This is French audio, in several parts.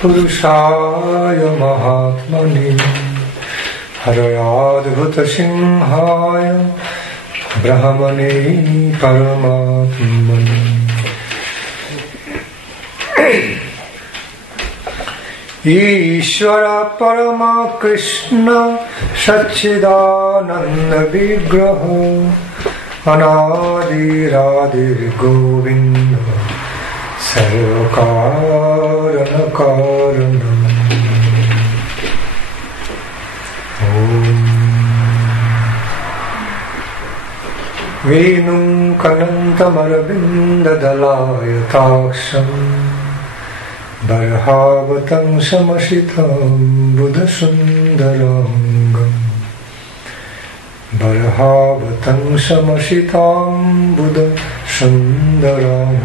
Purushaya Mahatmane Harayadbhuta Simhaya Brahmane Paramatmane. Ishvara Parama Krishna Satchidananda Vigraha Anadi Radhi Govinda Sarvakarana Karana. Venum Kanantamaravinda Dalayataksam Barhavatam Samashitam Buddha Sundarangam Barhavatam Samashitam Buddha Sundarangam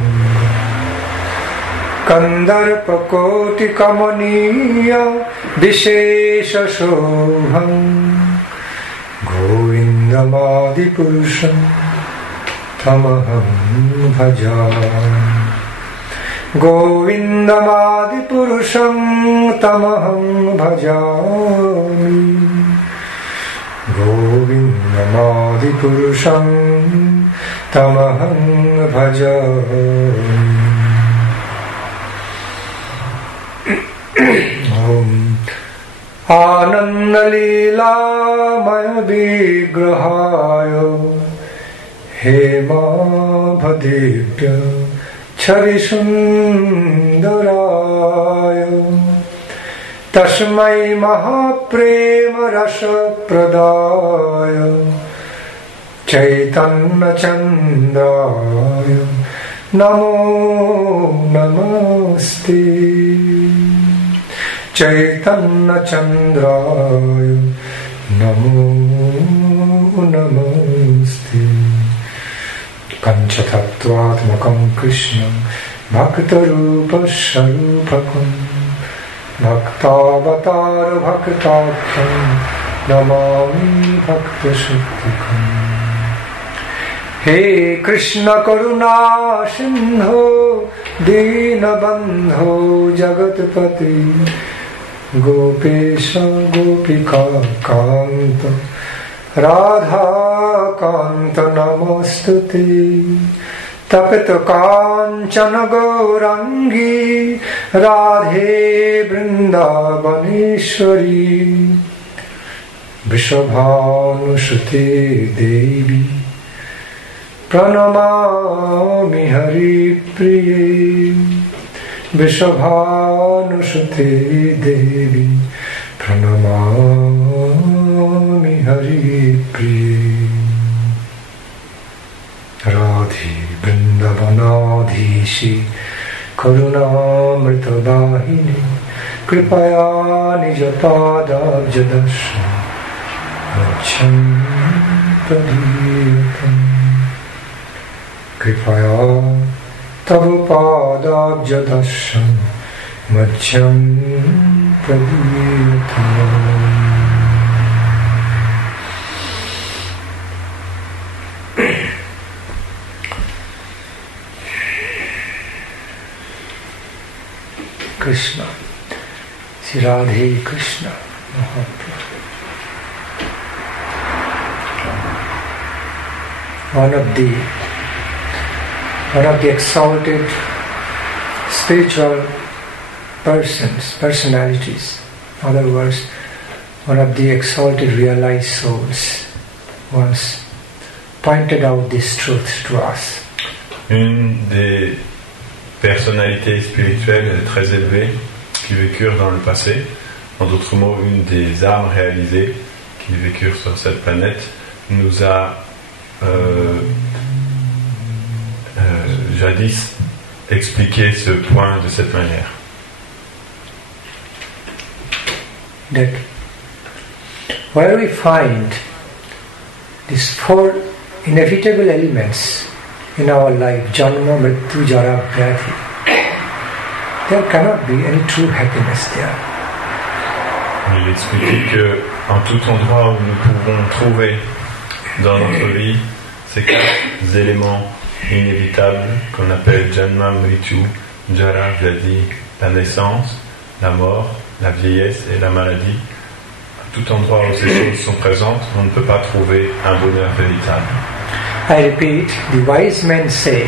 Kandarpakoti Kamaniya Vishesha Shobham Govindamadi Purusham Tamaham Bhajami. Govindamadi Purusham Tamaham Bhajami. Govindamadi Purusham Tamaham Bhajami. Ananda Leela Maya Vigrahaya Hema Bhadebhya Charisundaraya Tasmai Mahaprema Rasa Pradaya Chaitanya Chandraya Namo Namaste. Chaitanya Chandraya Namo Namaste. Panchatattvatmakam Krishnam Bhaktarupa Sarupakam Bhaktavatar Bhaktakham Namami Bhaktasuktikam. He Krishna Karuna Sindho Dinabandho Jagatpati Gopesha Gopika Kanta Radha Kanta Namostute Tapita Kanchana Gaurangi Radhe Vrindavaneshwari Vrishabhanusute Devi Pranamami Hari Priye Vrishabhanusute Devi Pranamami Hari Priye. Radhi Vrindavanadhishi Karunamrita Dahini Kripaya Nijapadabja Darshan Vacham Pradhiyatam. Kripaya Tavu Padabja Darshan Vacham Pradhiyatam. Krishna, Sri Radhe Krishna Mahaprabhu. One of the exalted spiritual personalities, in other words, one of the exalted realized souls, once pointed out this truth to us. Une des personnalités spirituelles très élevées qui vécurent dans le passé, en d'autres mots, une des âmes réalisées qui vécurent sur cette planète, nous a jadis expliqué ce point de cette manière. That where we find these four inevitable elements in our life, janma, mrityu, jara, vyadhi, there cannot be any true happiness there. Il explique que en tout endroit où nous pouvons trouver dans notre vie ces quatre éléments inévitables qu'on appelle janma, mrityu, jara, vyadhi, la naissance, la mort, la vieillesse et la maladie. À tout endroit où ces choses sont présentes, on ne peut pas trouver un bonheur véritable. I repeat, the wise men say,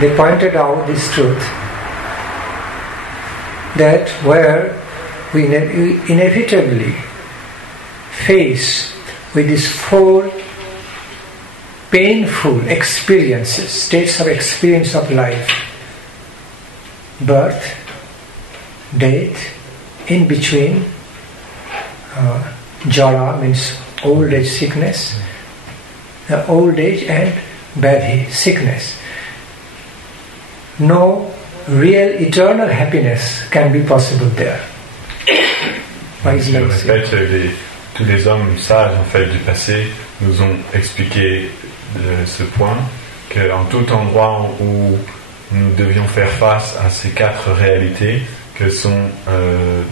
they pointed out this truth, that where we inevitably face with these four painful experiences, states of experience of life, birth, death, in between, jara means old age sickness, old age and bad sickness. No real eternal happiness can be possible there. Je répète, tous les hommes sages en fait du passé nous ont expliqué ce point, qu'en tout endroit où nous devions faire face à ces quatre réalités que sont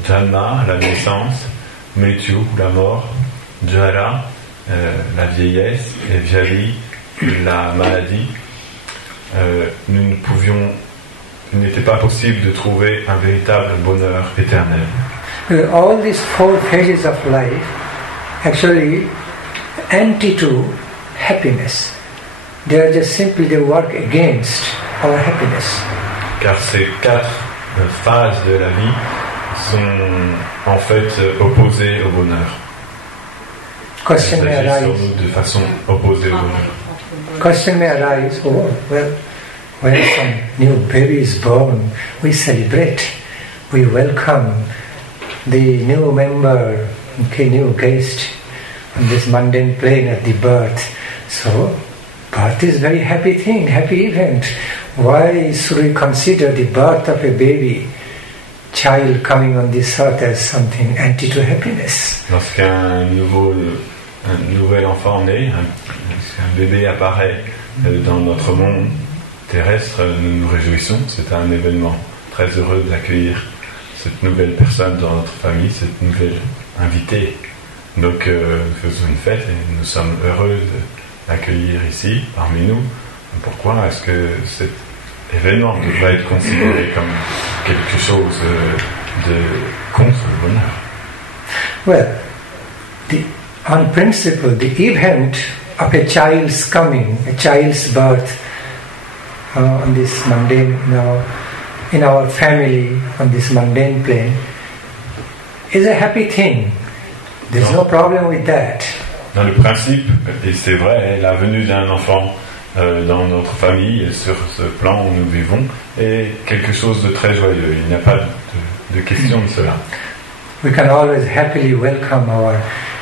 Janma, la naissance, Mrityu, la mort, Jara, la vieillesse, et Vyadi, la maladie, il n'était pas possible de trouver un véritable bonheur éternel. All these four phases of life actually anti to happiness. They are just simply they work against our happiness. Car ces quatre phases de la vie sont en fait opposées au bonheur. Question may arise. Sur nous de façon opposée au bonheur. Question may arise. Oh, well, when some new baby is born, we celebrate, we welcome the new member, new guest on this mundane plane at the birth. So, birth is very happy thing, happy event. Why should we consider the birth of a baby, child coming on this earth as something anti to happiness? Lorsqu'un nouvel enfant naît, un bébé apparaît dans notre monde terrestre, nous nous réjouissons. C'est un événement très heureux d'accueillir cette nouvelle personne dans notre famille, cette nouvelle invitée. Donc nous faisons une fête et nous sommes heureux d'accueillir ici, parmi nous. Pourquoi est-ce que cet événement devrait être considéré comme quelque chose de contre le bonheur? Well, on principle, the event of a child's coming, a child's birth on this mundane, in our family, on this mundane plane, is a happy thing. There's no problem with that. Dans le principe, et c'est vrai, la venue d'un enfant dans notre famille, sur ce plan où nous vivons, est quelque chose de très joyeux. Il n'y a pas de question de cela. We can always happily welcome our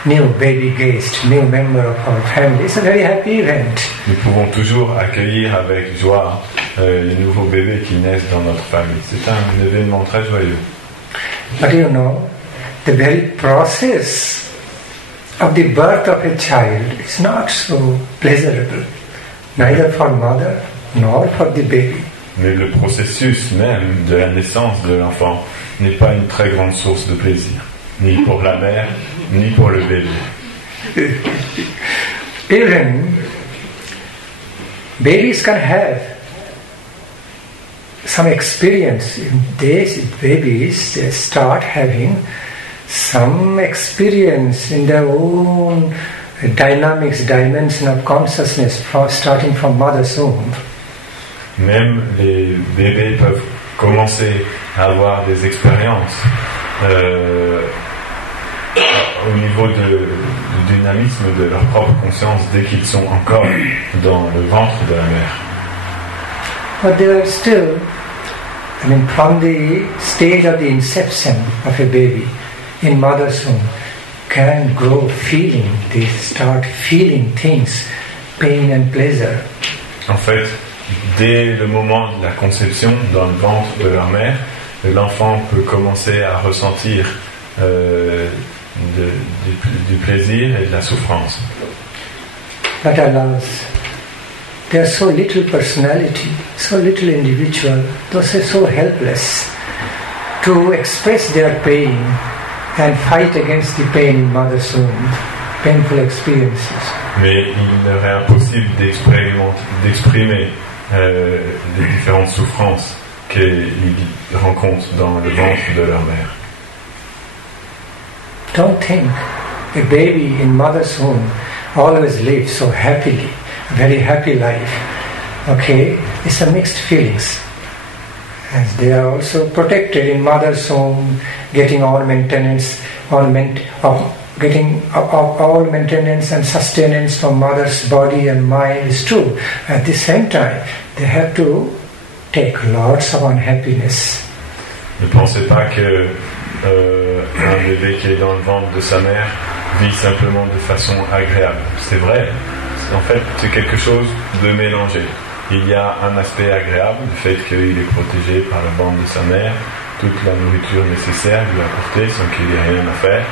new baby guest, new member of our family. It's a very happy event. Nous pouvons toujours accueillir avec joie les nouveaux bébés qui naissent dans notre famille. C'est un événement très joyeux. But you know, the very process of the birth of a child is not so pleasurable, neither for mother nor for the baby. Mais le processus même de la naissance de l'enfant n'est pas une très grande source de plaisir, ni pour la mère, ni pour le bébé. Even babies can have some experience. These babies, they start having some experience in their own dynamics, dimension of consciousness, starting from mother's womb. Même les bébés peuvent commencer à avoir des expériences au niveau du dynamisme de leur propre conscience dès qu'ils sont encore dans le ventre de la mère. But they are still, from the stage of the inception of a baby in mother's womb, can grow feeling, they start feeling things, pain and pleasure. En fait, dès le moment de la conception dans le ventre de leur mère, l'enfant peut commencer à ressentir du plaisir et de la souffrance. But alas, they are so little personality, so little individual, those are so helpless to express their pain and fight against the pain in mother's womb, painful experiences. Mais il leur est impossible d'exprimer les différentes souffrances qu'ils rencontrent dans le ventre de leur mère. Don't think a baby in mother's womb always lives so happily, a very happy life. Okay, it's a mixed feelings. As they are also protected in mother's womb, getting all maintenance, getting all maintenance and sustenance from mother's body and mind is true. At the same time, they have to take lots of unhappiness. Ne pensez pas que un bébé qui est dans le ventre de sa mère vit simplement de façon agréable. C'est vrai, en fait, c'est quelque chose de mélangé. Il y a un aspect agréable, le fait qu'il est protégé par le ventre de sa mère, toute la nourriture nécessaire lui apportée sans qu'il ait rien à faire.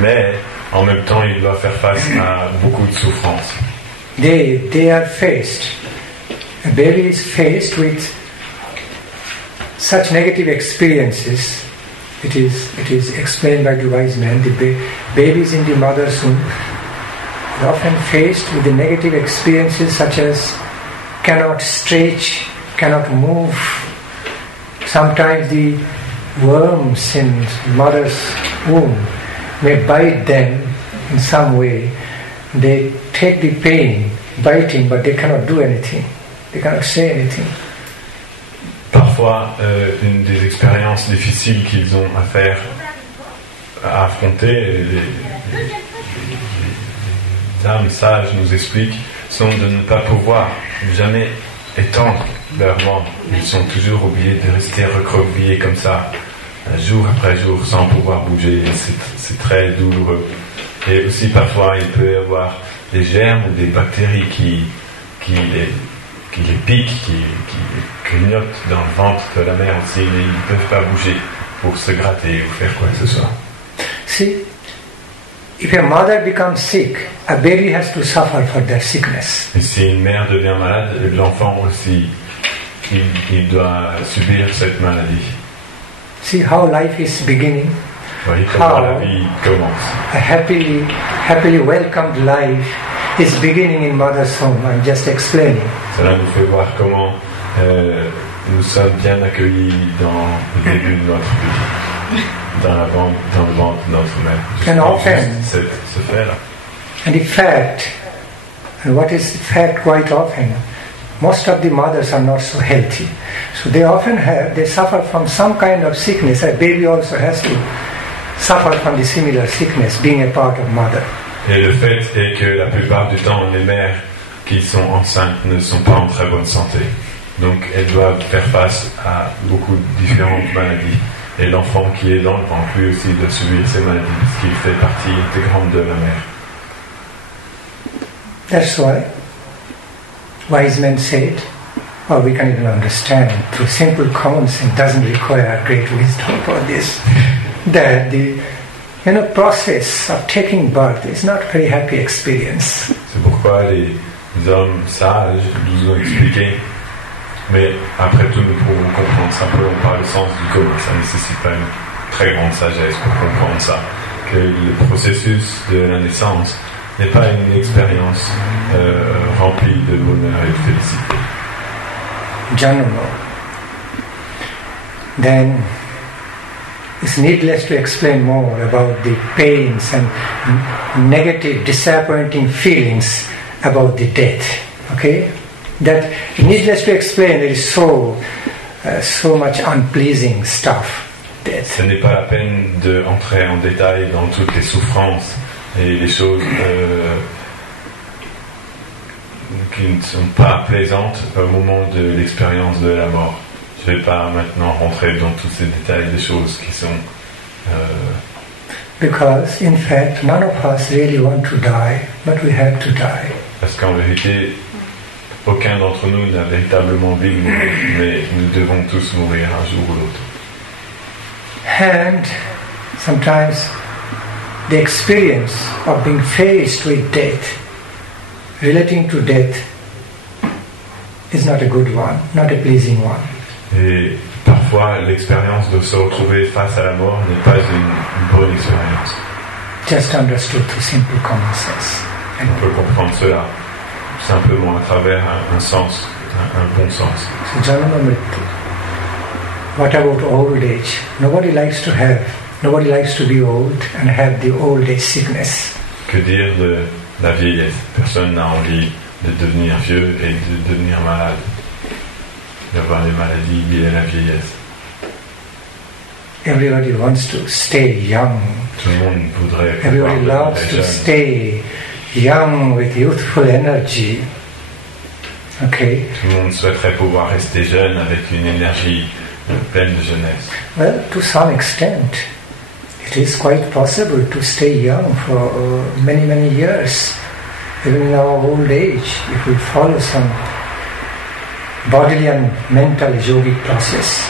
Mais en même temps, il doit faire face à beaucoup de souffrances. They are faced. A baby is faced with such negative experiences. It is explained by the wise man. The babies in the mother's womb are often faced with the negative experiences such as cannot stretch, cannot move. Sometimes the worms in mother's womb may bite them in some way. They take the pain, biting, but they cannot do anything. They cannot say anything. Parfois, une des expériences difficiles qu'ils ont à affronter, les âmes sages nous expliquent, sont de ne pas pouvoir jamais étendre leur ventre. Ils sont toujours obligés de rester recroquevillés comme ça, jour après jour, sans pouvoir bouger. C'est très douloureux. Et aussi, parfois, il peut y avoir des germes ou des bactéries qui les piquent, qui clignotent dans le ventre de la mère aussi, mais ils ne peuvent pas bouger pour se gratter ou faire quoi que ce soit. See, if a mother becomes sick, a baby has to suffer for their sickness. Et si une mère devient malade, l'enfant aussi, il doit subir cette maladie. See how life is beginning. Voyez comment la vie commence. A happily welcomed life is beginning in mother's home. I'm just explaining. Cela nous fait voir comment nous sommes bien accueillis dans le début de notre vie, dans le ventre de notre mère. And often, ce fait-là. And in fact, and what is the fact quite often, most of the mothers are not so healthy. So they suffer from some kind of sickness. A baby also has to suffer from the similar sickness, being a part of mother. Et le fait est que la plupart du temps, les mères qui sont enceintes ne sont pas en très bonne santé. Donc elles doivent faire face à beaucoup de différentes maladies. Et l'enfant qui est dans le ventre, lui aussi, doit subir ces maladies parce qu'il fait partie intégrante de la mère. That's why wise men said, or we can even understand through simple common sense, doesn't require great wisdom for this, that the process of taking birth is not a very happy experience. C'est pourquoi les hommes sages nous ont expliqué, mais après tout nous pouvons comprendre simplement par le sens du commun. Ça ne nécessite pas une très grande sagesse pour comprendre ça, que le processus de la naissance n'est pas une expérience remplie de bonheur et de félicité. Janma. Then it's needless to explain more about the pains and negative, disappointing feelings about the death. Okay, that needless to explain. There is so much unpleasing stuff. Death. Ce n'est pas la peine d'entrer en détail dans toutes les souffrances et les choses qui ne sont pas plaisantes au moment de l'expérience de la mort. Je ne vais pas maintenant rentrer dans tous ces détails des choses qui sont... Because, in fact, none of us really want to die, but we have to die. Parce qu'en vérité, aucun d'entre nous n'a véritablement envie de mourir, mais nous devons tous mourir un jour ou l'autre. And sometimes the experience of being faced with death, relating to death, is not a good one, not a pleasing one. Et parfois, l'expérience de se retrouver face à la mort n'est pas une bonne expérience. Just understood through simple common sense. On peut comprendre cela simplement à travers un sens un bon sens. So janma mrityu. What about old age? Nobody likes to be old and have the old age sickness. Que dire de la vieillesse? Personne n'a envie de devenir vieux et de devenir malade, d'avoir les maladies liées à la vieillesse. Everybody wants to stay young. Tout le monde voudrait Everybody loves to stay young with youthful energy. Okay. Tout le monde souhaiterait pouvoir rester jeune avec une énergie pleine de jeunesse. Well, to some extent, it is quite possible to stay young for many, many years, even in our old age, if we follow some bodily and mental yogic process.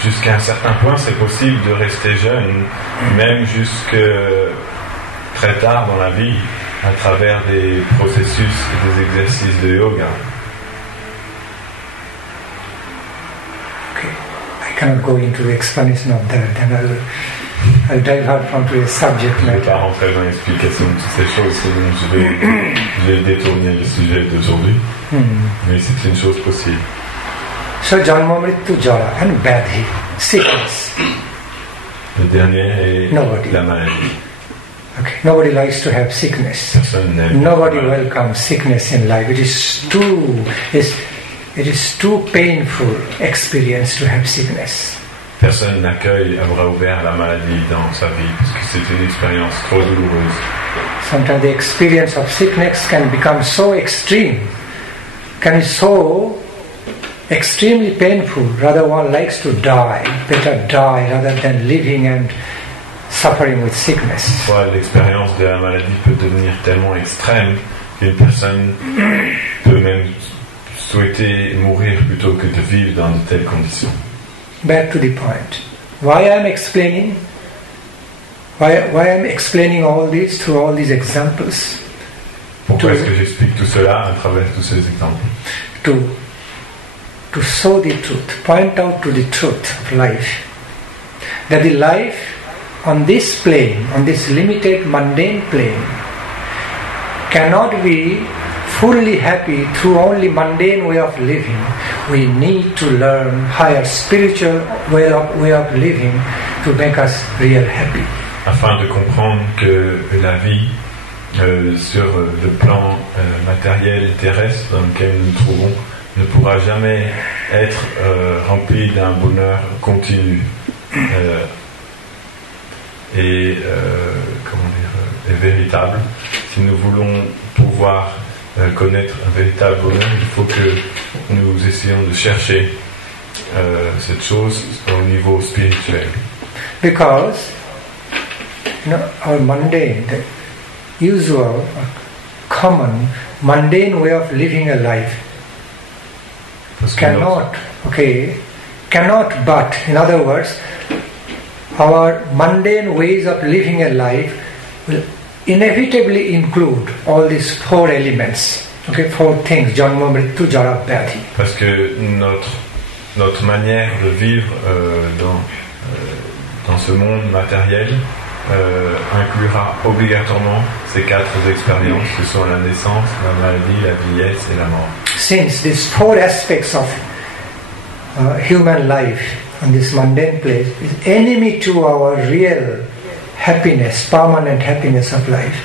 Jusqu'à un certain point, c'est possible de rester jeune, même jusque très tard dans la vie, à travers des processus et des exercices de yoga. Okay, I cannot go into the explanation of that, and I'll divert from to a subject Je ne vais matter. pas rentrer dans l'explication de toutes ces choses, sinon je vais détourner le sujet d'aujourd'hui, mais c'est une chose possible. So janma mrityu jara and badhi, sickness. Le dernier est Nobody. la maladie. Okay, nobody likes to have sickness. Personne n'aime Nobody la maladie. welcomes sickness in life. It is too painful experience to have sickness. Personne n'accueille à bras ouverts la maladie dans sa vie, parce que c'est une expérience trop douloureuse. Sometimes the experience of sickness can become so extreme, can be so extremely painful. Rather one likes to die, better die rather than living and suffering with sickness. Parfois, l'expérience de la maladie peut devenir tellement extrême qu'une personne peut même souhaiter mourir plutôt que de vivre dans de telles conditions. Back to the point. Why I'm explaining all this through all these examples? Pourquoi est-ce que j'explique tout cela à travers tous ces exemples? To show the truth, point out to the truth of life. That the life on this plane, on this limited mundane plane, cannot be fully happy through only mundane way of living. We need to learn higher spiritual way of living to make us real happy. Afin de comprendre que la vie sur le plan matériel et terrestre dans lequel nous nous trouvons ne pourra jamais être remplie d'un bonheur continu et véritable. Si nous voulons pouvoir connaître un véritable bonheur, il faut que nous essayions de chercher cette chose au niveau spirituel. Because our mundane, the usual, common, mundane way of living a life cannot but, in other words, our mundane ways of living a life will inevitably include all these four elements, four things, janma, mrityu, jara, vyadhi. Parce que notre manière de vivre dans ce monde matériel inclura obligatoirement ces quatre expériences, ce sont la naissance, la maladie, la vieillesse et la mort. Since these four aspects of human life on this mundane place is enemy to our real happiness, permanent happiness of life.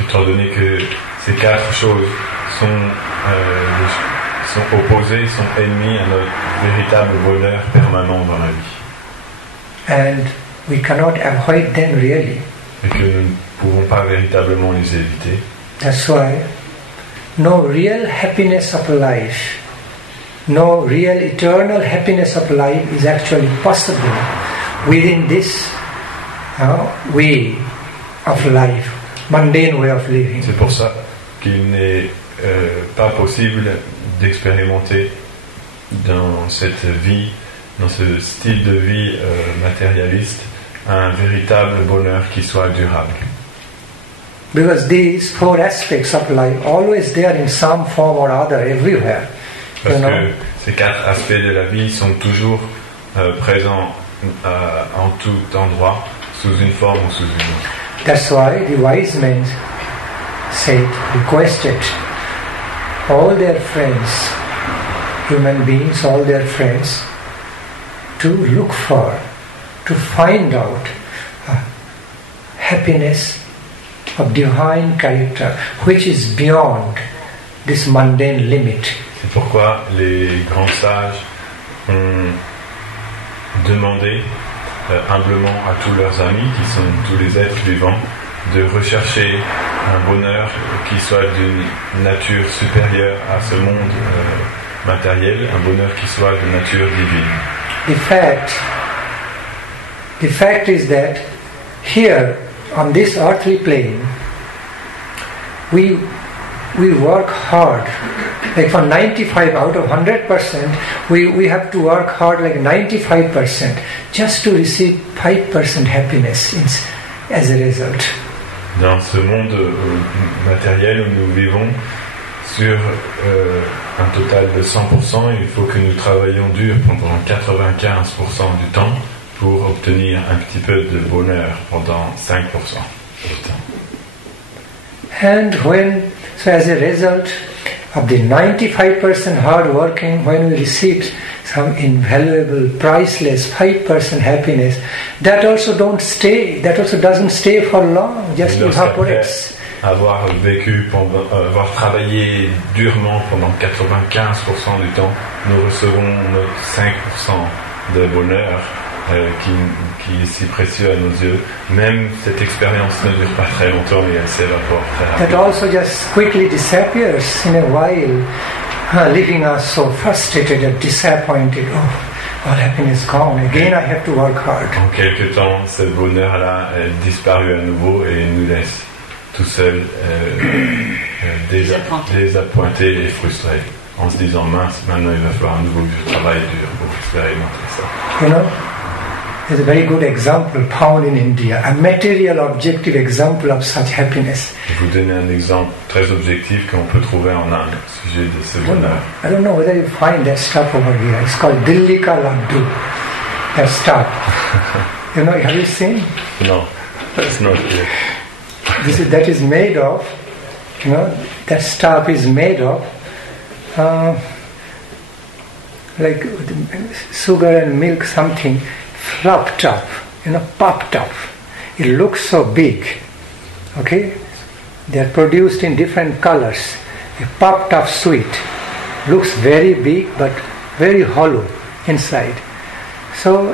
Étant donné que ces quatre choses sont opposées, sont ennemies à notre véritable bonheur permanent dans la vie. And we cannot avoid them really. Et que nous ne pouvons pas véritablement les éviter. That's why no real happiness of life, no real eternal happiness of life is actually possible within this way of life, mundane way of living. C'est pour ça qu'il n'est pas possible d'expérimenter dans cette vie, dans ce style de vie matérialiste, un véritable bonheur qui soit durable. Because these four aspects of life always there in some form or other everywhere. Parce que ces quatre aspects de la vie sont toujours présents en tout endroit, sous une forme ou sous une autre. That's why the wise men said, requested all their friends, human beings, all their friends, to look for, to find out happiness of divine character, which is beyond this mundane limit. C'est pourquoi les grands sages ont demandé humblement à tous leurs amis, qui sont tous les êtres vivants, de rechercher un bonheur qui soit d'une nature supérieure à ce monde matériel, un bonheur qui soit de nature divine. The fact is that here on this earthly plane we work hard, like for 95 out of 100% we have to work hard like 95% just to receive 5% happiness as a result. Dans ce monde matériel où nous vivons, sur un total de 100%, il faut que nous travaillions dur pendant 95% du temps pour obtenir un petit peu de bonheur pendant 5% du temps. And so as a result of the 95% hard working, when we receive some invaluable, priceless 5% happiness, that also doesn't stay for long, just evaporates. Avoir avoir travaillé durement pendant 95% du temps, nous recevons notre 5% de bonheur qui est si précieux à nos yeux. Même cette expérience ne dure pas très longtemps et elle s'évapore très rapidement. That also just quickly disappears in a while, leaving us so frustrated and disappointed. Oh, all happiness gone. Again, I have to work hard. En quelque temps, ce bonheur-là est disparu à nouveau et nous laisse tout seul, désappointés et frustrés, en se disant mince, maintenant il va falloir à nouveau que je travaille dur pour expérimenter ça. You know, there's a very good example found in India, a material objective example of such happiness. Je vais vous donner un exemple très objectif qu'on peut trouver en Inde au sujet de ce bonheur. I don't know whether you find that stuff over here. It's called Dilli ka laddu. That stuff. You know, have you seen? No, it's not here. That is made of, you know, that stuff is made of like sugar and milk, something fluffed up, you know, puffed up. It looks so big, okay? They are produced in different colors. A puffed up sweet looks very big but very hollow inside. So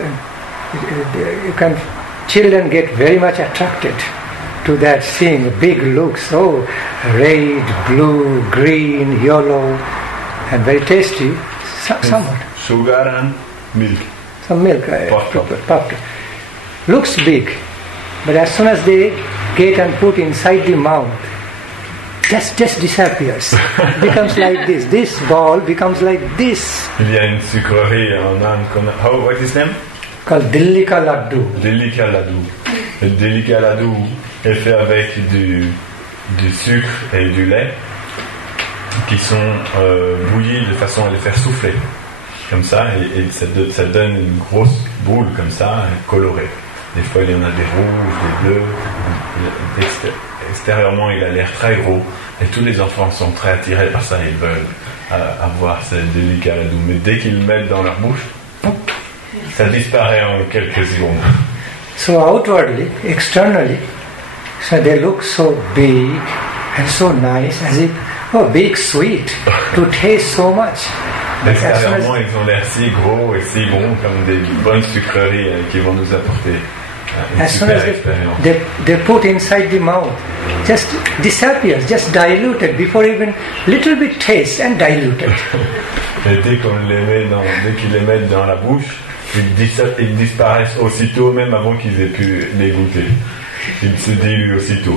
children get very much attracted to that, seeing big looks, red, blue, green, yellow, and very tasty, somewhat. Sugar and milk. Some milk, puffed. Looks big, but as soon as they get and put inside the mouth, just disappears. Becomes like this. This ball becomes like this. Il y a une sucrerie en Inde what is the name? Called Dilli ka laddu. Dilli ka laddu. Le Dilli ka laddu est fait avec du sucre et du lait qui sont bouillis de façon à les faire souffler comme ça et ça donne une grosse boule comme ça colorée. Des fois il y en a des rouges, des bleus. Extérieurement il a l'air très gros et tous les enfants sont très attirés par ça, ils veulent avoir ce Dilli ka laddu, mais dès qu'ils le mettent dans leur bouche ça disparaît en quelques secondes. So outwardly, externally, so they look so big and so nice, as if, big sweet, to taste so much. Extérieurement, ils ont l'air si gros et si bons, comme des bonnes sucreries qui vont nous apporter une super expérience. They put inside the mouth, just disappears, just diluted, before even little bit taste and diluted. Et dès qu'ils les mettent dans la bouche, ils disparaissent aussitôt, même avant qu'ils aient pu les goûter. Ils se diluent aussitôt.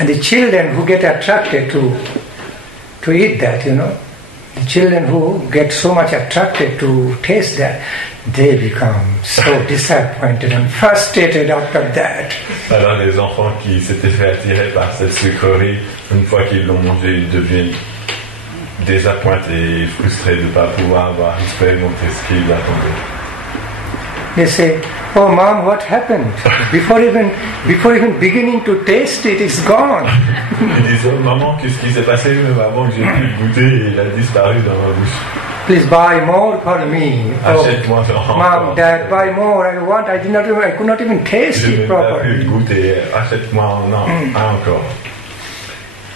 And the children who get attracted to eat that, you know, the children who get so much attracted to taste that, they become so disappointed and frustrated after that. Alors les enfants qui s'étaient fait attirer par cette sucrerie, une fois qu'ils l'ont mangé, ils deviennent désappointés et frustrés de ne pas pouvoir avoir expérimenté ce qu'ils attendaient. they say, "Oh, Mom, what happened? Before even beginning to taste it, it's gone." Ils disent, oh, maman, qu'est-ce qui s'est passé même avant que j'ai pu le goûter, il a disparu dans ma bouche. Please buy more for me. Achète-moi Mom, Dad, buy more. I could not even taste je it n'ai pas pu properly. le goûter. Achète-moi, non, encore.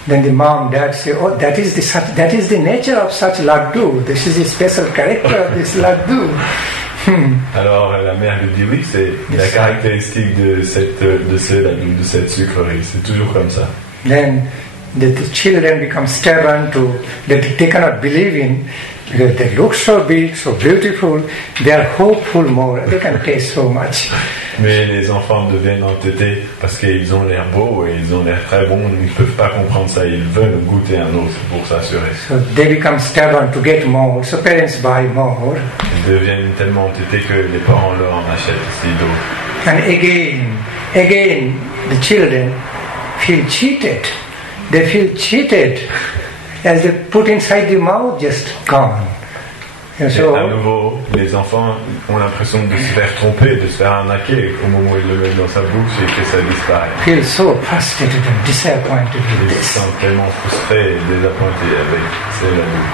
Then the mom, dad say, "Oh, that is the nature of such laddu. This is the special character of this laddu." Alors la mère lui dit, oui, c'est la caractéristique de cette sucrerie. C'est toujours comme ça. Then the children become stubborn they cannot believe in, because they look so big, so beautiful, they are hopeful more, they can taste so much. Mais les enfants deviennent entêtés parce qu'ils ont l'air beaux et ils ont l'air très bons, ils ne peuvent pas comprendre ça, ils veulent goûter un autre pour s'assurer. So they become stubborn to get more, so parents buy more. Ils deviennent tellement entêtés que les parents leur en achètent aussi d'autres. And again, the children feel cheated. They feel cheated as they put inside the mouth, just gone. And Et à nouveau, les enfants ont l'impression de se faire tromper, de se faire arnaquer au moment où ils le mettent dans sa bouche et que ça disparaît. feel so frustrated and disappointed with Ils se this. sentent tellement frustrés et désappointés avec ces ladous.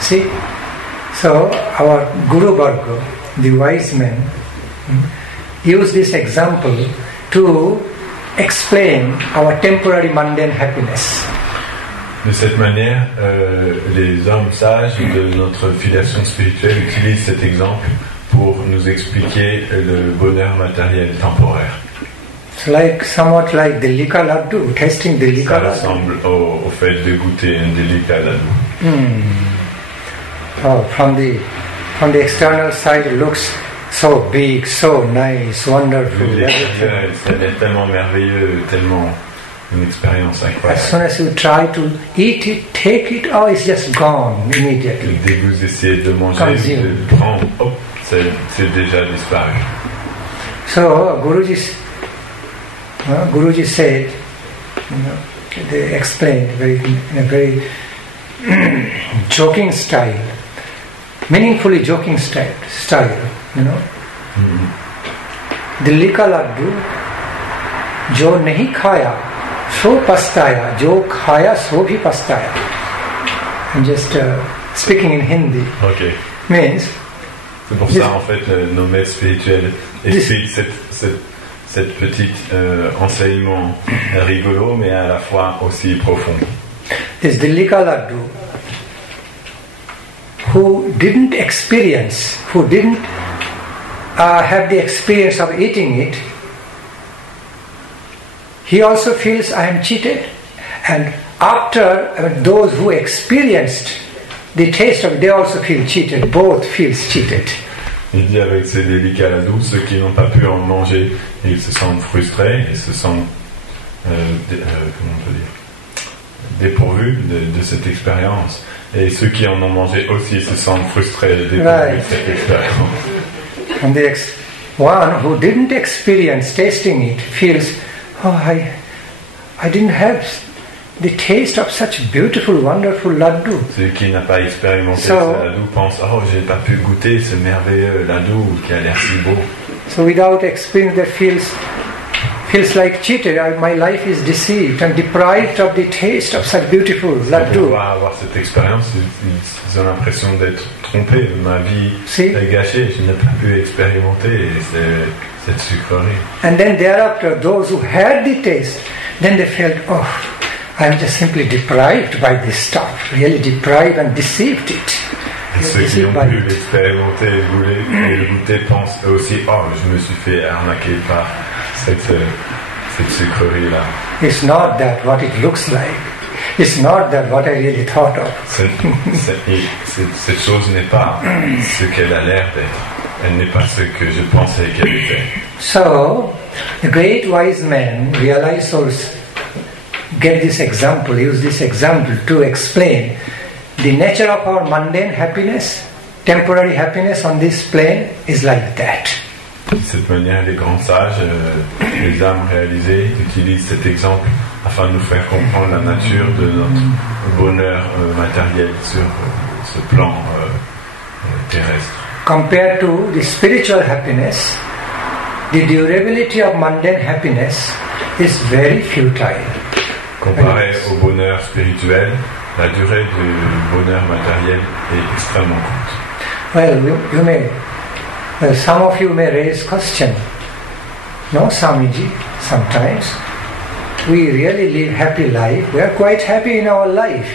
See, so our Guru Varga, the wise men, use this example to explain our temporary mundane happiness. De cette manière, les hommes sages de notre filiation spirituelle utilisent cet exemple pour nous expliquer le bonheur matériel temporaire. It's somewhat like the lika laddu, tasting the lika Ça laddu. ressemble au fait de goûter un délicat ladou. Oh, from the external side, it looks so big, so nice, wonderful. De l'extérieur, ça a l'air tellement merveilleux, tellement une expérience As incroyable. soon as you try to eat it, take it, oh, it's just gone immediately. Dès que vous essayez de manger, Consume. de le prendre, hop, c'est déjà disparu. So Guruji said, they explained in a very joking style, meaningfully joking style, The lika laddu, जो नहीं खाया सो पछताया, जो खाया सो भी पछताया. I'm just speaking in Hindi. Ok. Means C'est pour ça, en fait, nos maîtres spirituels expliquent cette petite enseignement rigolo, mais à la fois aussi profond. this Dillika Laddu, who didn't have the experience of eating it, he also feels I am cheated. And after those who experienced the taste of it, they also feel cheated. Both feels cheated. Il dit avec ces délicats ladous, ceux qui n'ont pas pu en manger, ils se sentent frustrés, ils se sentent, comment on peut dire, dépourvus de cette expérience. Et ceux qui en ont mangé aussi se sentent frustrés et dépourvus de cette expérience. And the one who didn't experience tasting it feels, oh, I didn't have the taste of such beautiful, wonderful laddu. Celui qui n'a pas expérimenté ce ladou pense, oh, j'ai pas pu goûter ce merveilleux ladou qui a l'air si beau. So without experience, that feels like cheated. My life is deceived and deprived of the taste of such beautiful laddu. Pour pouvoir avoir cette expérience, ils ont l'impression d'être trompés. Ma vie est gâchée, je n'ai pas pu expérimenter cette sucrerie. And then thereafter, those who had the taste, then they felt, oh, I am just simply deprived by this stuff, really deprived and deceived it. Et ceux qui ont pu l'expérimenter et le goûter pensent eux aussi, oh, je me suis fait arnaquer par cette sucrerie-là. It's not that what it looks like. It's not that what I really thought of. Cette chose n'est pas ce qu'elle a l'air d'être. Elle n'est pas ce que je pensais qu'elle était. So, the great wise men realize or get this example, use this example to explain the nature of our mundane happiness, temporary happiness on this plane is like that. De cette manière, les grands sages, les âmes réalisées, utilisent cet exemple afin de nous faire comprendre la nature de notre bonheur matériel sur ce plan terrestre. compared to the spiritual happiness, the durability of mundane happiness is very futile. Comparé au bonheur spirituel, la durée du bonheur matériel est extrêmement courte. Well, some of you may raise question. No, Swamiji, sometimes we really live happy life. We are quite happy in our life.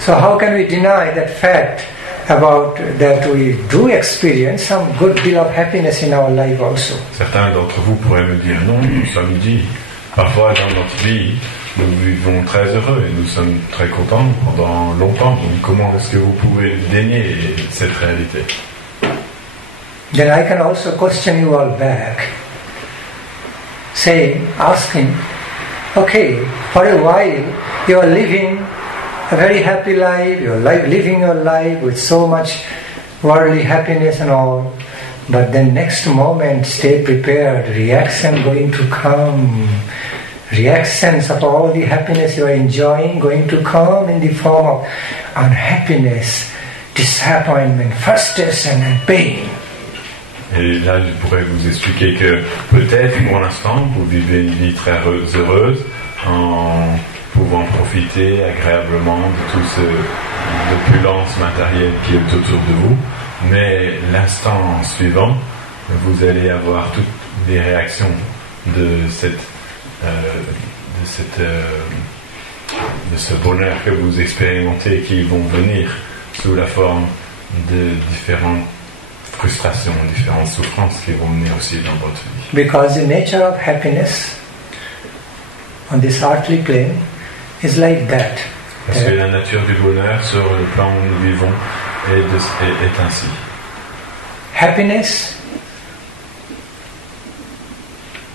So how can we deny that fact about that we do experience some good deal of happiness in our life also? Certains d'entre vous pourraient me dire non, Swamiji, parfois dans notre vie, nous vivons très heureux et nous sommes très contents pendant longtemps. Donc comment est-ce que vous pouvez dénier cette réalité? Then I can also question you all back, asking, okay, for a while you are living a very happy life, you are living your life with so much worldly happiness and all, but then next moment stay prepared, reaction going to come. Reactions of all the happiness you are enjoying going to come in the form of unhappiness, disappointment, frustration and pain. Et là, je pourrais vous expliquer que peut-être pour l'instant, vous vivez une vie très heureuse en pouvant profiter agréablement de toute l'opulence matérielle qui est autour de vous. Mais l'instant suivant, vous allez avoir toutes les réactions de ce bonheur que vous expérimentez qui vont venir sous la forme de différentes frustrations, différentes souffrances qui vont venir aussi dans votre vie. Because the nature of happiness on this earthly plane is like that. Parce que la nature du bonheur sur le plan où nous vivons est ainsi.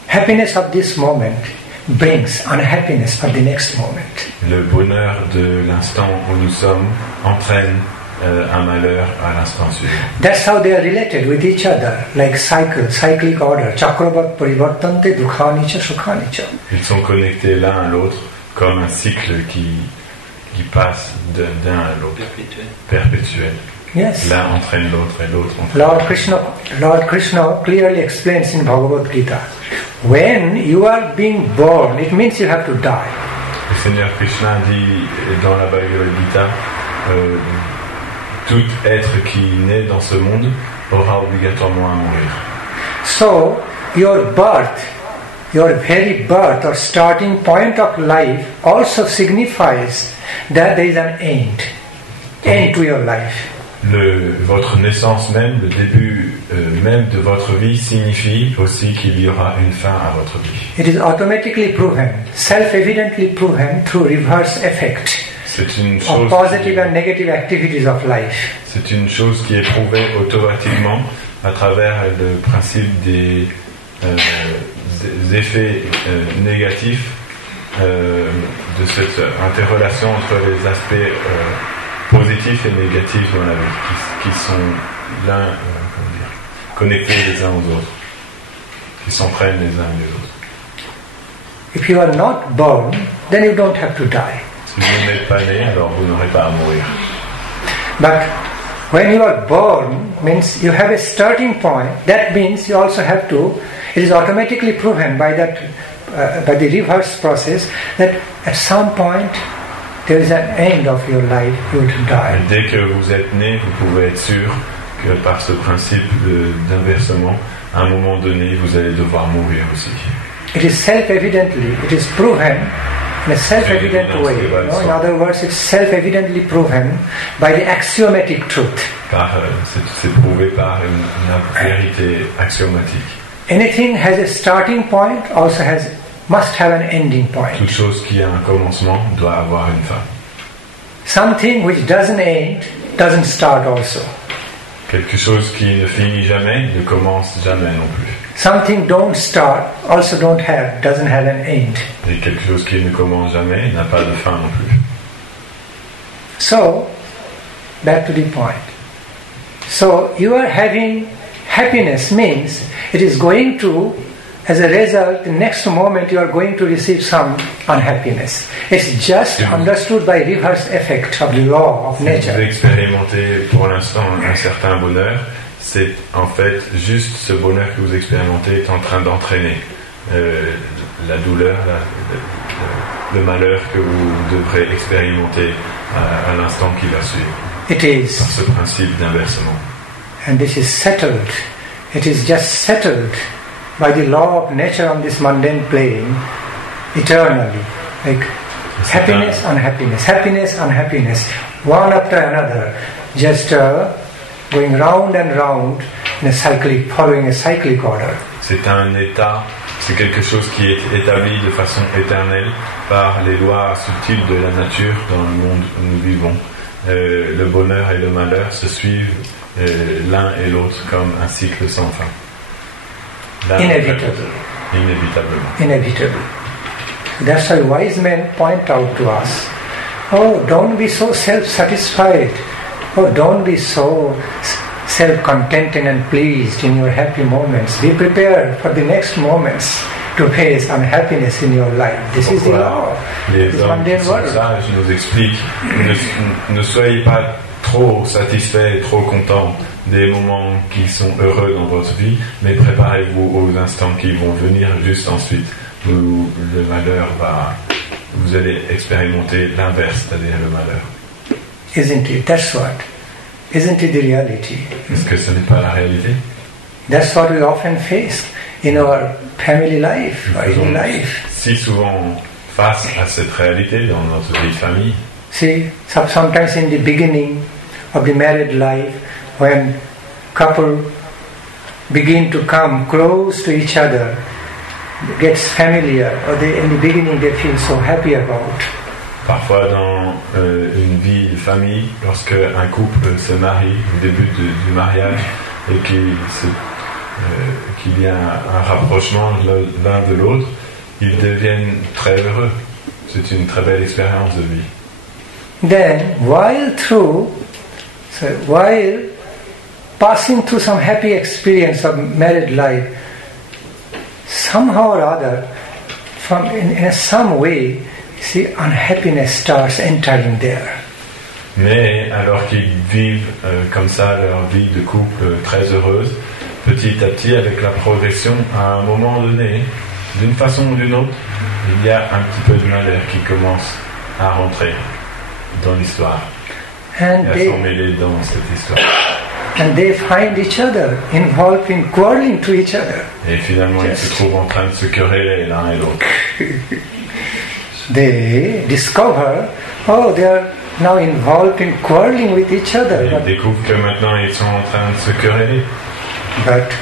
Happiness of this moment brings unhappiness for the next moment. Le bonheur de l'instant où nous sommes entraîne un malheur à l'instant suivant. That's how they are related with each other, like cyclic order. Chakravat parivartante dukhani cha sukhani cha. Ils sont connectés l'un à l'autre comme un cycle qui passe d'un à l'autre, perpétuel. Yes. L'un entraîne l'autre et l'autre entraîne. Lord Krishna clearly explains in Bhagavad Gita, when you are being born, it means you have to die. Le Seigneur Krishna dit dans la Bhagavad Gita, tout être qui naît dans ce monde aura obligatoirement à mourir. So, your very birth or starting point of life also signifies that there is an end to your life. Votre naissance même, le début même de votre vie signifie aussi qu'il y aura une fin à votre vie. It is automatically proven, self-evidently proven through reverse effect of positive and negative activities of life. C'est une chose qui est prouvée automatiquement à travers le principe des effets négatifs de cette interrelation entre les aspects positifs et négatifs dans la vie, qui sont connectés les uns aux autres, qui s'entraînent les uns les autres. If you are not born, then you don't have to die. Si vous n'êtes pas né, alors vous n'aurez pas à mourir. But when you are born, means you have a starting point. That means you also have to. It is automatically proven by the reverse process that at some point there is an end of your life. You will die. Et dès que vous êtes né, vous pouvez être sûr que par ce principe d'inversement, à un moment donné, vous allez devoir mourir aussi. It is self-evidently. It is proven in a self-evident way. No? In other words, it's self-evidently proven by the axiomatic truth. C'est prouvé par une vérité axiomatique. Anything has a starting point, also must have an ending point. Toute chose qui a un commencement doit avoir une fin. Something which doesn't end doesn't start also. Quelque chose qui ne finit jamais ne commence jamais non plus. Something don't start also doesn't have an end. Et quelque chose qui ne commence jamais n'a pas de fin non plus. So, back to the point. So, you are having happiness means it is going to, as a result, the next moment you are going to receive some unhappiness. It's just understood by reverse effect of the law of nature. Si vous expérimentez pour l'instant un certain bonheur, c'est en fait juste ce bonheur que vous expérimentez est en train d'entraîner la douleur, le malheur que vous devrez expérimenter à l'instant qui va suivre. It is, par ce principe d'inversement. and this is settled. It is just settled by the law of nature on this mundane plane eternally. Like happiness, unhappiness, happiness, unhappiness, one after another, just going round and round in a cyclic, following a cyclic order. C'est un état, c'est quelque chose qui est établi de façon éternelle par les lois subtiles de la nature dans le monde où nous vivons. Le bonheur et le malheur se suivent l'un et l'autre comme un cycle sans fin. Inevitable. Inévitablement. Inevitable. That's why wise men point out to us, oh, don't be so self-satisfied. Oh, don't be so self-contented and pleased in your happy moments. Be prepared for the next moments to face unhappiness in your life. This is the law. Les hommes qui sont sages nous expliquent, ne soyez pas trop satisfaits et trop contents des moments qui sont heureux dans votre vie, mais préparez-vous aux instants qui vont venir juste ensuite, où le malheur vous allez expérimenter l'inverse, c'est-à-dire le malheur. Isn't it? That's what. Isn't it the reality? Est-ce que ce n'est pas la réalité? That's what we often face in our family life, or in life. Si souvent face à cette réalité dans notre vie de famille. See, sometimes in the beginning of the married life, when couple begin to come close to each other, gets familiar, or in the beginning they feel so happy about. Parfois dans une vie de famille, lorsque un couple se marie au début du mariage et qu'il y a un rapprochement l'un de l'autre, ils deviennent très heureux. C'est une très belle expérience de vie. Then, while passing through some happy experience of married life, somehow or other, in some way, see, unhappiness starts entering there. Mais alors qu'ils vivent comme ça leur vie de couple très heureuse, petit à petit, avec la progression, à un moment donné, d'une façon ou d'une autre, il y a un petit peu de malheur qui commence à rentrer dans l'histoire et à s'emmêler dans cette histoire. And they find each other involved in quarreling to each other. Et finalement, ils se trouvent en train de se quereller l'un et l'autre. They discover, they are now involved in quarreling with each other. Ils découvrent que maintenant ils sont en train de se quereller. But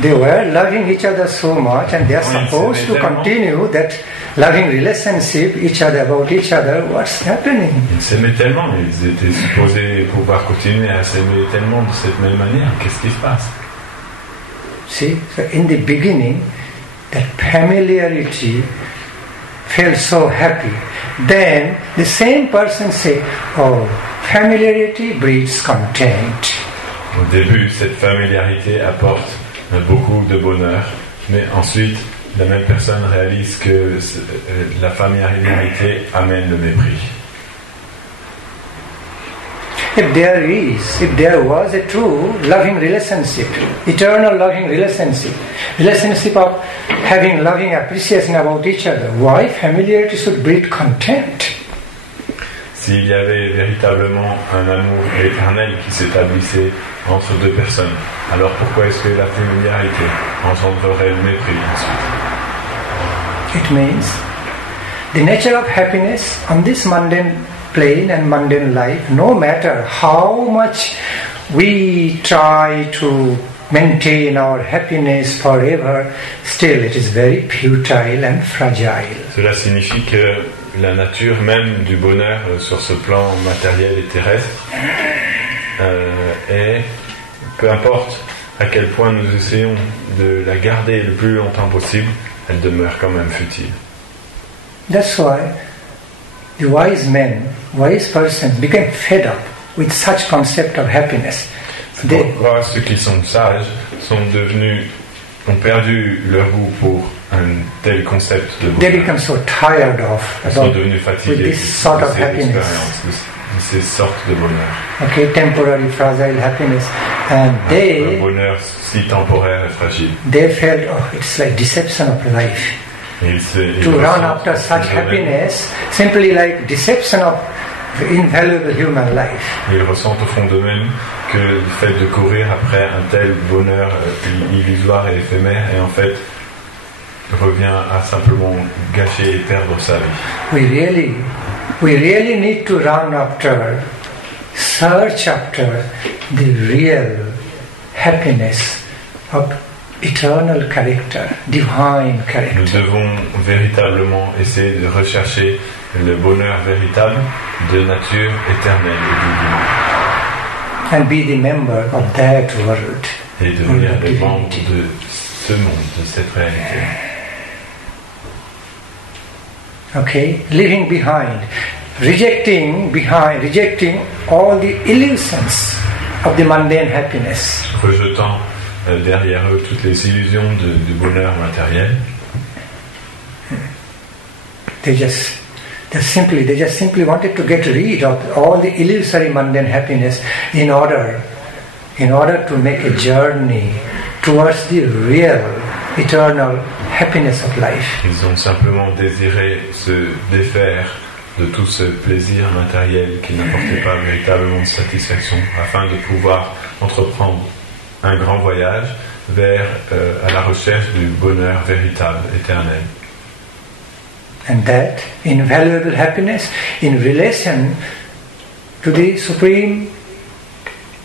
they were loving each other so much, and they are supposed to continue that loving relationship, about each other. What's happening? Ils s'aimaient tellement, ils étaient supposés pouvoir continuer à s'aimer tellement de cette même manière. Qu'est-ce qui se passe? See, so in the beginning, that familiarity felt so happy. Then the same person say, oh, familiarity breeds contempt. Au début, cette familiarité apporte beaucoup de bonheur, mais ensuite, la même personne réalise que la familiarité amène le mépris. If there was a true loving relationship, eternal loving relationship of having loving appreciation about each other, why familiarity should breed contempt? S'il y avait véritablement un amour éternel qui s'établissait entre deux personnes, alors pourquoi est-ce que la familiarité engendrerait le mépris ensuite? It means the nature of happiness on this mundane plane and mundane life, no matter how much we try to maintain our happiness forever, still it is very futile and fragile. Cela signifie que la nature même du bonheur sur ce plan matériel et terrestre est, peu importe à quel point nous essayons de la garder le plus longtemps possible, elle demeure quand même futile. That's why the wise persons became fed up with such concept of happiness. C'est pourquoi ceux qui sont sages ont perdu leur goût pour un tel concept de bonheur. They become so tired of Ils sont devenus fatigués with this sort of happiness. ces sortes de bonheur. Okay, temporary, fragile happiness. And Un bonheur si temporaire et fragile. they felt, oh, it's like deception of life. Ils To run ressentent after such ce phénomène. happiness, simply like deception of the invaluable human life. Ils ressentent au fond d'eux-mêmes que le fait de courir après un tel bonheur illusoire et éphémère et en fait revient à simplement gâcher et perdre sa vie. We really need to run after, search after the real happiness of eternal character, divine Nous character. devons véritablement essayer de rechercher le bonheur véritable de nature éternelle et divine. And be the member of that world. Et devenir des membres de ce monde, de cette réalité. Okay, leaving behind, rejecting all the illusions of the mundane happiness. Rejetant derrière eux toutes les illusions du bonheur matériel. They just simply wanted to get rid of all the illusory mundane happiness in order to make a journey towards the real eternal happiness of life. Ils ont simplement désiré se défaire de tout ce plaisir matériel qui n'apportait pas véritablement de satisfaction afin de pouvoir entreprendre un grand voyage vers à la recherche du bonheur véritable, éternel. And that invaluable happiness in relation to the supreme,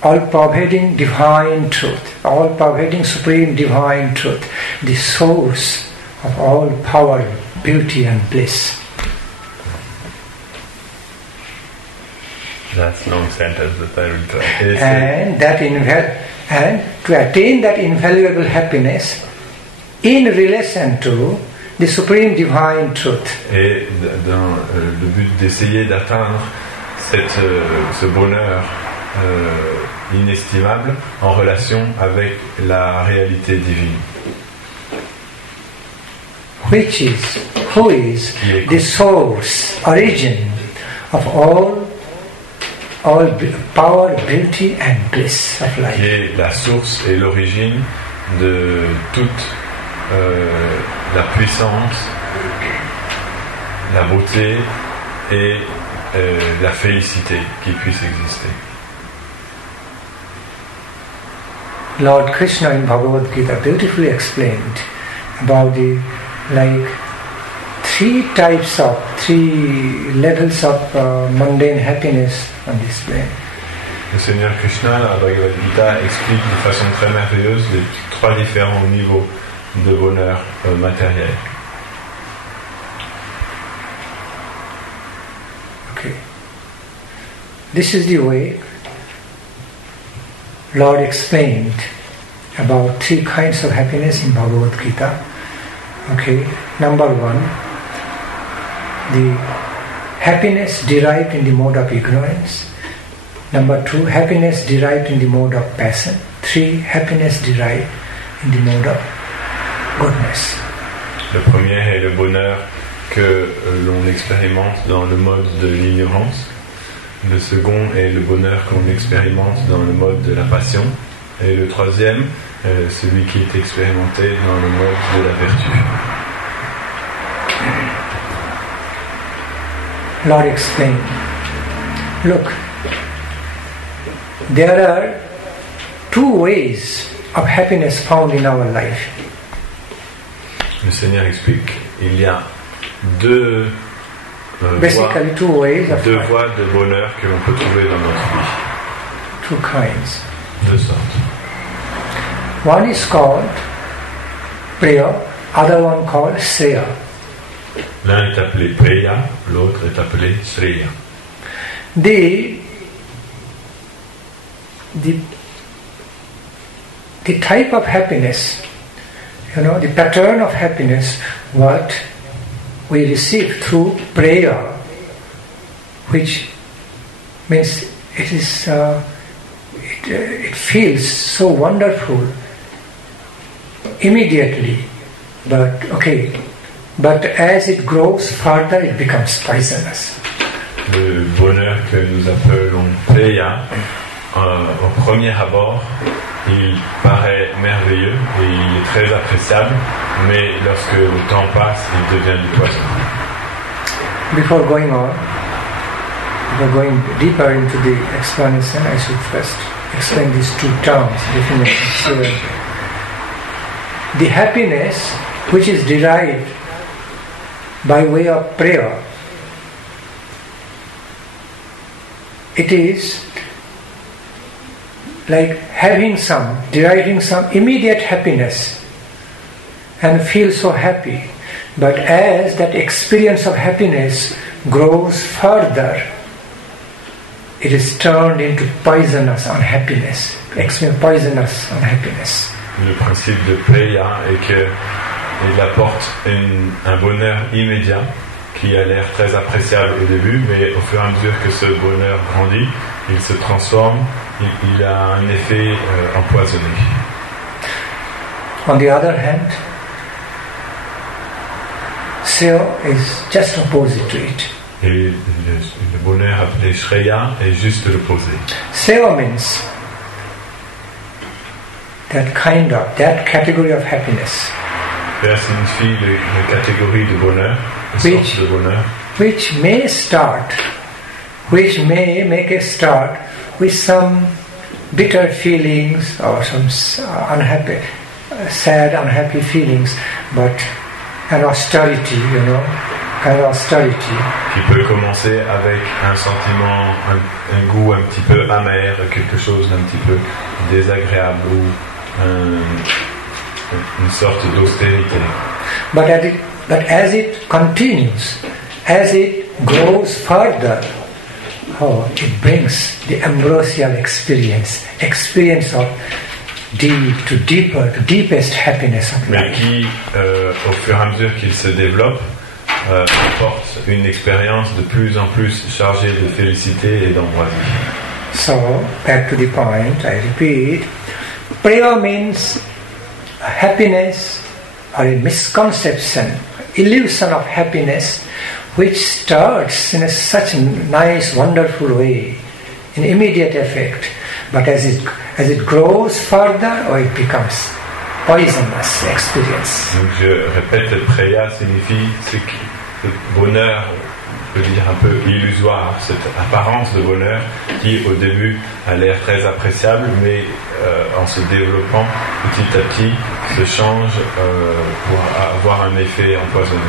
all-pervading divine truth, all-pervading supreme divine truth, the source of all power, beauty and bliss. That's a long sentence that I will try. And to attain that invaluable happiness in relation to the supreme divine truth. Et dans le but d'essayer d'atteindre ce bonheur inestimable en relation avec la réalité divine. Who is the source, origin of all power, beauty and bliss of life. Qui est la source et l'origine de toute la puissance, la beauté et la félicité qui puisse exister. Lord Krishna in Bhagavad Gita beautifully explained about the three levels of mundane happiness on this plane. Le Seigneur Krishna, la Bhagavad Gita, explique de façon très merveilleuse les trois différents niveaux de bonheur matériel. Okay. This is the way Lord explained about three kinds of happiness in Bhagavad Gita. Okay, number one, the happiness derived in the mode of ignorance. Number two, happiness derived in the mode of passion. Three, happiness derived in the mode of goodness. Le premier est le bonheur que l'on expérimente dans le mode de l'ignorance. Le second est le bonheur qu'on expérimente dans le mode de la passion. Et le troisième, celui qui est expérimenté dans le mode de la vertu. Lord explained, look, there are two ways of happiness found in our life. Le Seigneur explique, il y a deux voies de bonheur que l'on peut trouver dans notre vie. Two kinds. Deux sortes. One is called Priya, other one called Sreya. L'un est appelé Priya, l'autre est appelé Sreya. The type of happiness, the pattern of happiness, what we receive through prayer, which means it feels so wonderful immediately, but as it grows further, it becomes poisonous. le bonheur que nous appelons Pleya, au premier abord, il paraît merveilleux et il est très appréciable, mais lorsque le temps passe, il devient du poison. Before going deeper into the explanation, I should first explain these two terms, definitions. The happiness which is derived by way of prayer, it is like deriving some immediate happiness and feel so happy. But as that experience of happiness grows further, it is turned into poisonous unhappiness. Poisonous unhappiness. Le principe de Pleya est qu'il apporte un bonheur immédiat qui a l'air très appréciable au début, mais au fur et à mesure que ce bonheur grandit, il se transforme, il a un effet empoisonné. On the other hand, Shreya is just opposite to it. Et le bonheur appelé Shreya est juste l'opposé. Shreya means that category of happiness. Shreya signifie la catégorie de bonheur, une sorte de bonheur. Which may make a start with some bitter feelings or some sad, unhappy feelings, but an austerity, kind of austerity. Qui peut commencer avec un sentiment, un goût un petit peu amer, quelque chose d'un petit peu désagréable ou une sorte d'austérité. But as it continues, as it grows further, it brings the ambrosial experience of deepest happiness of life. Mais qui, au fur et à mesure qu'il se développe, apporte une expérience de plus en plus chargée de félicité et d'ambroisie. So, back to the point, I repeat, prayer means happiness or a misconception, illusion of happiness, which starts in such a nice, wonderful way, an immediate effect, but as it grows further, it becomes poisonous experience. Donc je répète, le Preya signifie ce bonheur, on peut dire un peu illusoire, cette apparence de bonheur qui au début a l'air très appréciable, mais en se développant petit à petit se change pour avoir un effet empoisonné.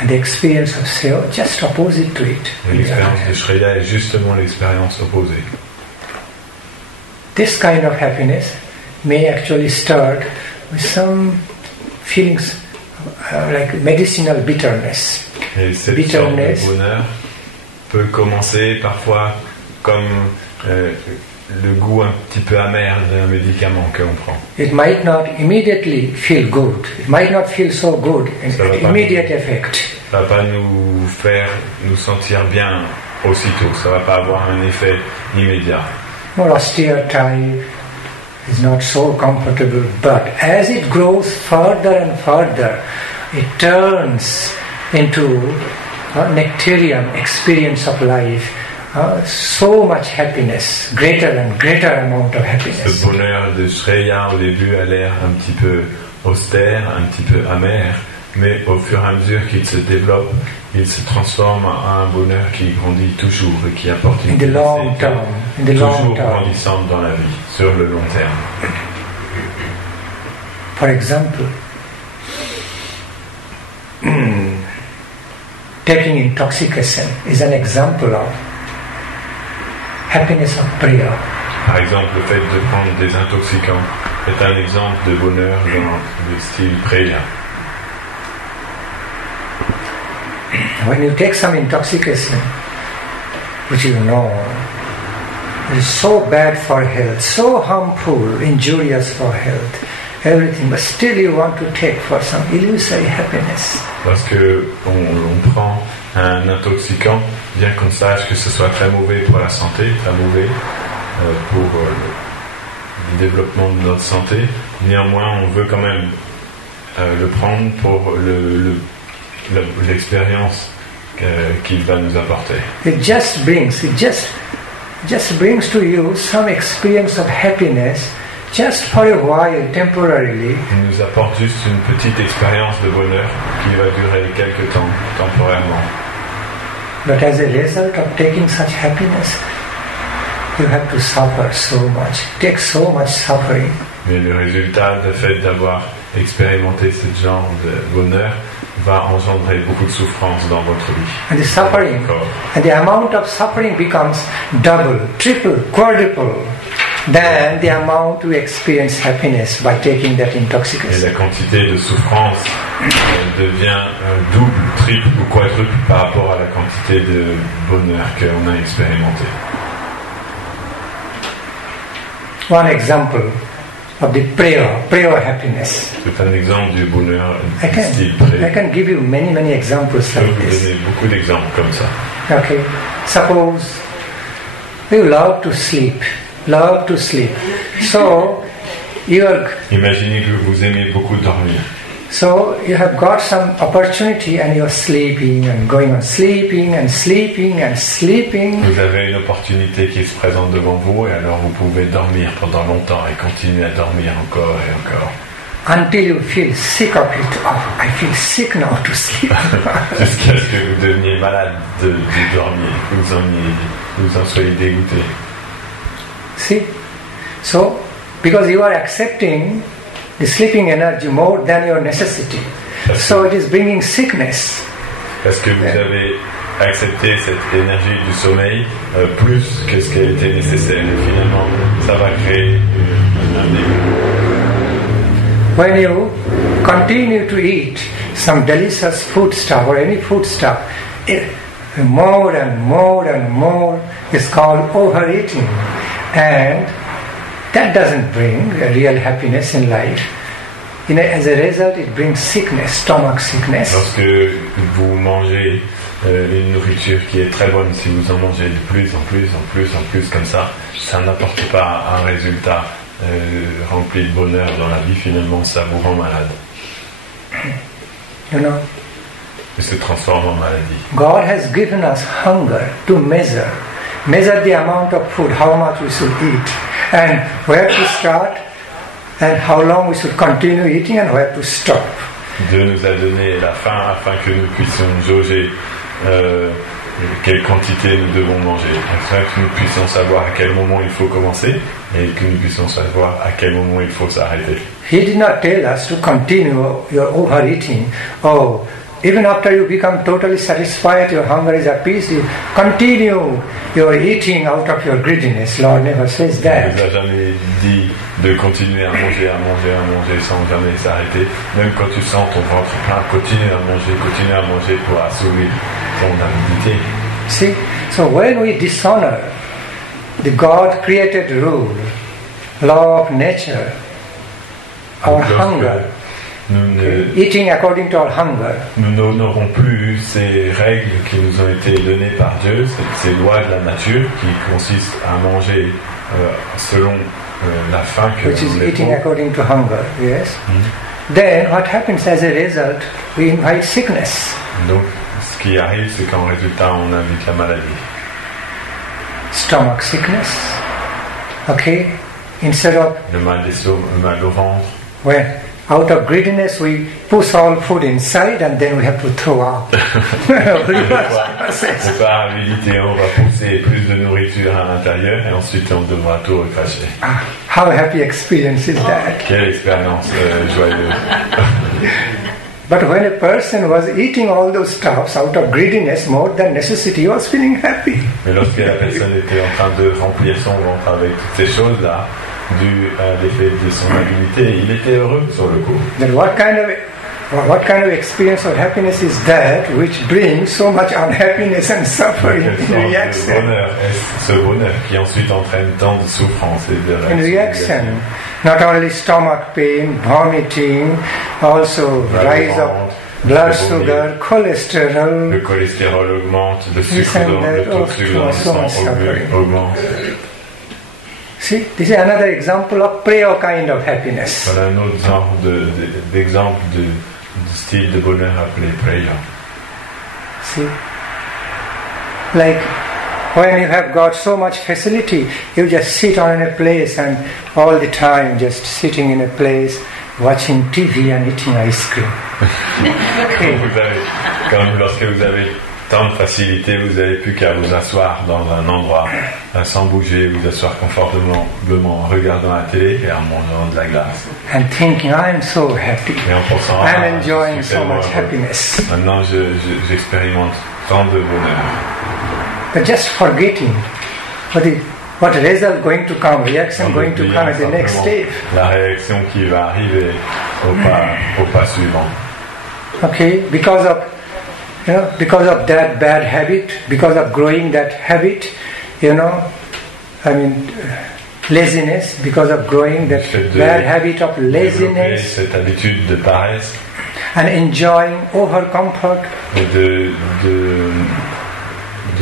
And the experience of Shreya just opposite to it. Et l'expérience de Shreya est justement l'expérience opposée. This kind of happiness may actually start with some feelings like medicinal bitterness. Et cette sorte de bonheur peut commencer parfois comme le goût un petit peu amer d'un médicament que l'on prend. It might not immediately feel good. It might not feel so good. Immediate effect. Ça va pas nous faire nous sentir bien aussitôt. Ça va pas avoir un effet immédiat. More austere type is not so comfortable, but as it grows further and further, it turns into a nectarian experience of life. So much happiness, greater and greater amount of happiness. Ce bonheur de Shreya au début a l'air un petit peu austère, un petit peu amer, mais au fur et à mesure qu'il se développe, il se transforme en un bonheur qui grandit toujours et qui apporte une toujours grandissante dans la vie, sur le long terme. For example, taking intoxication is an example of happiness of prayer. Par exemple, le fait de prendre des intoxicants est un exemple de bonheur dans le style Preya. When you take some intoxication, which you know is so bad for health, so harmful, injurious for health, everything, but still you want to take for some illusory happiness. Parce que on prend un intoxicant, bien qu'on sache que ce soit très mauvais pour la santé, très mauvais pour le développement de notre santé, néanmoins on veut quand même le prendre pour l'expérience qu'il va nous apporter. It just brings to you some experience of happiness, just for a while, temporarily. Il nous apporte juste une petite expérience de bonheur qui va durer quelque temps, temporairement. But as a result of taking such happiness, you have to suffer so much, take so much suffering. Mais le résultat du fait d'avoir expérimenté ce genre de bonheur va engendrer beaucoup de souffrance dans votre vie. And the suffering, and the amount of suffering becomes double, triple, quadruple than the amount we experience happiness by taking that intoxication. Et la quantité de souffrance devient double, triple ou quadruple par rapport à la quantité de bonheur qu'on a expérimenté. One example of the prayer happiness. C'est un exemple du bonheur style I can give you many examples Je peux like vous this. donner beaucoup d'exemples comme ça. Okay, suppose you love to sleep. So Imaginez que vous aimez beaucoup dormir. So you have got some opportunity and you're sleeping and going on sleeping and sleeping and sleeping. Vous avez une opportunité qui se présente devant vous et alors vous pouvez dormir pendant longtemps et continuer à dormir encore et encore. Until you feel sick of it. Oh, I feel sick now to sleep. Jusqu'à ce que vous deveniez malade de dormir, que vous en soyez dégoûté. See? So, because you are accepting the sleeping energy more than your necessity. So it is bringing sickness. Parce que vous avez accepté cette énergie du sommeil plus que ce qui était nécessaire. Et finalement, ça va créer un dégoût. When you continue to eat some delicious food stuff or any food stuff, more and more is called overeating. And that doesn't bring a real happiness in life. As a result, it brings sickness, stomach sickness. Lorsque vous mangez une nourriture qui est très bonne, si vous en mangez de plus en plus comme ça n'apporte pas un résultat rempli de bonheur dans la vie. Finalement, ça vous rend malade. You know, et se transforme en maladie. God has given us hunger to measure the amount of food, how much we should eat, and where to start, and how long we should continue eating, and where to stop. Dieu nous a donné la faim afin que nous puissions jauger quelle quantité nous devons manger, afin que nous puissions savoir à quel moment il faut commencer et que nous puissions savoir à quel moment il faut s'arrêter. He did not tell us to continue your overeating. Oh, even after you become totally satisfied, your hunger is appeased, you continue your eating out of your greediness. Lord never says that. Il ne nous a jamais dit de continuer à manger sans jamais s'arrêter. Même quand tu sens ton ventre plein, continue à manger pour assouvir ton avidité. See, so when we dishonor the God-created rule, law of nature, our hunger, eating according to our hunger. Nous n'honorons plus ces règles qui nous ont été données par Dieu, ces lois de la nature qui consistent à manger selon la faim que which nous is eating avons. according to hunger, yes. Then what happens as a result? We invite sickness. Donc, ce qui arrive, c'est qu'en résultat, on invite la maladie. Stomach sickness. Okay? Instead of Le mal au ventre. when out of greediness we push all food inside and then we have to throw out. C'est pas avidité, on va pousser plus de nourriture à l'intérieur et ensuite on devra tout recracher. How happy experience is that? Quelle expérience joyeuse. But when a person was eating all those stuffs out of greediness more than necessity, he was feeling happy. Mais lorsque la personne était en train de remplir son ventre avec toutes ces choses-là, dû à l'effet de son avidité, il était heureux sur le coup. Then what kind of experience of happiness is that which brings so much unhappiness and suffering in reaction? Ce bonheur qui ensuite entraîne tant de souffrance et de In reaction, not only stomach pain, vomiting, also rise of blood sugar, cholesterol. Le cholestérol augmente, le sucre le taux de sucre dans le sang augmente. See, this is another example of prayer kind of happiness. Voilà un autre genre d'exemple de style de bonheur appelé prayer. See, Like when you have got so much facility, you just sit on a place and all the time just sitting in a place, watching TV and eating ice cream. Okay. Lorsque vous avez tant de facilité, vous n'avez plus qu'à vous asseoir dans un endroit sans bouger, vous asseoir confortablement en regardant la télé et en mangeant de la glace. And thinking, I am so happy. Et en pensant, I'm enjoying so much happiness. Maintenant, j'expérimente tant de bonheur. But just forgetting what result going to come, reaction going to come at the next step. La réaction qui va arriver au pas suivant. Okay, because of that bad habit, because of growing that habit, laziness, because of growing that bad habit of laziness, cette habitude de paresse, and enjoying over comfort, de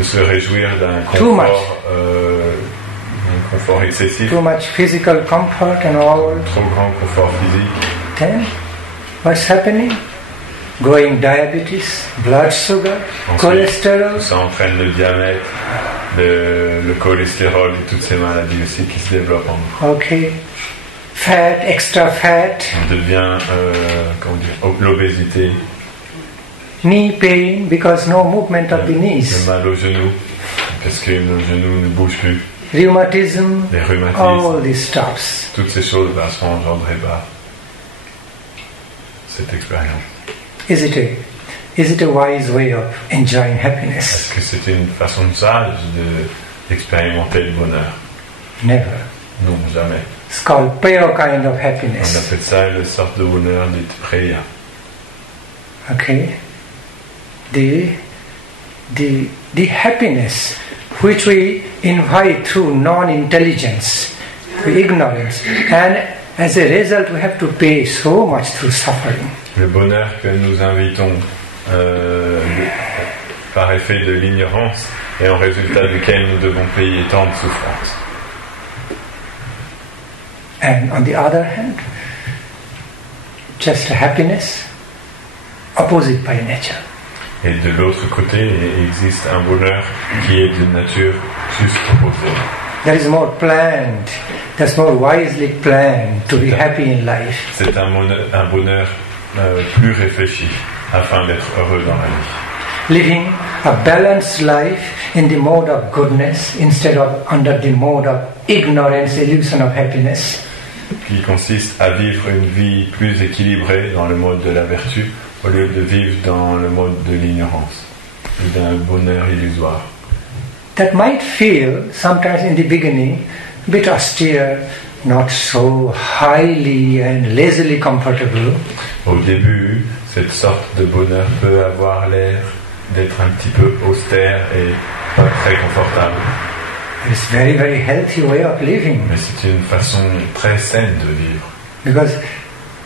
se réjouir d'un confort excessif, too much physical comfort and all, trop grand confort physique. Then what's happening? Growing diabetes, blood sugar, cholesterol. Ça entraîne le diabète, le cholestérol et toutes ces maladies aussi qui se développent en nous. Okay. Fat, extra fat. On devient, l'obésité. Knee pain because no movement of the knees. Le mal aux genoux, parce que nos genoux ne bougent plus. Rheumatism, les rhumatismes, all these stuffs. Toutes ces choses sont engendrées par cette expérience. Is it a wise way of enjoying happiness? Est-ce que c'est une façon sage d'expérimenter le bonheur? Never. Non, jamais. It's called prayer kind of On happiness. appelle ça une sorte de bonheur dit prière. Okay. The happiness which we invite through non-intelligence, through ignorance, and as a result we have to pay so much through suffering. Le bonheur que nous invitons par effet de l'ignorance et en résultat duquel nous devons payer tant de souffrances. And on the other hand, just happiness opposite by nature. Et de l'autre côté, il existe un bonheur qui est de nature juste opposée. That is more planned, that's more wisely planned to be happy in life. C'est un bonheur plus réfléchi afin d'être heureux dans la vie. Living a balanced life in the mode of goodness instead of under the mode of ignorance, illusion of happiness. Qui consiste à vivre une vie plus équilibrée dans le mode de la vertu au lieu de vivre dans le mode de l'ignorance et d'un bonheur illusoire. That might feel sometimes in the beginning a bit austere, not so highly and lazily comfortable. Au début, cette sorte de bonheur peut avoir l'air d'être un petit peu austère et pas très confortable. It's very, very healthy way of living. Mais c'est une façon très saine de vivre. Because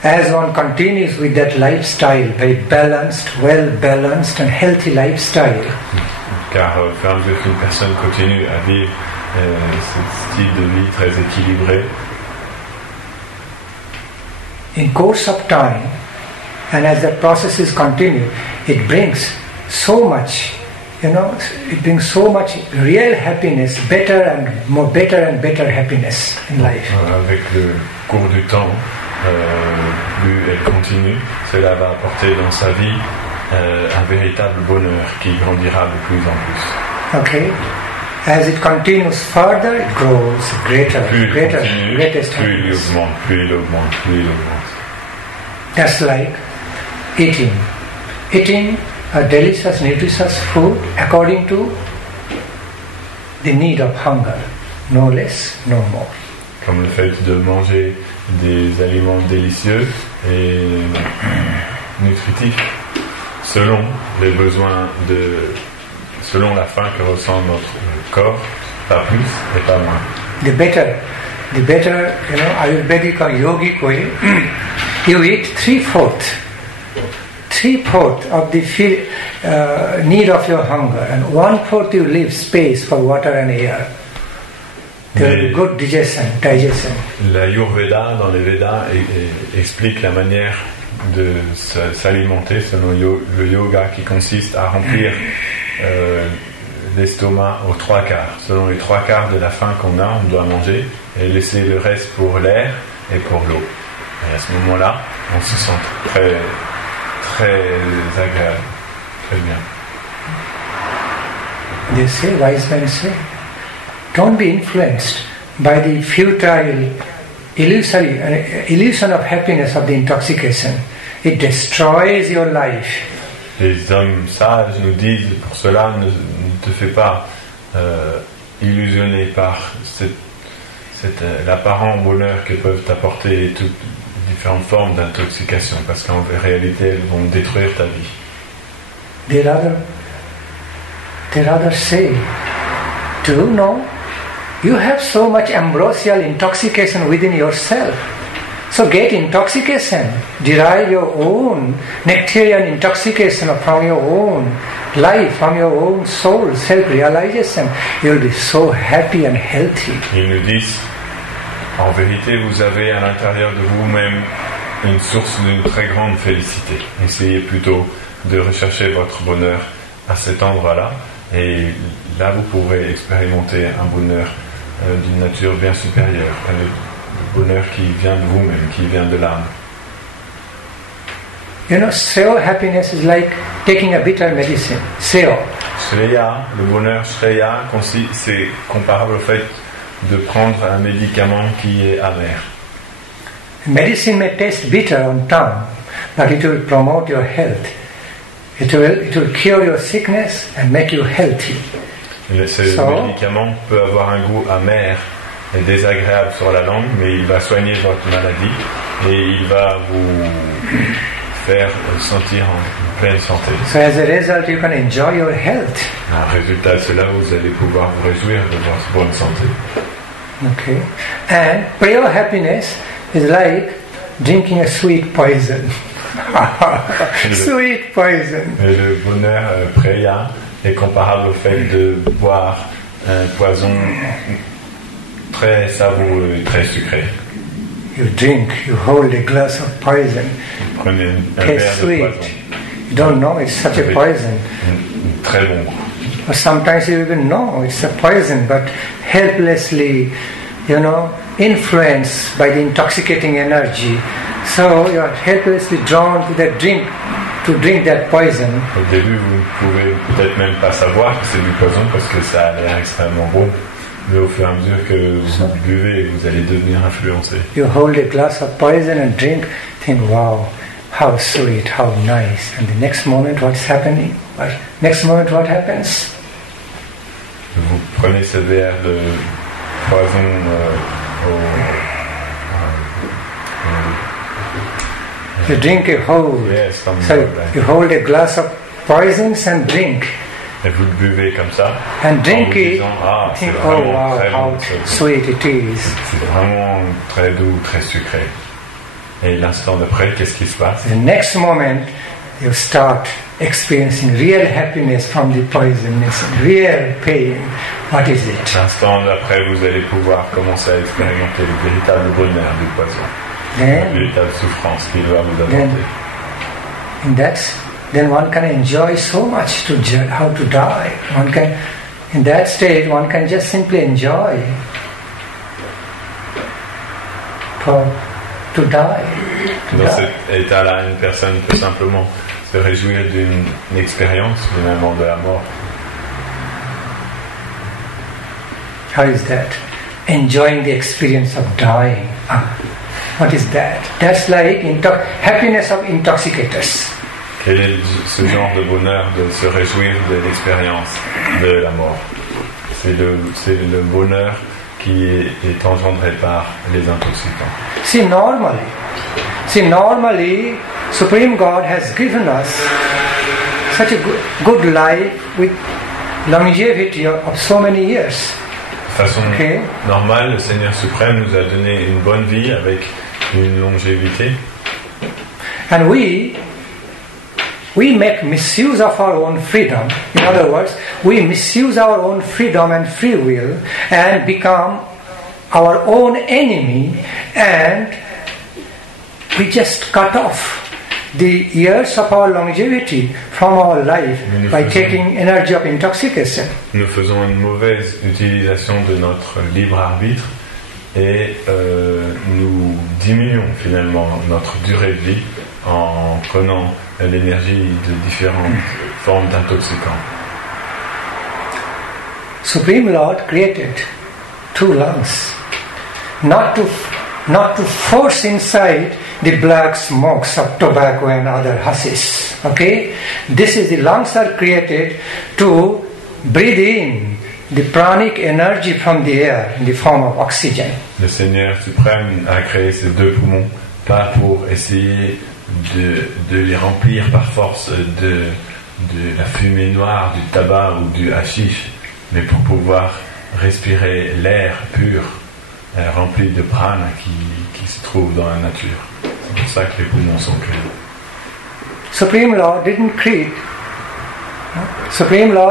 as one continues with that lifestyle, very balanced, well balanced and healthy lifestyle, car au fur et à mesure qu'une personne continue à vivre ce style de vie très équilibré, in course of time, and as the processes continue, it brings so much, it brings so much real happiness, better and better happiness in life. Avec le cours du temps, plus elle continue, cela va apporter dans sa vie un véritable bonheur qui grandira de plus en plus. Okay. As it continues further, it grows greater, greatest happiness. Plus il augmente. That's like eating. Eating a delicious, nutritious food according to the need of hunger. No less, no more. Comme le fait de manger des aliments délicieux et nutritifs selon les besoins selon la faim que ressent notre corps, pas plus et pas moins. The better, Ayurvedic or yogic way, you eat 3/4 of the need of your hunger, and 1/4 you leave space for water and air. There will be good digestion. L'Ayurveda, dans les Védas, explique la manière de s'alimenter selon le yoga qui consiste à remplir l'estomac aux 3/4. Selon les 3/4 de la faim qu'on a, on doit manger et laisser le reste pour l'air et pour l'eau. Et à ce moment-là, on se sent très, très agréable, très bien. They say, wise men say, don't be influenced by the futile illusion of happiness of the intoxication. It destroys your life. Les hommes sages nous disent, pour cela, ne te fais pas illusionner par l'apparent bonheur que peuvent t'apporter toutes différentes formes d'intoxication, parce qu'en réalité, elles vont détruire ta vie. They rather say, do you know, you have so much ambrosial intoxication within yourself. So get intoxication, derive your own nectarian intoxication from your own life, from your own soul, self-realization. You will be so happy and healthy. Ils nous disent, en vérité, vous avez à l'intérieur de vous-même une source d'une très grande félicité. Essayez plutôt de rechercher votre bonheur à cet endroit-là, et là vous pourrez expérimenter un bonheur d'une nature bien supérieure. Le bonheur qui vient de vous-même, qui vient de l'âme. You know, Sreyo happiness is like taking a bitter medicine. Sreyo. Shreya, le bonheur Shreya, c'est comparable au fait de prendre un médicament qui est amer. Medicine may taste bitter on tongue, but it will promote your health. It will cure your sickness and make you healthy. Le médicament peut avoir un goût amer et désagréable sur la langue, mais il va soigner votre maladie et il va vous faire sentir en pleine santé. So as a result, you can enjoy your health. Un résultat de cela, vous allez pouvoir vous réjouir de votre bonne santé. Okay. And pure happiness is like drinking a sweet poison. Sweet poison. Et le bonheur Preya est comparable au fait de boire un poison très savoureux et très sucré. You drink, you hold a glass of poison. Vous prenez un verre de poison. You don't know it's such a poison. Très bon goût. Or sometimes you even know it's a poison, but helplessly, influenced by the intoxicating energy. So you are helplessly drawn to that drink, to drink that poison. Au début, vous ne pouvez peut-être même pas savoir que c'est du poison parce que ça a l'air extrêmement bon. Mais au fur et à mesure que vous buvez, vous allez devenir influencé. You hold a glass of poison and drink, think, wow, how sweet, how nice. And the next moment, what's happening? Next moment, what happens? Vous prenez ce verre de poison you drink a whole. Yes, you hold a glass of poisons and drink. Et vous le buvez comme ça. And drink it. Think, oh wow, how sweet it is. C'est vraiment très doux, très sucré. Et l'instant d'après, qu'est-ce qui se passe? The next moment, you start experiencing real happiness from the poisonness, real pain. What is it? L'instant d'après, vous allez pouvoir commencer à expérimenter le véritable bonheur du poison. La véritable souffrance qu'il va vous apporter. Then one can enjoy so much how to die. In that state, one can just simply enjoy to die. Dans cet état-là, une personne peut simplement se réjouir d'une expérience, finalement, de la mort. How is that? Enjoying the experience of dying. What is that? That's like happiness of intoxicators. Quel est ce genre de bonheur de se réjouir de l'expérience de la mort? C'est le bonheur qui est engendré par les intoxicants. See, normally, Supreme God has given us such a good life with longevity of so many years. De façon normale, le Seigneur suprême nous a donné une bonne vie avec une longévité. And we make misuse of our own freedom. In other words, we misuse our own freedom and free will and become our own enemy, and we just cut off the years of our longevity from our life by taking energy of intoxication. Nous faisons une mauvaise utilisation de notre libre arbitre et nous diminuons finalement notre durée de vie en prenant l'énergie de différentes formes d'intoxicants. Supreme Lord created two lungs, not to force inside the black smokes of tobacco and other hashish. Okay, this is the lungs are created to breathe in the pranic energy from the air in the form of oxygen. Le Seigneur suprême a créé ces deux poumons pas pour essayer de les remplir par force de la fumée noire, du tabac ou du hashish, mais pour pouvoir respirer l'air pur, rempli de prana qui se trouve dans la nature. C'est pour ça que les poumons sont créés. Supreme Lord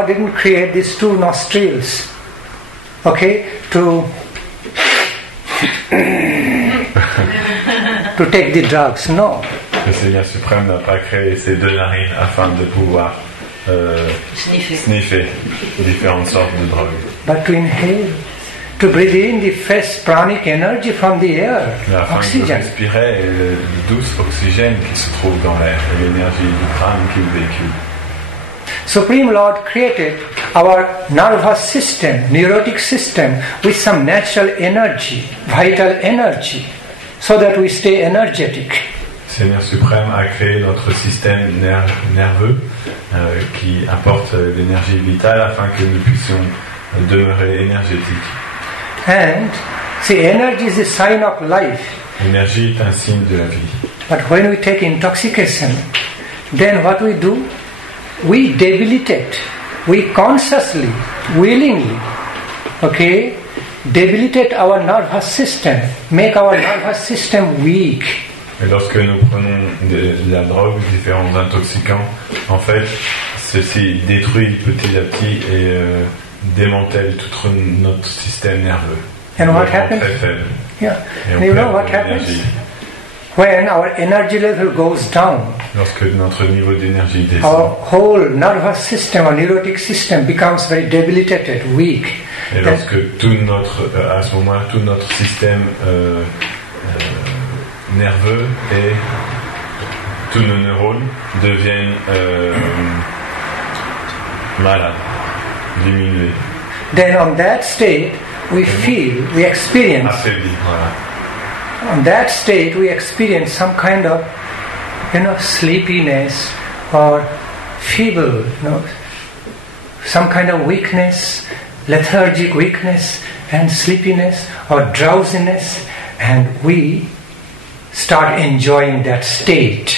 didn't create these two nostrils, okay, to take the drugs. No. Le Seigneur suprême n'a pas créé ces deux narines afin de pouvoir sniffer différentes sortes de drogues. But to inhale, to breathe in the fresh pranic energy from the air, afin oxygen. de respirer le douce oxygène qui se trouve dans l'air et l'énergie du prana qu'il véhicule. Supreme Lord created our nervous system, neurotic system, with some natural energy, vital energy, so that we stay energetic. Le Seigneur suprême a créé notre système nerveux qui apporte l'énergie vitale afin que nous puissions demeurer énergétiques. And see, energy is a sign of life. L'énergie est un signe de la vie. But when we take intoxication, then what we do? We debilitate. We consciously, willingly, okay, debilitate our nervous system, make our nervous system weak. Et lorsque nous prenons de la drogue, différents intoxicants, en fait, ceci détruit petit à petit et démantèle tout notre système nerveux. And what happens? Très faible. Yeah. Et And you know what happens? When our energy level goes down, lorsque notre niveau d'énergie descend, our whole nervous system, our neurotic system becomes very debilitated, weak. Et lorsque à ce moment-là, tout notre système nerveux et tous nos neurones deviennent malades, diminués. Then on that state, we feel, we experience. Affaiblis, voilà. On that state, we experience some kind of, sleepiness or feeble, some kind of weakness, lethargic weakness and sleepiness or drowsiness, and we start enjoying that state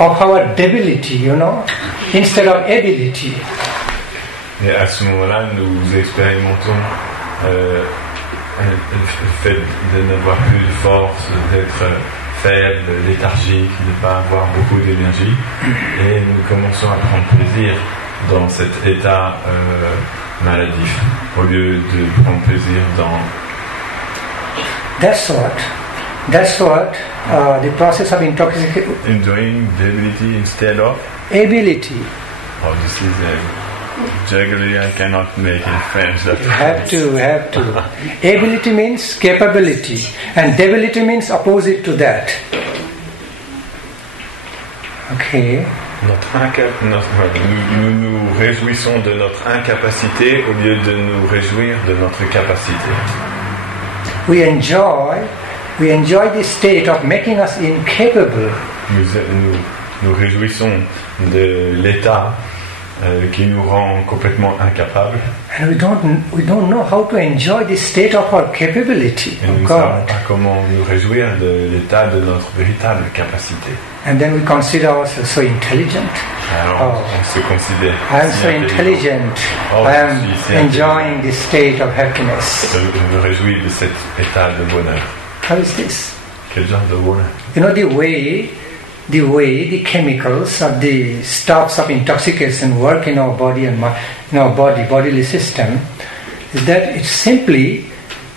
of our debility, instead of ability. Et à ce moment-là, nous expérimentons le fait de n'avoir plus de force, d'être faible, léthargique, de ne pas avoir beaucoup d'énergie, et nous commençons à prendre plaisir dans cet état maladif, au lieu de prendre plaisir dans... That's what the process of intoxication... Enjoying debility instead of... Ability. Oh, this is a jugglery I cannot make in French. Have to. Ability means capability, and debility means opposite to that. Okay. Nous nous réjouissons de notre incapacité au lieu de nous réjouir de notre capacité. We enjoy the state of making us incapable. Nous réjouissons de l'état qui nous rend complètement incapables. And we don't know how to enjoy the state of our capability. Et nous ne savons pas comment nous réjouir de l'état de notre véritable capacité. And then we consider ourselves so intelligent. Alors, on se considère I am so intelligent. I am enjoying this state of happiness. Je me réjouis de cet état de bonheur. How is this? Quel genre de bonheur? The way the chemicals of the stops of intoxication work in our body and in our bodily system is that it simply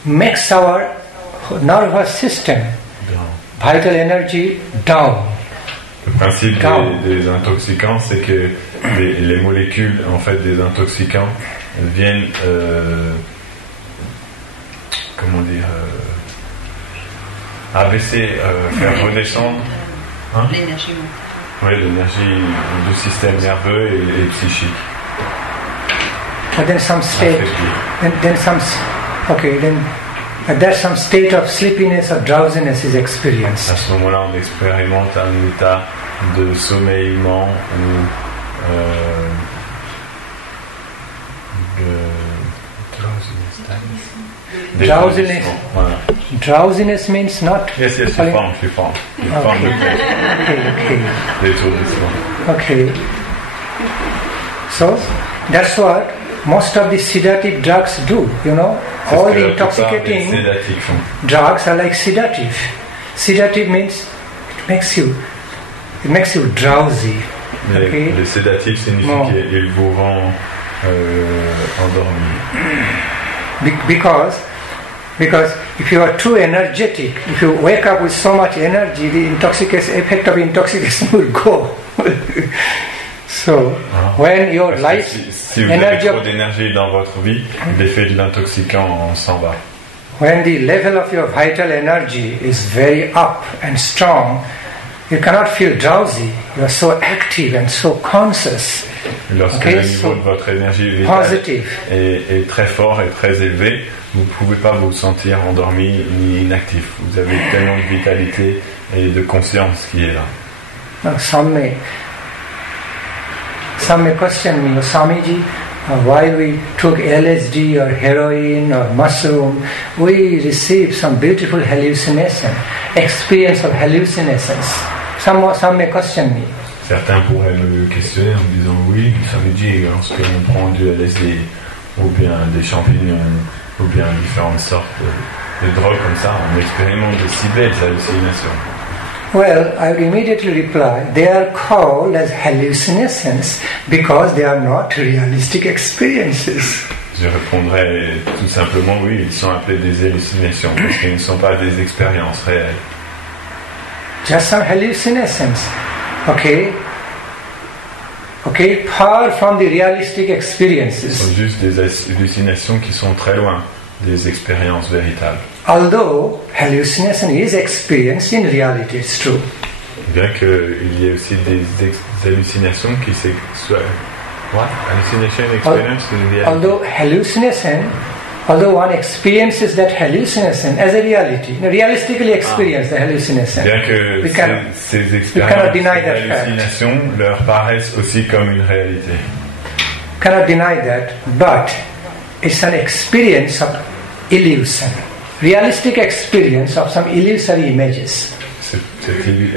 makes our nervous system, vital energy down, Le principe des intoxicants, c'est que les molécules en fait des intoxicants viennent, abaisser, faire redescendre l'énergie. Oui, l'énergie du système nerveux et psychique. But then some state, there's some state of sleepiness or drowsiness is experienced. À ce moment-là, on expérimente un état de sommeillement ou de drowsiness. Voilà. Drowsiness means not. Yes, you found. Okay. So that's what most of the sedative drugs do. All the intoxicating drugs are like sedative. Sedative means it makes you drowsy. Okay? Les sédatifs signifient qu'ils vous rend endormi. Because if you are too energetic, if you wake up with so much energy, the effect of intoxication will go. So, when your life, si vous avez trop d'énergie dans votre vie, l'effet de l'intoxicant s'en va. When the level of your vital energy is very up and strong, you cannot feel drowsy. You are so active and so conscious. Lorsque le niveau de votre énergie vitale est très fort et très élevé, vous ne pouvez pas vous sentir endormi ni inactif. Vous avez tellement de vitalité et de conscience qui est là. Some may question me, Swamiji, while we took LSD or heroin or mushroom, we received some beautiful hallucination, experience of hallucinations. Some may question me. Certains pourraient me questionner en me disant oui, Swamiji, lorsqu'on prend du LSD ou bien des champignons ou bien différentes sortes de drogues comme ça, on expérimente de si belles hallucinations. Well, I would immediately reply, they are called as hallucinations because they are not realistic experiences. Je répondrai tout simplement oui, ils sont appelés des hallucinations parce qu'ils ne sont pas des expériences réelles. Just some hallucinations, okay, far from the realistic experiences. Ce sont juste des hallucinations qui sont très loin des expériences véritables. Although hallucination is experienced in reality, it's true. Bien qu'il y ait aussi des hallucinations qui soient... What? Hallucination experience in reality. Although one experiences that hallucination as a reality, realistically experience the hallucination. Bien que ces expériences, ces hallucinations leur paraissent aussi comme une réalité. Cannot deny that, but it's an experience of illusion. Realistic experience of some illusory images. Cette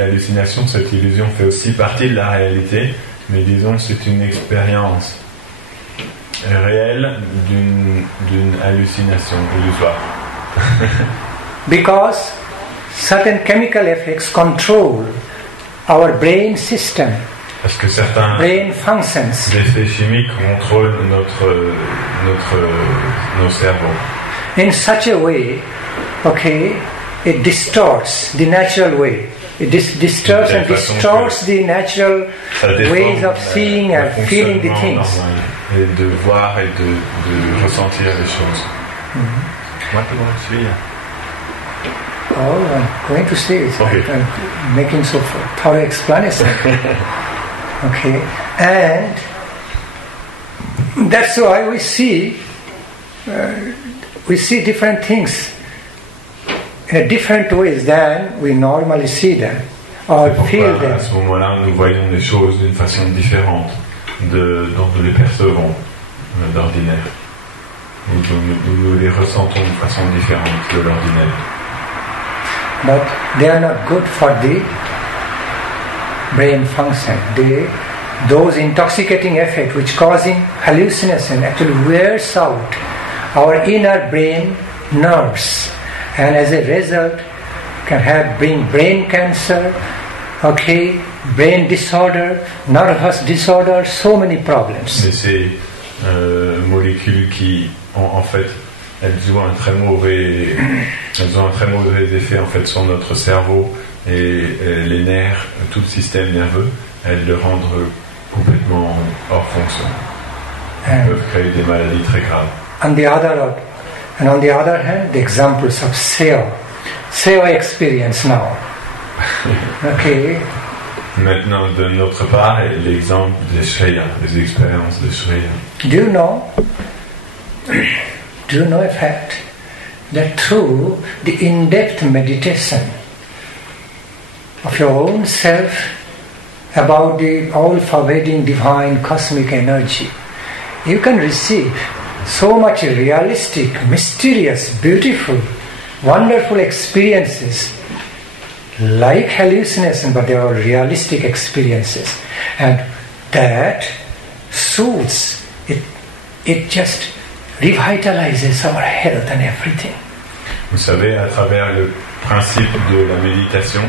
hallucination, cette illusion fait aussi partie de la réalité, mais disons c'est une expérience réelle d'une hallucination illusoire. Because certain chemical effects control our brain system. Parce que certains brain functions. Effets chimiques contrôlent nos cerveaux. In such a way, it distorts the natural way. It disturbs and distorts the natural ways of seeing and feeling the things. Et de voir et de ressentir les choses. What do I see? Oh, I'm going to say it. Okay. I'm making so thorough explanation. Okay, and that's why we see different things in different ways than we normally see them or feel them. À ce moment-là, nous voyons les choses d'une façon différente dont nous les percevons d'ordinaire. Nous les ressentons d'une façon différente de l'ordinaire. But they are not good for the brain function. Those intoxicating effects which causing hallucination actually wears out our inner brain nerves, and as a result can bring brain cancer, brain disorder, nervous disorder, so many problems. Mais ces molécules qui en fait elles jouent un très mauvais Elles ont un très mauvais effet en fait sur notre cerveau et les nerfs, tout le système nerveux. Elles le rendent complètement hors fonction. Elles peuvent créer des maladies très graves. On the other hand, the examples of seva experience now. Okay. Maintenant, de notre part, l'exemple des Shreya, des expériences de Shreya. Do you know a fact that through the in-depth meditation of your own self about the all-pervading divine cosmic energy, you can receive so much realistic, mysterious, beautiful, wonderful experiences like hallucination, but they are realistic experiences, and that soothes it. It just revitalizes our health and everything. Vous savez, à travers le principe de la méditation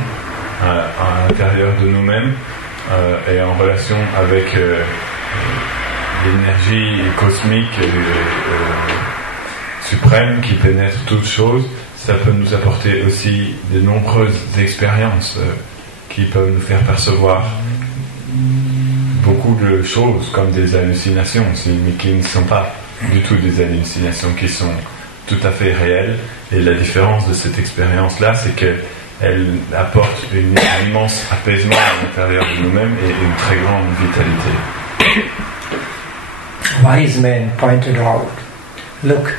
à l'intérieur de nous-mêmes et en relation avec l'énergie cosmique suprême qui pénètre toutes choses, ça peut nous apporter aussi de nombreuses expériences qui peuvent nous faire percevoir beaucoup de choses comme des hallucinations aussi, mais qui ne sont pas du tout des hallucinations, qui sont tout à fait réelles. Et la différence de cette expérience-là, c'est qu'elle apporte un immense apaisement à l'intérieur de nous-mêmes et une très grande vitalité. Wise men pointed out, look,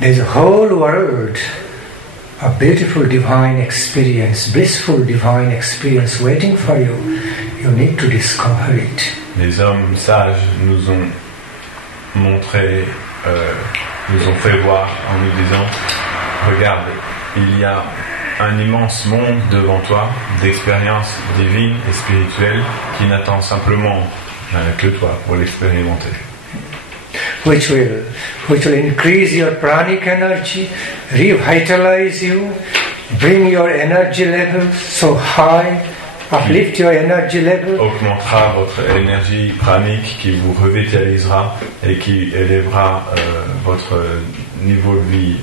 there's a whole world of beautiful divine experience, blissful divine experience waiting for you. You need to discover it. Les hommes sages nous ont montré, nous ont fait voir en nous disant, regarde, il y a un immense monde devant toi d'expériences divines et spirituelles qui n'attend simplement que toi pour l'expérimenter. Which will increase your pranic energy, revitalize you, bring your energy level so high, uplift your energy level. Augmentera votre énergie pranique qui vous revitalisera et qui élèvera votre niveau de vie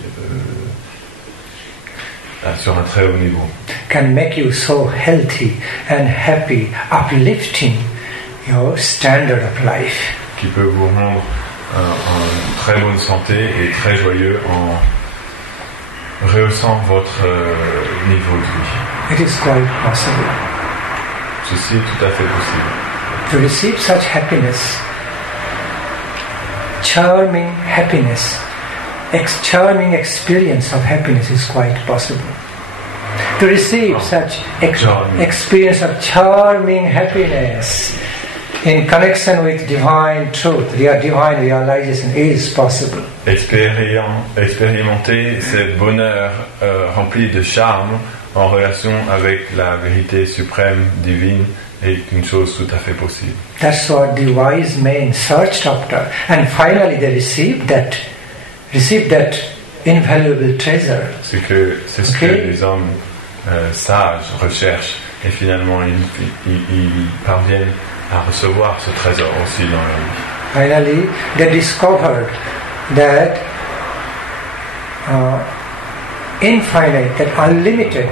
sur un très haut niveau. Can make you so healthy and happy, uplifting your standard of life. Qui peut vous rendre en très bonne santé et très joyeux en rehaussant votre niveau de vie. It is quite possible. Ceci est tout à fait possible. To receive such happiness, charming happiness, charming experience of happiness is quite possible. To receive such experience of charming happiness in connection with divine truth, divine realization is possible. Expérimenter ce bonheur rempli de charme en relation avec la vérité suprême divine est une chose tout à fait possible. That's what the wise men searched after, and finally they received that invaluable treasure. C'est ce que les hommes sages recherchent, et finalement ils parviennent à recevoir ce trésor aussi dans leur vie. Finally, they discovered that infinite, that unlimited,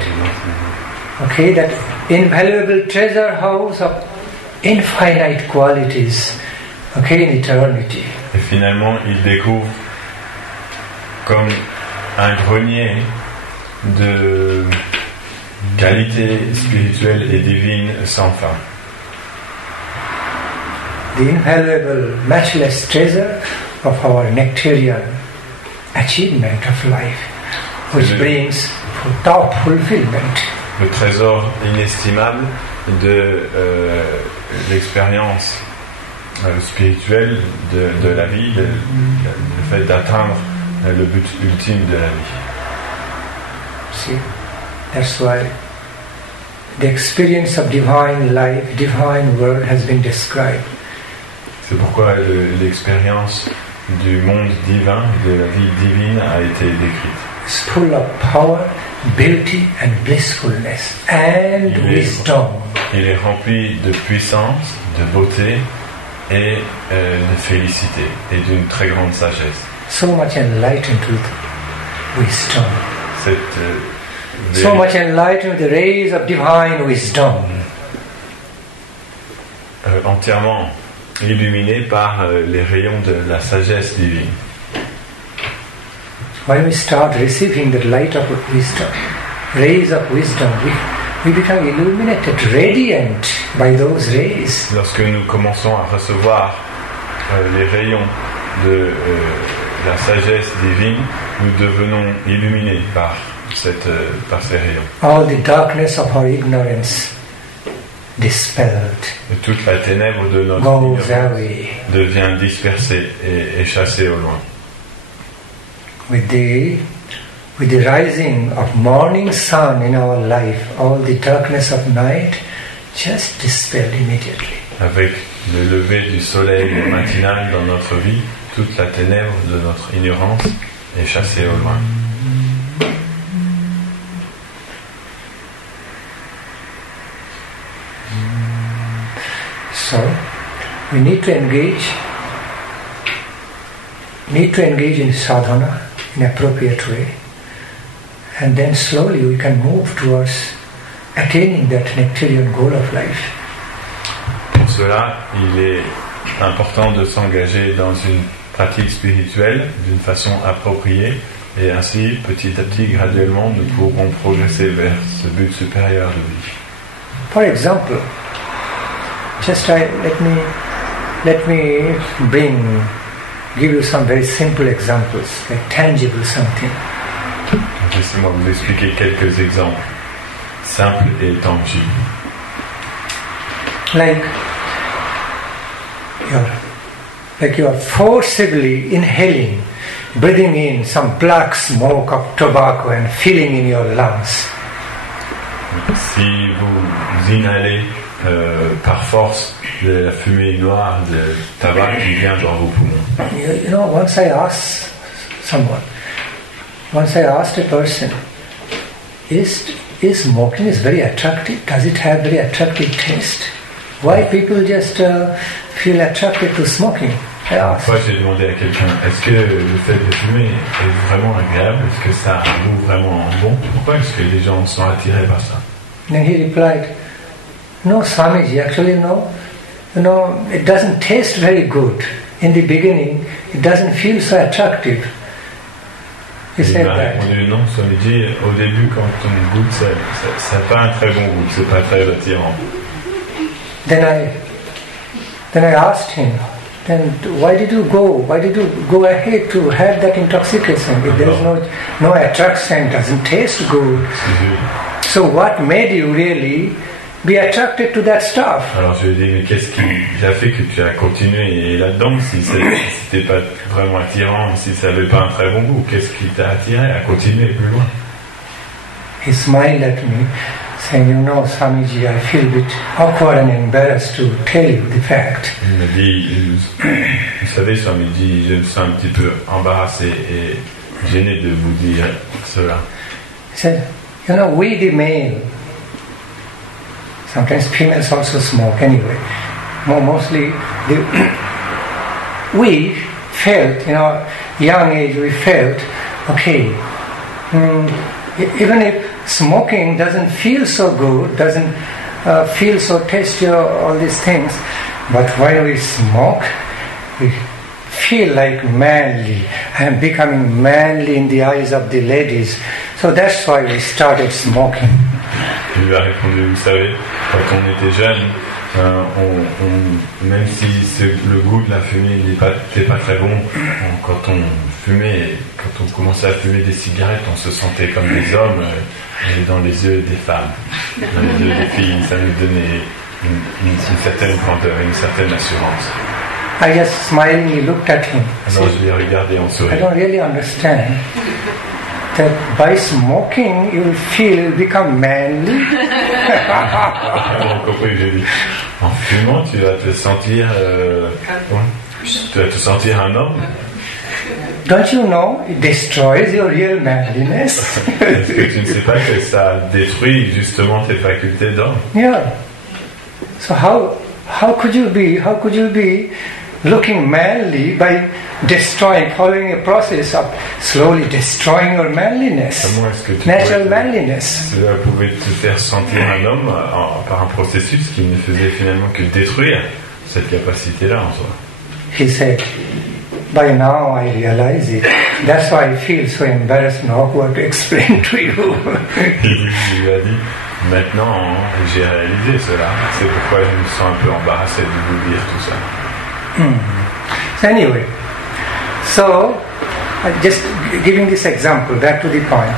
that invaluable treasure house of infinite qualities, in eternity. Et finalement, ils découvrent comme un grenier de qualités spirituelles et divines sans fin. The invaluable, matchless treasure of our nectarian achievement of life, which brings top fulfillment. Le trésor inestimable de l'expérience spirituelle de la vie, le fait d'atteindre le but ultime de la vie. See, that's why the experience of divine life, divine world has been described. C'est pourquoi l'expérience du monde divin, de la vie divine, a été décrite. It's full of power, beauty and blissfulness and wisdom. Il est rempli de puissance, de beauté et de félicité et d'une très grande sagesse. So much enlightened with wisdom. So much enlightened with the rays of divine wisdom. Entièrement illuminé par les rayons de la sagesse divine. When we start receiving the light of wisdom, rays of wisdom, we become illuminated, radiant by those rays. Lorsque nous commençons à recevoir les rayons de la sagesse divine, nous devenons illuminés par ces rayons. All the darkness of our ignorance dispelled. Et toute la ténèbre de notre ignorance devient dispersée et chassée au loin. With the rising of morning sun in our life, all the darkness of night just dispelled immediately. Avec le lever du soleil matinal dans notre vie, toute la ténèbre de notre ignorance est chassée au loin. So, we need to engage in sadhana in an appropriate way, and then slowly we can move towards attaining that nectarian goal of life. Pour cela, il est important de s'engager dans une pratique spirituelle d'une façon appropriée, et ainsi, petit à petit, graduellement, nous pourrons progresser vers ce but supérieur de vie. For example, let me give you some very simple examples, like tangible something. Laissez-moi vous expliquer quelques exemples simples et tangibles. Like you are forcibly inhaling, breathing in some black smoke of tobacco and feeling in your lungs. Si vous inhalez par force de la fumée noire de tabac qui vient dans vos poumons. You know, once I asked a person, is smoking very attractive? Does it have very attractive taste? Why people just feel attracted to smoking? Une fois, j'ai demandé à quelqu'un, est-ce que le fait de fumer est vraiment agréable? Est-ce que ça a un goût vraiment bon? Pourquoi est-ce que les gens sont attirés par ça? Then he replied, no, Swamiji, actually no. You know, it doesn't taste very good. In the beginning, it doesn't feel so attractive. He said that. Répondu, non, Swamiji, au début, quand on goûte, ça n'a pas un très bon goût, c'est pas très attirant. Then I asked him, then why did you go ahead to have that intoxication? If there is no attraction, doesn't taste good. So what made you really be attracted to that stuff? Alors je lui ai dit, mais qu'est-ce qui a fait que tu as continué là-dedans si c'était pas vraiment attirant, si ça n'avait pas un très bon goût? Qu'est-ce qui t'a attiré à continuer plus loin? He smiled at me, saying, you know, Swamiji, I feel a bit awkward and embarrassed to tell you the fact. Il m'a dit, vous savez, Swamiji, je me sens un petit peu embarrassé et gêné de vous dire cela. He said, you know, we the male, sometimes females also smoke anyway. Mostly, we felt, young age, we felt, okay, even if smoking doesn't feel so good, doesn't feel so tasty, all these things, but when we smoke, we feel like manly. I am becoming manly in the eyes of the ladies. So that's why we started smoking. Il lui a répondu, vous savez, quand on était jeune, même si le goût de la fumée n'était pas très bon, quand on commençait à fumer des cigarettes, on se sentait comme des hommes dans les yeux des femmes, dans les yeux des filles. Ça nous donnait une certaine grandeur, une certaine assurance. I just smilingly looked at him. Alors je l'ai regardé en souriant. I don't really understand that by smoking you will become manly. J'ai dit, en fumant tu vas te sentir un homme. Don't you know it destroys your real manliness? Est-ce que tu ne sais pas que ça détruit justement tes facultés d'homme? Yeah. So how could you be looking manly by following a process of slowly destroying your manliness, natural manliness. Cela pouvait te faire sentir un homme par un processus qui ne faisait finalement que détruire cette capacité-là en toi. He said, by now I realize it. That's why I feel so embarrassed and awkward to explain to you. Il lui a dit, maintenant j'ai réalisé cela, c'est pourquoi je me sens un peu embarrassé de vous dire tout ça. So anyway, just giving this example, back to the point.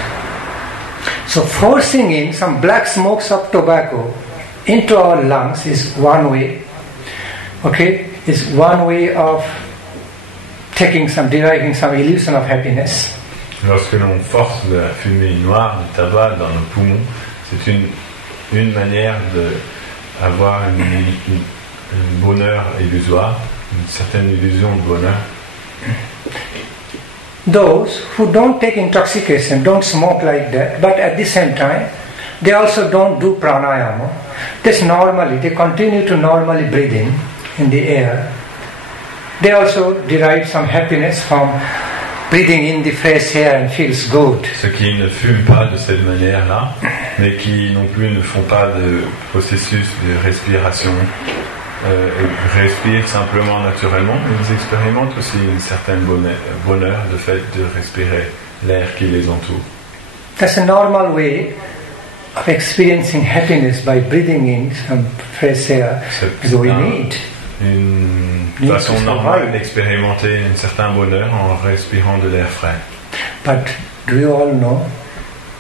So forcing in some black smokes of tobacco into our lungs is one way, is one way of deriving some illusion of happiness. Lorsque l'on force de la fumée noire de tabac dans nos poumons, c'est une manière d'avoir un bonheur illusoire, une certaine illusion de bonheur. Those who don't take intoxication don't smoke like that, but at the same time they also don't do pranayama. They continue to normally breathe in the air. They also derive some happiness from breathing in the fresh air and feels good. Ceux qui ne fument pas de cette manière-là, mais qui non plus ne font pas de processus de respiration, respirent simplement naturellement, ils expérimentent aussi une certaine bonheur de fait de respirer l'air qui les entoure. That's a normal way of experiencing happiness by breathing in some fresh air that we need. Une façon normale d'expérimenter un certain bonheur en respirant de l'air frais. But do you all know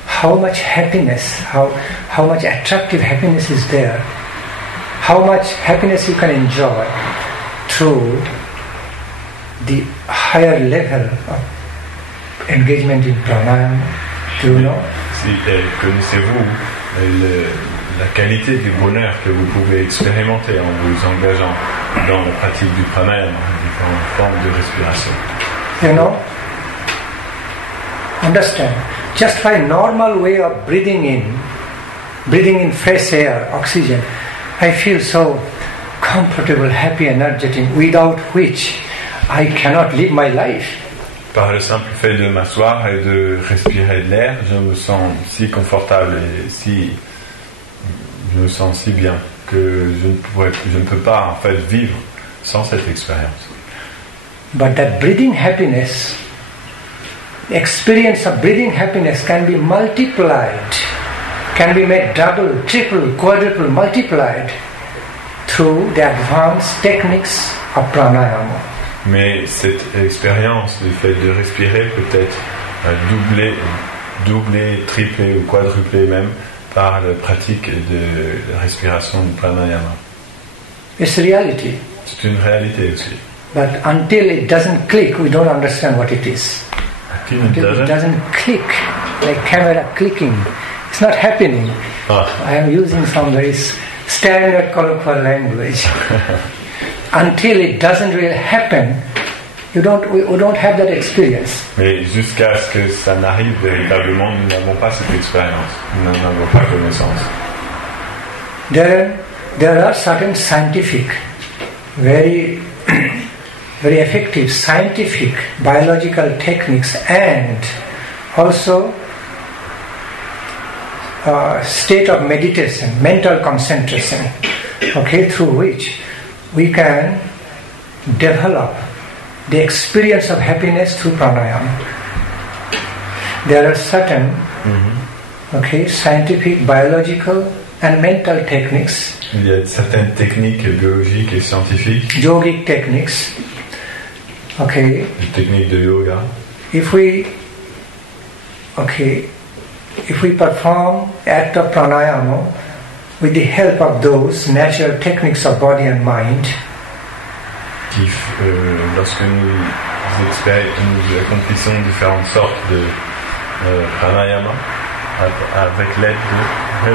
how much happiness, how much attractive happiness is there? How much happiness you can enjoy through the higher level of engagement in pranayama? Do you know? Connaissez-vous la qualité du bonheur que vous pouvez expérimenter en vous engageant dans la pratique du pranayama, différentes formes de respiration? You know? Understand? Just by normal way of breathing in fresh air, oxygen, I feel so comfortable, happy, energetic, without which I cannot live my life. Par le simple fait de m'asseoir et de respirer de l'air, je me sens si confortable et je me sens si bien que je ne peux pas en fait vivre sans cette expérience. But that breathing happiness, the experience of breathing happiness can be multiplied, can be made double, triple, quadruple, multiplied through the advanced techniques of pranayama. Mais cette expérience du fait de respirer peut être doublée, triplée ou quadruplée même par la pratique de la respiration du pranayama. It's reality. C'est une réalité aussi. But until it doesn't click, we don't understand what it is. Until it doesn't click, like camera clicking, it's not happening. I am using some very standard colloquial language. Until it doesn't really happen, we don't have that experience. Mais jusqu'à ce que ça n'arrive véritablement, nous n'avons pas cette expérience, nous n'en avons pas connaissance. There are certain scientific, very very effective scientific biological techniques and also state of meditation, mental concentration, through which we can develop the experience of happiness through pranayama. There are certain scientific, biological and mental techniques. Il y a certaines techniques biologiques et scientifiques. Yogic techniques. Les techniques de yoga. If we perform act of pranayama with the help of those natural techniques of body and mind, lorsque nous accomplissons différentes sortes de pranayama avec l'aide de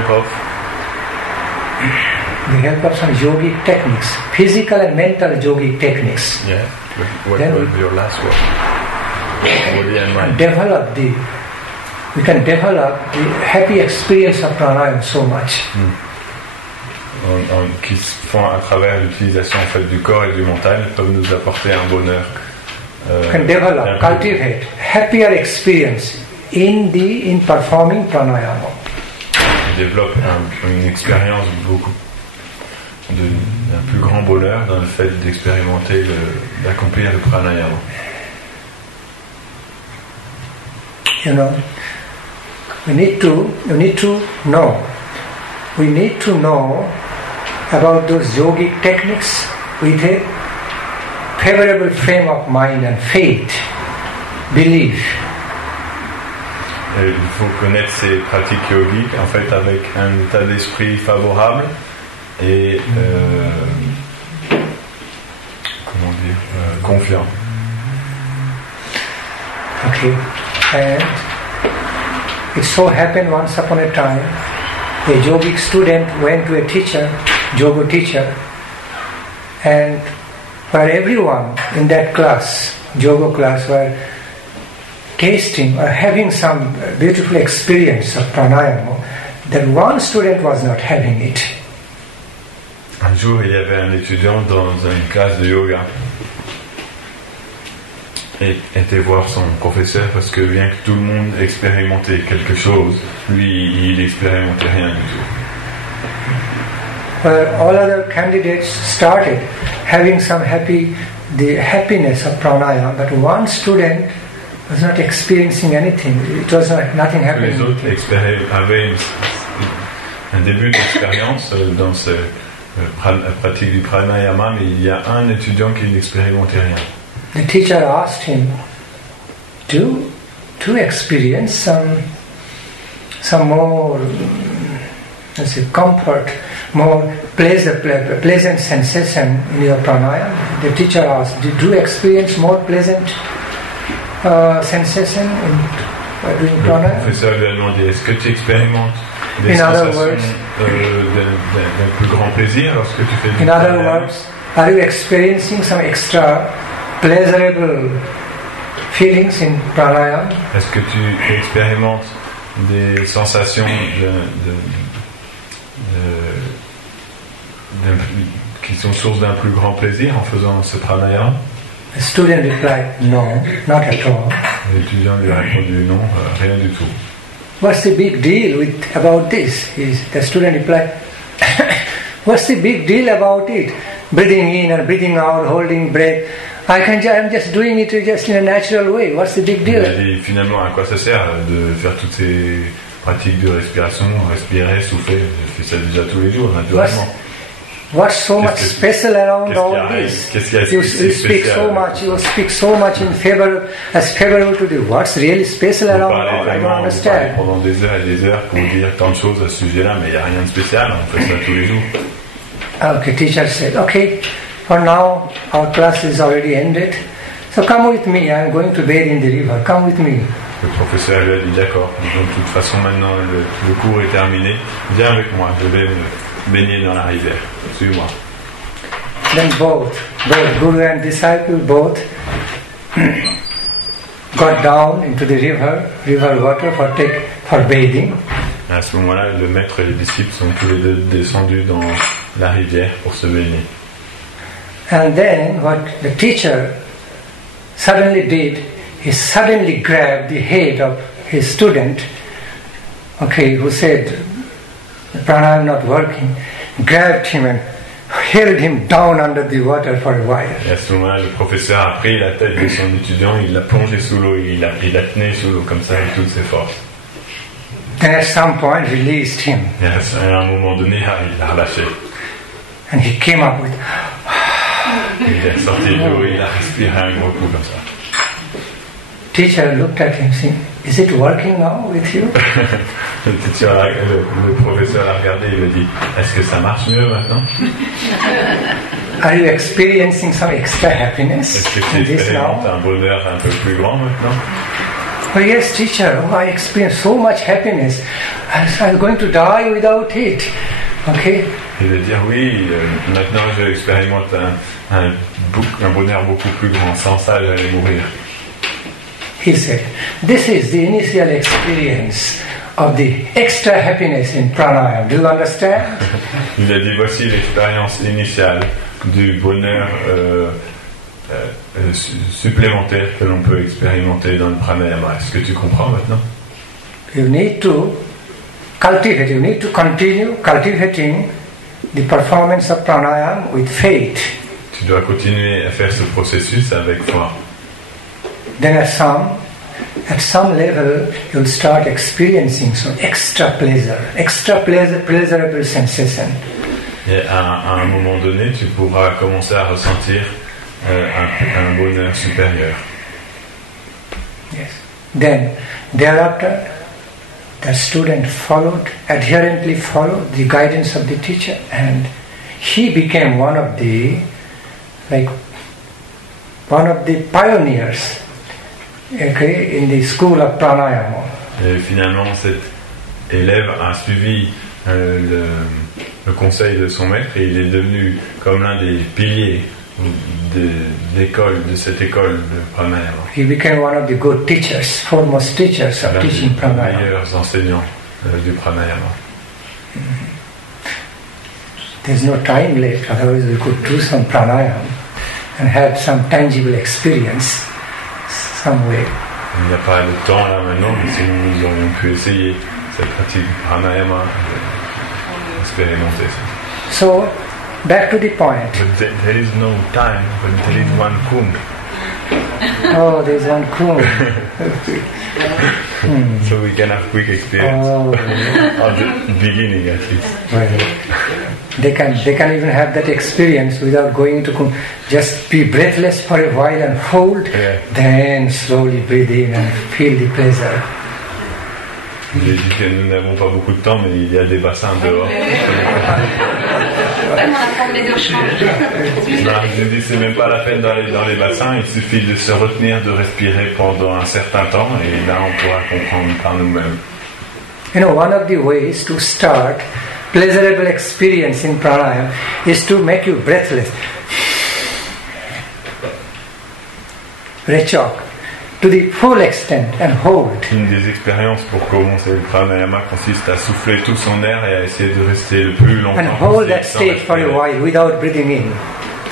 the help of some yogic techniques, physical and mental yogic techniques. Yeah. What was your last word? Body and mind. We can develop the happy experience of pranayama so much. qui se font à travers l'utilisation en fait, du corps et du mental peuvent nous apporter un bonheur. Can develop, cultivate happier experience in performing pranayama. Développe une expérience d'un plus grand bonheur dans le fait d'expérimenter, d'accomplir le pranayama. You know, we need to know. We need to know about those yogic techniques with a favorable frame of mind and faith, belief. Et il faut connaître ces pratiques yogiques en fait avec un état d'esprit favorable et confiant. Okay, and it so happened once upon a time, a yogic student went to a teacher, yoga teacher, and for everyone in that class, yoga class, were tasting or having some beautiful experience of pranayama, that one student was not having it. Un jour, il y avait un étudiant dans une classe de yoga et était voir son professeur parce que bien que tout le monde expérimentait quelque chose, lui, il n'expérimentait rien du tout. All other candidates started having the happiness of pranayama, but one student was not experiencing anything. It was nothing happening. Les autres avaient un début d'expérience dans la pratique du pranayama, mais il y a un étudiant qui n'expérimentait rien. The teacher asked him to experience some more, let's say, comfort, more pleasant sensation in your pranayama. The teacher asked, did you experience more pleasant sensation in doing pranayama? Le professeur lui a demandé, est-ce que tu expérimentes des sensations d'un plus grand plaisir lorsque tu fais du pranayama? In other words, are you experiencing some extra pleasurable feelings in pranayama? Est-ce que tu expérimentes des sensations qui sont source d'un plus grand plaisir en faisant ce pranayama? The student replied, no, not at all. L'étudiant lui a répondu non, rien du tout. What's the big deal about this? The student replied, what's the big deal about it? Breathing in and breathing out, holding breath. I'm just doing it just in a natural way. What's the big deal? Et finalement, à quoi ça sert de faire toutes ces pratiques de respiration, respirer, souffler? Je fais ça déjà tous les jours, naturellement. What's so much special around all this? You speak so much in favor, as favorable to the. What's really special around all? I don't understand. Pendant des heures et des heures pour dire tant de choses à ce sujet-là, mais il n'y a rien de spécial. On fait ça tous les jours. Okay, teacher said, okay, for now our class is already ended, so come with me. I'm going to bathe in the river. Come with me. Le professeur lui a dit d'accord. De toute façon, maintenant le cours est terminé. Viens avec moi. Je vais me baigner dans la rivière. Suis-moi. Then both Guru and disciple both got down into the river water for bathing. À ce moment-là, le maître et les disciples sont tous les deux descendus dans la rivière pour se baigner. And then what the teacher suddenly did, he suddenly grabbed the head of his student, who said, pranayama not working, grabbed him and held him down under the water for a while. Et à ce moment-là, le professeur a pris la tête de son étudiant, il l'a plongé sous l'eau, il l'a tenu sous l'eau comme ça avec toutes ses forces. Then at some point released him. Et à un moment donné, il l'a relâché. And he came up with. Il est sorti de l'eau et il a respiré un gros coup comme ça. Teacher looked at him saying, is it working now with you? Le professeur l'a regardé et lui a dit, est-ce que ça marche mieux maintenant? Are you experiencing some extra happiness? Est-ce que tu expérimentes un bonheur un peu plus grand maintenant? Oh yes, teacher. I experienced so much happiness. I'm going to die without it. Okay. Il veut dire oui. Maintenant, je expérimente un bonheur beaucoup plus grand. Sans ça, j'allais mourir. He said, "This is the initial experience of the extra happiness in pranayama. Do you understand? Il a dit voici l'expérience initiale du bonheur supplémentaire que l'on peut expérimenter dans le pranayama. Est-ce que tu comprends maintenant? You need to cultivate, you need to continue cultivating the performance of pranayama with faith. Tu dois continuer à faire ce processus avec foi. Then at some level you'll start experiencing some extra pleasurable sensation. Et à un moment donné, tu pourras commencer à ressentir un bonheur supérieur. Yes. Then, thereafter, the student adherently followed the guidance of the teacher, and he became one of the pioneers, okay, in the school of pranayama. Et finalement, cet élève a suivi le conseil de son maître et il est devenu comme l'un des piliers de cette école de pranayama. He became one of the good teachers, foremost teachers of teaching pranayama. Les meilleurs enseignants du pranayama. There's no time left, otherwise we could do some pranayama and have some tangible experience some way. Il n'y a pas de temps là maintenant, mais sinon nous aurions pu essayer cette pratique du pranayama, expérimenter ça. So, back to the point. But there is no time, but there is one kumbh. Oh, there's one kumbh. So we can have quick experience of the beginning at least. Well, they can even have that experience without going to kumbh. Just be breathless for a while and hold, then slowly breathe in and feel the pleasure. J'ai dit que nous n'avons pas beaucoup de temps, mais il y a des bassins dehors. Je dis c'est même pas la peine d'aller dans les bassins, il suffit de se retenir de respirer pendant un certain temps et là on pourra comprendre par nous-mêmes. You know, one of the ways to start pleasurable experience in pranayama is to make you breathless. Rechok to the full extent and hold. Une des expériences pour commencer le pranayama consiste à souffler tout son air et à essayer de rester le plus longtemps and hold that state for a while without breathing in.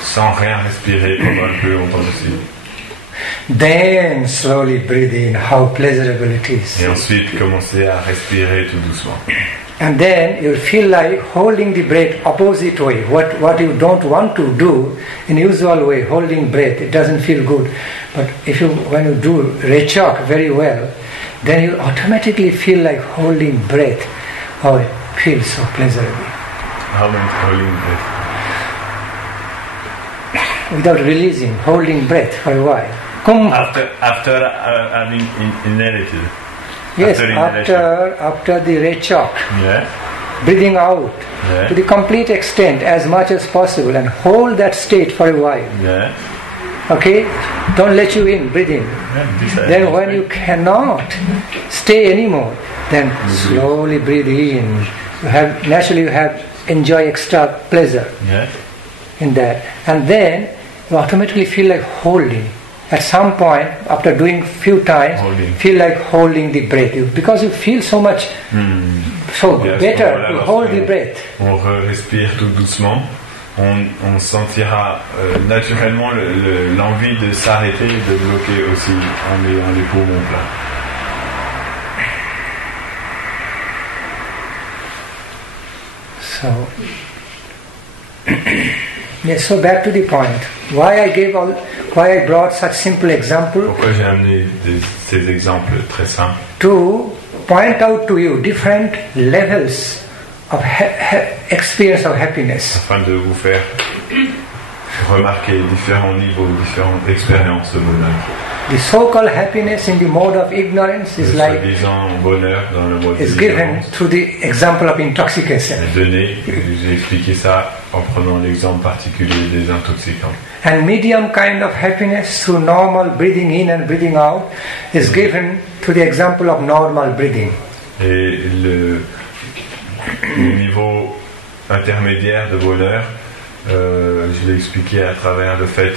Sans rien respirer pendant le plus longtemps possible. Then slowly breathe in, how pleasurable it is. Et ensuite commencer à respirer tout doucement. And then you'll feel like holding the breath opposite way. What you don't want to do in usual way, holding breath, it doesn't feel good. But when you do rechok very well, then you automatically feel like holding breath. Oh, it feels so pleasurable. How means holding breath? Without releasing, holding breath for a while. After having inhalated. Yes, after the rechok, yeah. Breathing out to the complete extent as much as possible and hold that state for a while. Yeah. Okay? Don't let you in, breathe in. Yeah, then when you cannot stay anymore, then slowly breathe in. You have enjoy extra pleasure in that. And then you automatically feel like holding. At some point, after doing few times, feel like holding the breath. Because you feel so much better to hold the breath. On respire tout doucement. On sentira naturellement l'envie de s'arrêter, de bloquer aussi en ayant les poumons pleins. So back to the point. Why I brought such simple example? Pourquoi j'ai amené ces exemples très simples? To point out to you different levels of experience of happiness. Afin de vous faire remarquer différents niveaux, différentes expériences de bonheur. The so-called happiness in the mode of ignorance is like bonheur dans le mode is given through the example of intoxication. J'ai expliqué ça en prenant l'exemple particulier des intoxicants. And medium kind of happiness through normal breathing in and breathing out is given through the example of normal breathing. Et le niveau intermédiaire de bonheur, je l'ai expliqué à travers le fait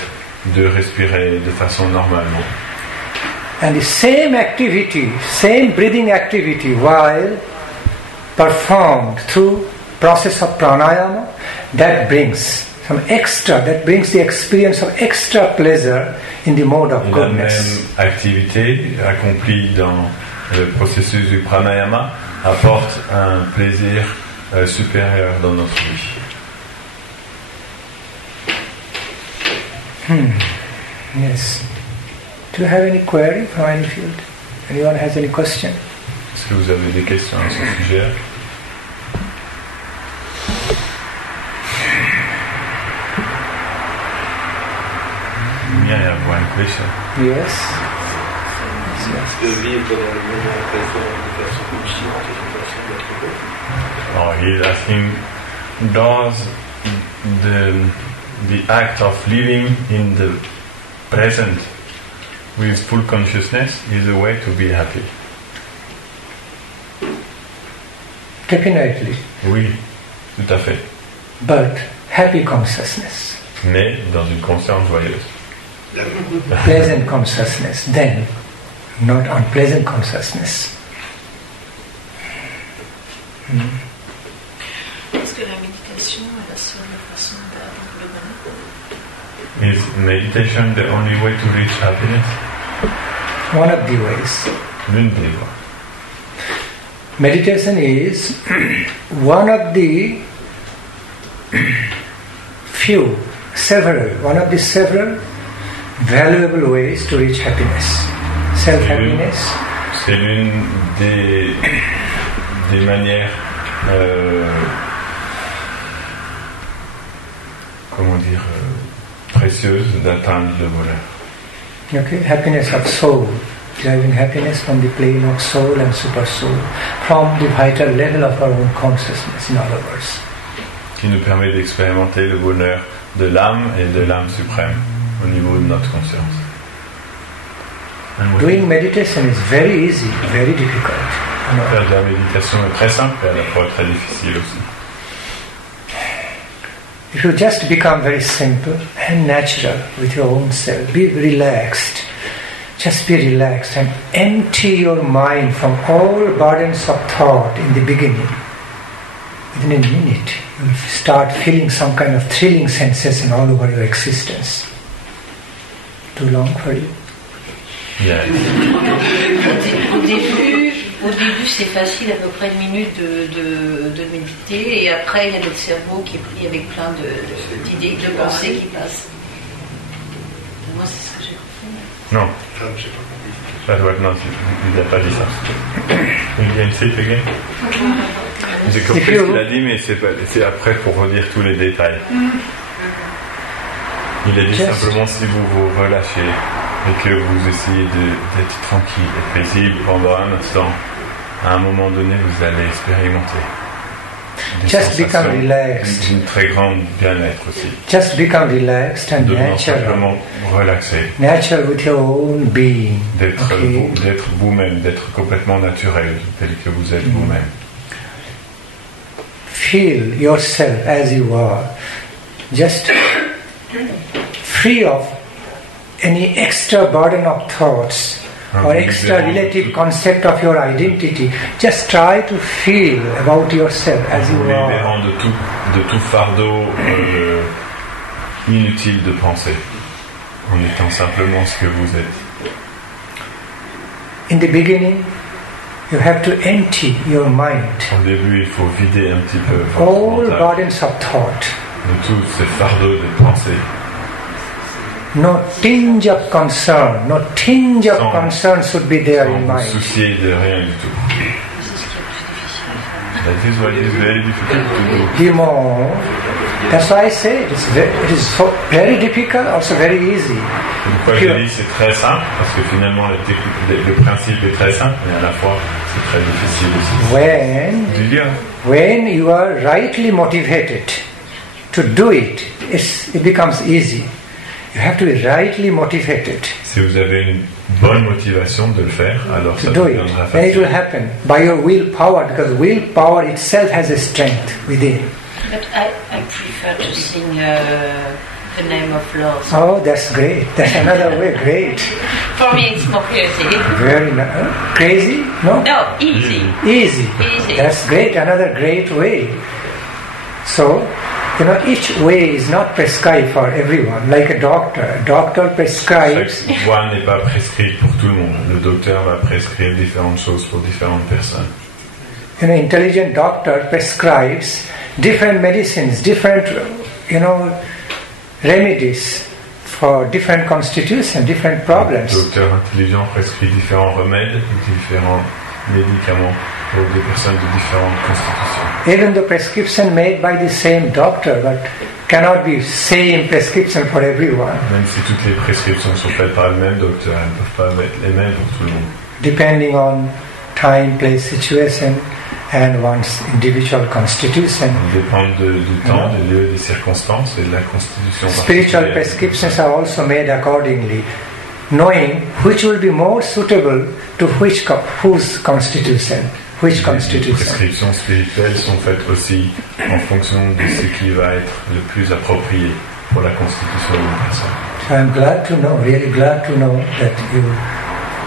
de respirer de façon normale. And the same activity, same breathing activity, while performed through process of pranayama, that brings some extra, that brings the experience of extra pleasure in the mode of goodness. La même activité accomplie dans le processus du pranayama apporte un plaisir supérieur dans notre vie. Yes. Do you have any query from any field? Anyone has any question? Est-ce que vous avez des questions à ce sujet? May I have one question? Yes. Oh, he's asking, does the act of living in the present with full consciousness is a way to be happy? Definitely. Oui, tout à fait. But happy consciousness. Mais dans une conscience joyeuse. Pleasant consciousness, then, not unpleasant consciousness. Est-ce que la méditation est la seule façon d'atteindre le bonheur? Is meditation the only way to reach happiness? One of the ways. L'une des voies. Meditation is one of the several valuable ways to reach happiness. Self-happiness. C'est l'une des manières, précieuses d'atteindre le bonheur. Okay, happiness of soul. Deriving happiness from the plane of soul and super soul, from the vital level of our own consciousness, in other words. Qui nous permet d'expérimenter le bonheur de l'âme et de l'âme suprême au niveau de notre conscience. Doing meditation is very easy, very difficult. Faire de la méditation est très simple et à la fois très difficile aussi. If you just become very simple and natural with your own self, be relaxed. Just be relaxed and empty your mind from all burdens of thought in the beginning. Within a minute, you will start feeling some kind of thrilling sensation all over your existence. Too long for you? Yeah. Au début, c'est facile, à peu près une minute de méditer, et après, il y a notre cerveau qui est pris avec plein d'idées, de pensées qui passent. Moi, c'est ce que j'ai compris. Non. Non, il n'a pas dit ça. Il vient ici, again. J'ai compris ce qu'il a dit, mais c'est après pour redire tous les détails. Il a dit simplement si vous vous relâchez et que vous essayez d'être tranquille et paisible pendant un instant, à un moment donné, vous allez expérimenter Just become relaxed. Une très grande bien-être aussi. Just become relaxed and natural. Simplement relaxé. Natural with your own being. D'être vous-même, d'être complètement naturel, tel que vous êtes vous-même. Feel yourself as you are. Just free of any extra burden of thoughts or extra relative concept of your identity. Just try to feel about yourself as you are. Libérant de tout fardeau inutile de penser, en étant simplement ce que vous êtes. In the beginning, you have to empty your mind. Au début, il faut vider un petit peu votre all mental burdens of thought. de tous ces fardeaux de pensée. No tinge of concern, no tinge of concern should be there in Sans mind. vous soucier de rien du tout. That is what is very difficult to do. The more, that's why I say it is so very difficult, also very easy. Pourquoi je dis c'est très simple, parce que finalement le principe est très simple, mais à la fois c'est très difficile aussi. When you are rightly motivated to do it, it becomes easy. You have to be rightly motivated. Si vous avez une bonne motivation de le faire, alors ça do it. deviendra Then it will facile. happen by your willpower, because willpower itself has a strength within. But I prefer to sing the name of love. Oh, that's great. That's another way. Great. For me, it's more crazy. Very crazy? No? No, easy. Easy. That's great. Another great way. So, each way is not prescribed for everyone. Like a doctor. A doctor prescribes. Chaque voie n'est pas prescrite pour tout le monde. Le docteur va prescrire différentes choses pour différentes personnes. An intelligent doctor prescribes different medicines, different, remedies for different constitutions, different problems. Le docteur intelligent prescrit différents remèdes, différents médicaments pour des personnes de différentes constitutions. Even the prescription made by the same doctor, but cannot be same prescription for everyone. Même si toutes les prescriptions sont faites par le même docteur, elles ne peuvent pas être les mêmes pour tout le monde. Depending on time, place, situation, and one's individual constitution. Ça dépend du temps, du lieu, des circonstances et de la constitution. Spiritual prescriptions are also made accordingly, knowing which will be more suitable to whose constitution. Which constitution. Les prescriptions spirituelles sont faites aussi en fonction de ce qui va être le plus approprié pour la constitution d'une personne. So I'm glad to know, really glad to know that you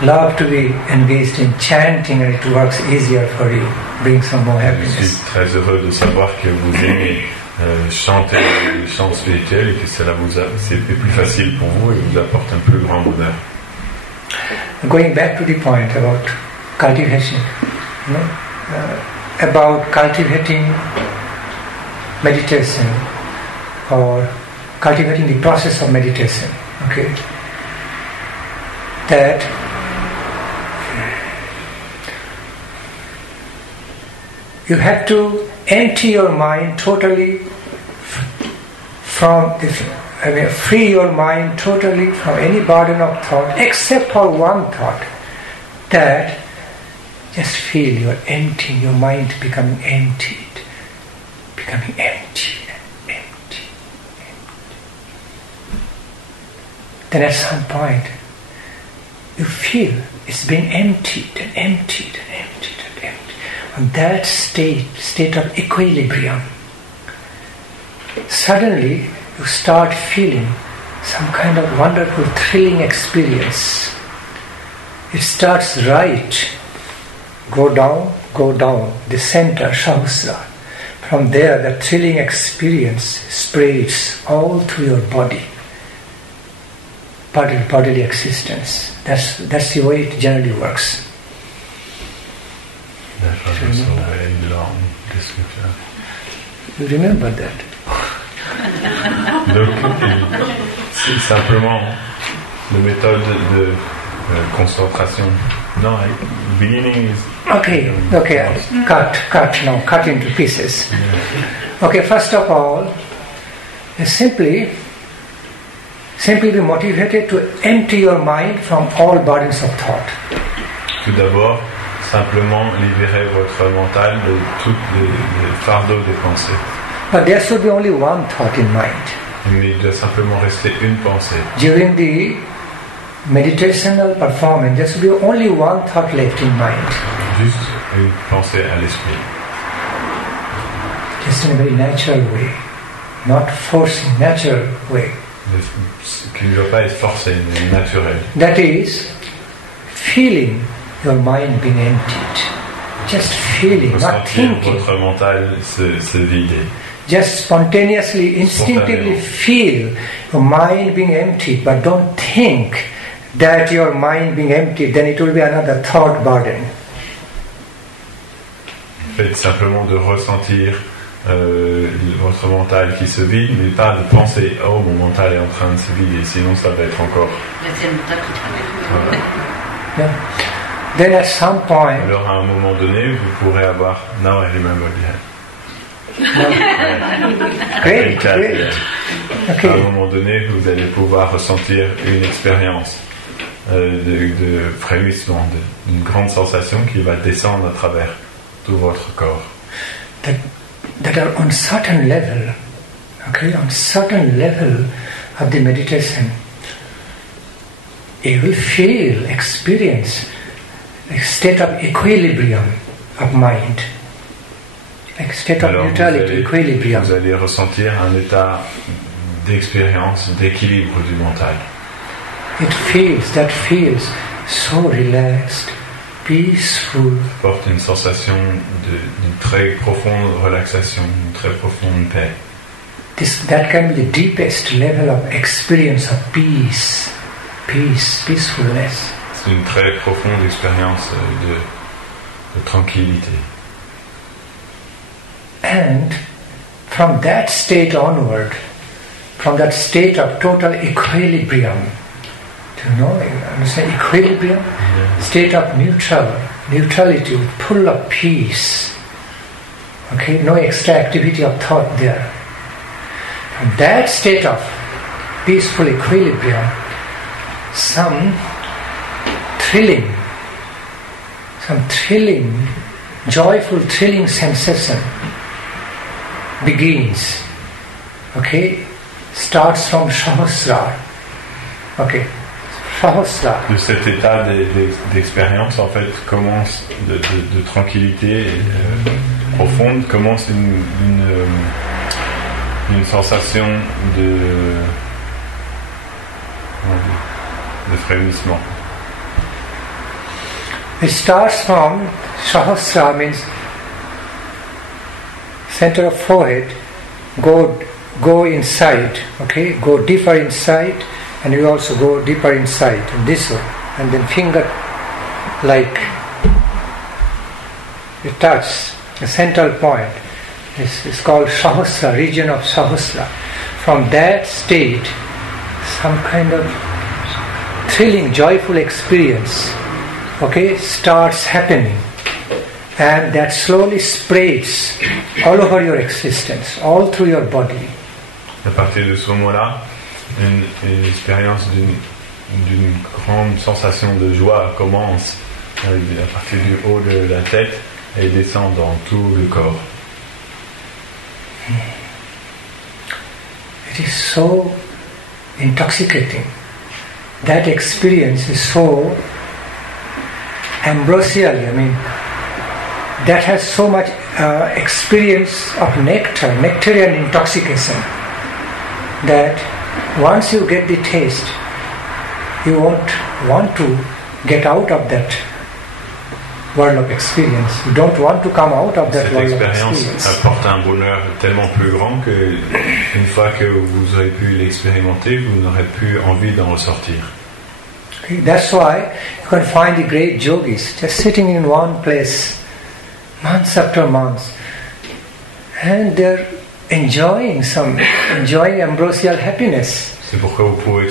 love to be engaged in chanting and it works easier for you, bring some more happiness. Je suis très heureux de savoir que vous aimez chanter les chants spirituels et que c'est plus facile pour vous et vous apporte un plus grand bonheur. Going back to the point about cultivation, about cultivating meditation or cultivating the process of meditation, okay, that you have to empty your mind totally free your mind totally from any burden of thought except for one thought, that just feel you're emptying, your mind becoming emptied, becoming empty and empty. Then at some point you feel it's being emptied and emptied and emptied and emptied. On that state of equilibrium, suddenly you start feeling some kind of wonderful thrilling experience. It starts right, go down, the center, Sahasrara. From there the thrilling experience spreads all through your body, bodily existence. That's the way it generally works. You remember that? Donc, c'est simplement la méthode de concentration. No, beginning is... Okay, cut into pieces. Yeah. Okay, first of all, simply be motivated to empty your mind from all burdens of thought. Tout d'abord, simplement libérer votre mental de tous les fardeaux des pensées. But there should be only one thought in mind. Mais il doit simplement rester une pensée. During the meditational performance, there should be only one thought left in mind. Juste une pensée à l'esprit. Just in a very natural way, not forcing, natural way. Qui ne doit pas être forcé, mais naturel. That is, feeling your mind being emptied. Just feeling, not thinking. Votre mental se vider. Just spontaneously, instinctively feel your mind being emptied, but don't think that your mind being emptied, then it will be another thought burden. Faites simplement de ressentir votre mental qui se vide, mais pas de penser « Oh, mon mental est en train de se vider », sinon ça va être encore... Yeah. Then at some point... Alors à un moment donné, vous pourrez avoir « Now I remember that ». Great. Okay. À un moment donné, vous allez pouvoir ressentir une expérience de frémissement, d'une grande sensation qui va descendre à travers tout votre corps. That are on certain level, okay, on certain level of the meditation, you will feel, experience a state of equilibrium of mind. Like state of neutrality, equilibrium. Vous allez ressentir un état d'expérience, d'équilibre du mental. That feels so relaxed, peaceful. Porte une sensation d'une très profonde relaxation, une très profonde paix. That can be the deepest level of experience of peacefulness. C'est une très profonde expérience de tranquillité. And from that state onward, from that state of total equilibrium, do you understand equilibrium? Yeah. State of neutrality, full of peace. Okay, no extra activity of thought there. From that state of peaceful equilibrium, some thrilling, joyful, thrilling sensation begins. Okay, starts from Sahasrara. Okay, Sahasrara. De cet état d'expérience, en fait, commence de tranquillité profonde, commence une sensation de frémissement. It starts from Sahasrara, means center of forehead, go inside, okay, go deeper inside, and you also go deeper inside, and this way, and then finger like it touch the central point. It's called Sahasrara, region of Sahasrara. From that state, some kind of thrilling, joyful experience, okay, starts happening, and that slowly spreads all over your existence, all through your body. À partir de ce moment-là, une expérience d'une grande sensation de joie commence à partir du haut de la tête et descend dans tout le corps. It is so intoxicating. That experience is so ambrosial. I mean, that has so much experience of nectarian intoxication, that once you get the taste, you won't want to get out of that world of experience. You don't want to come out of that Cette world of expérience experience. apporte un bonheur tellement plus grand que une fois que vous aurez pu l'expérimenter, vous n'aurez plus envie d'en ressortir. Okay, that's why you can find the great yogis just sitting in one place months after months, and they're enjoying ambrosial happiness. C'est pourquoi vous pouvez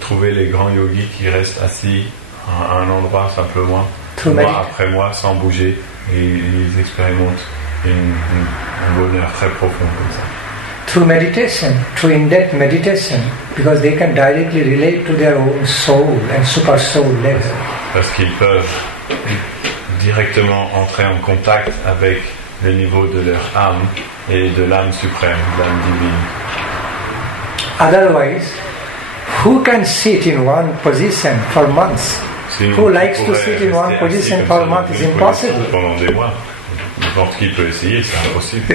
trouver les grands yogis qui restent assis à un endroit simplement, mois après mois, sans bouger, et ils expérimentent un bonheur très profond comme ça. Through meditation, through in-depth meditation, because they can directly relate to their own soul and super soul level. Parce qu'ils peuvent directement entrer en contact avec le niveau de leur âme et de l'âme suprême, l'âme divine. Otherwise, who can sit in one position for months? Who likes to sit in one position for a month? Is impossible. Pendant des mois, n'importe qui peut essayer, c'est impossible.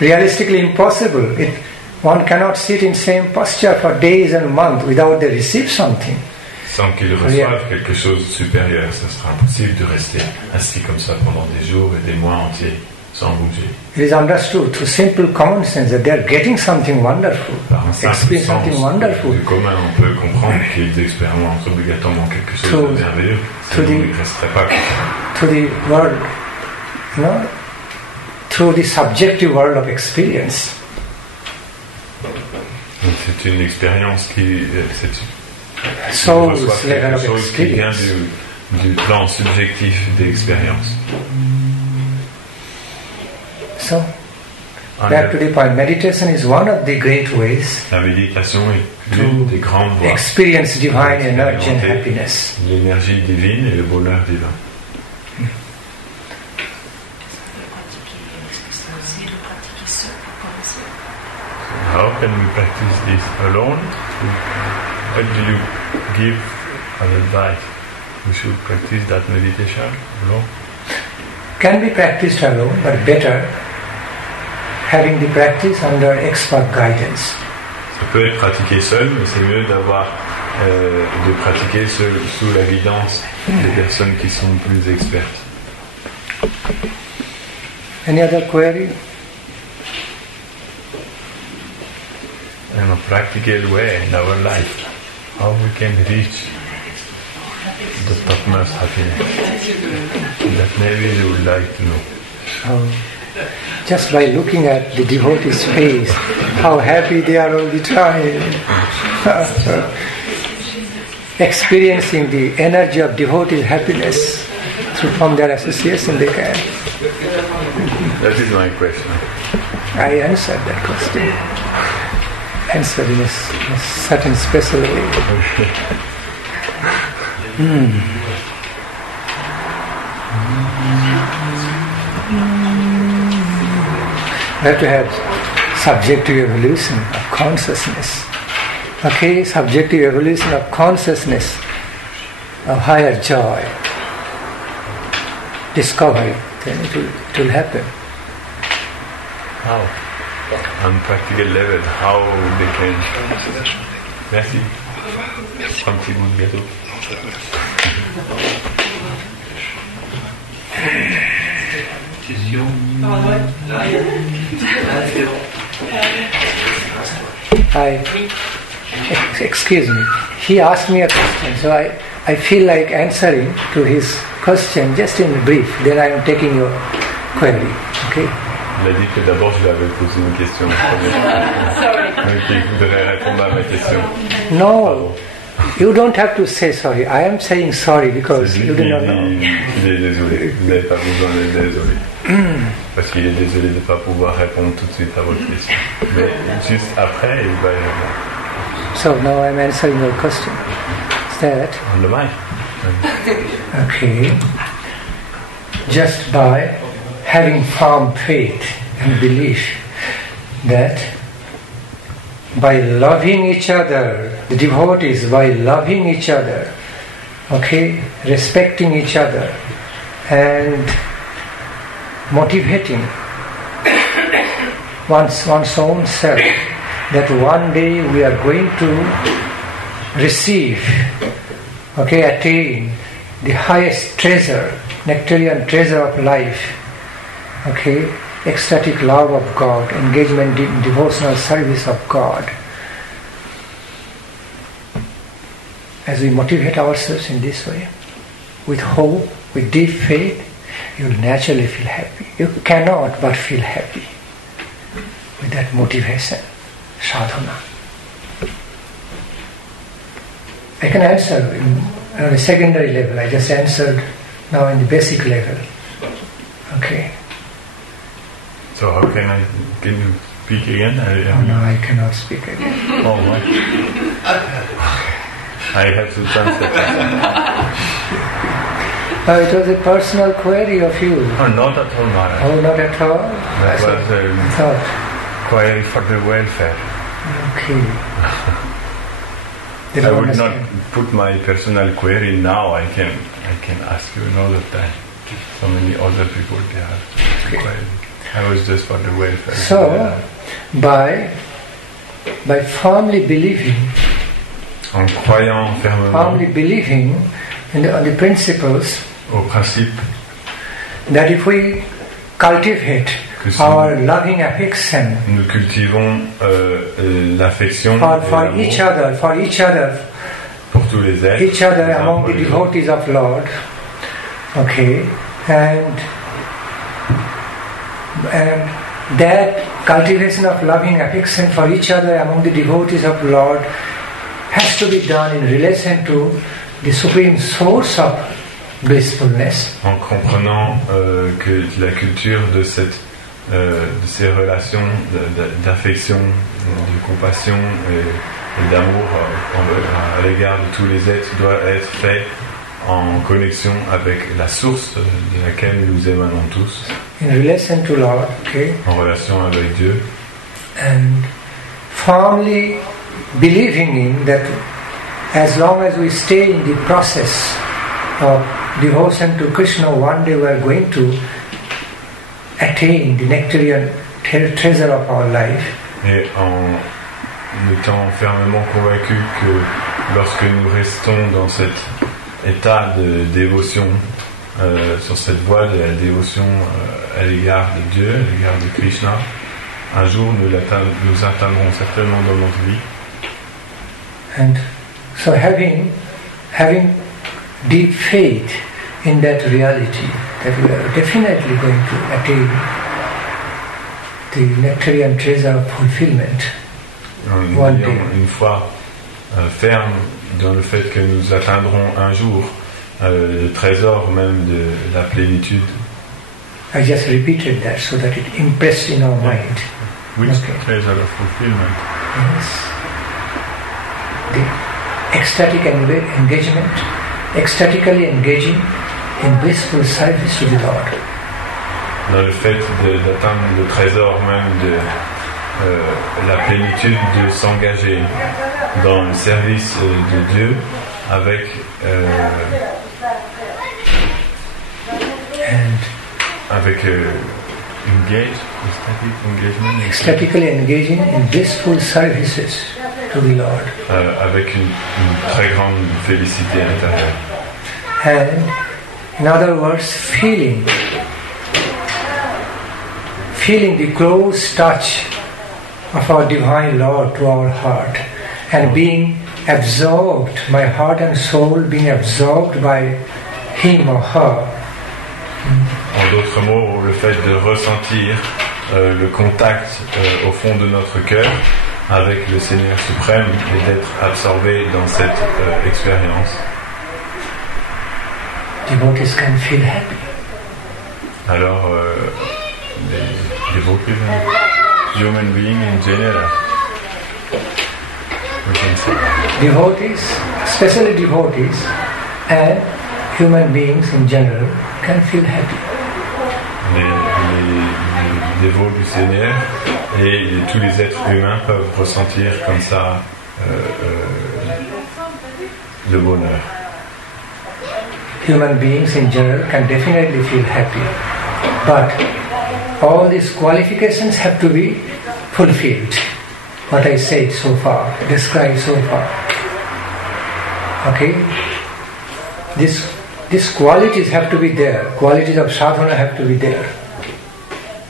Realistically impossible. One cannot sit in same posture for days and months without they receive something. Sans qu'ils reçoivent quelque chose de supérieur, ce sera impossible de rester assis comme ça pendant des jours et des mois entiers, sans bouger. It is understood through simple common sense that they are getting something wonderful, experience something wonderful. Du commun, on peut comprendre qu'ils expérimentent obligatoirement quelque chose de merveilleux, sinon ils ne resteraient pas comme ça. To the world, through the subjective world of experience. Donc c'est une expérience qui Soul's level of qui vient experience. du plan subjectif d'expérience. So, back to the point, meditation is one of the great ways La méditation est l'une des grandes voies experience divine energy and happiness. l'énergie divine et le bonheur divin. How can we practice this alone? What do you give as advice? We should practice that meditation alone? Can be practiced alone, but better having the practice under expert guidance. Ça peut être pratiqué seul, mais c'est mieux d'avoir de pratiquer sous la guidance des personnes qui sont plus expertes. Any other query? In a practical way in our life, how we can reach the topmost happiness. That maybe you would like to know. Just by looking at the devotee's face, how happy they are all the time. Experiencing the energy of devotee happiness from their association, they can. That is my question. I answered that question. Answered in a certain special way. We have to have subjective evolution of consciousness. Okay, subjective evolution of consciousness, of higher joy, discovery, then it will happen. How? On practical level, how they can... Merci. Un petit bout de gâteau. Excuse me, he asked me a question, so I feel like answering to his question just in brief, then I am taking your query, okay? Il a dit que d'abord je lui avais posé une question. Mais qu'il voudrait répondre à ma question. No, you don't have to say sorry. I am saying sorry because you do not know. Il est désolé, vous n'avez pas besoin d'être désolé. Parce qu'il est désolé de ne pas pouvoir répondre tout de suite à votre question. Mais juste après, il va y répondre. So now I am answering your question. Is that? On le mic. Okay. Just by having firm faith and belief that by loving each other, the devotees, by loving each other, okay, respecting each other and motivating one's own self, that one day we are going to receive, okay, attain the highest treasure, nectarian treasure of life, okay, ecstatic love of God, engagement in devotional service of God. As we motivate ourselves in this way, with hope, with deep faith, you will naturally feel happy. You cannot but feel happy with that motivation, sadhana. I can answer on a secondary level. I just answered now in the basic level. Okay. So how can you speak again? No, I cannot speak again. Oh, what? I have to translate. It was a personal query of you. Oh, not at all, Maharaj. Oh, not at all? That was a query for the welfare. Okay. I would not put my personal query now. I can ask you another time. So many other people they have query. I was just for the welfare. So, by firmly believing, en croyant fermement, on the principles, au principe, that if we cultivate our loving affection, nous cultivons l'affection for each other, pour tous les êtres, each other among the devotees of Lord, okay, and that cultivation of loving affection for each other among the devotees of Lord has to be done in relation to the supreme source of blissfulness. En comprenant que la culture de ces relations d'affection, de compassion et d'amour à l'égard de tous les êtres doit être fait en connexion avec la source de laquelle nous émanons tous. In relation to Lord, okay? En relation avec Dieu. And firmly believing in that as long as we stay in the process of devotion to Krishna, one day we are going to attain the nectarian treasure of our life. Et en étant fermement convaincu que lorsque nous restons dans cet état de dévotion, sur cette voie de la dévotion à l'égard de Dieu, à l'égard de Krishna, un jour nous atteindrons certainement dans notre vie. And so having deep faith in that reality, that we are definitely going to attain the nectarian treasure of fulfillment. En ayant une foi ferme dans le fait que nous atteindrons un jour le trésor même de la plénitude. I just repeated that so that it impressed in our mind. Which treasure of fulfillment? Yes. The ecstatic engagement, ecstatically engaging in blissful service to the Lord. Dans le fait d'atteindre le trésor même de la plénitude, de s'engager dans le service de Dieu avec ecstatically engaging in blissful services to the Lord. Avec une très grande félicité intérieure. And in other words, feeling the close touch of our Divine Lord to our heart and being absorbed, my heart and soul being absorbed by Him or her. En d'autres mots, le fait de ressentir le contact au fond de notre cœur avec le Seigneur suprême et d'être absorbé dans cette expérience. Devotees can feel happy. Alors, les devotees, human beings in general, we can say. Devotees, especially devotees, and human beings in general can feel happy. Les dévots du Seigneur et tous les êtres humains peuvent ressentir comme ça le bonheur. Human beings in general can definitely feel happy, but all these qualifications have to be fulfilled. What I said so far, described so far. Okay? These qualities have to be there. Qualities of sadhana have to be there.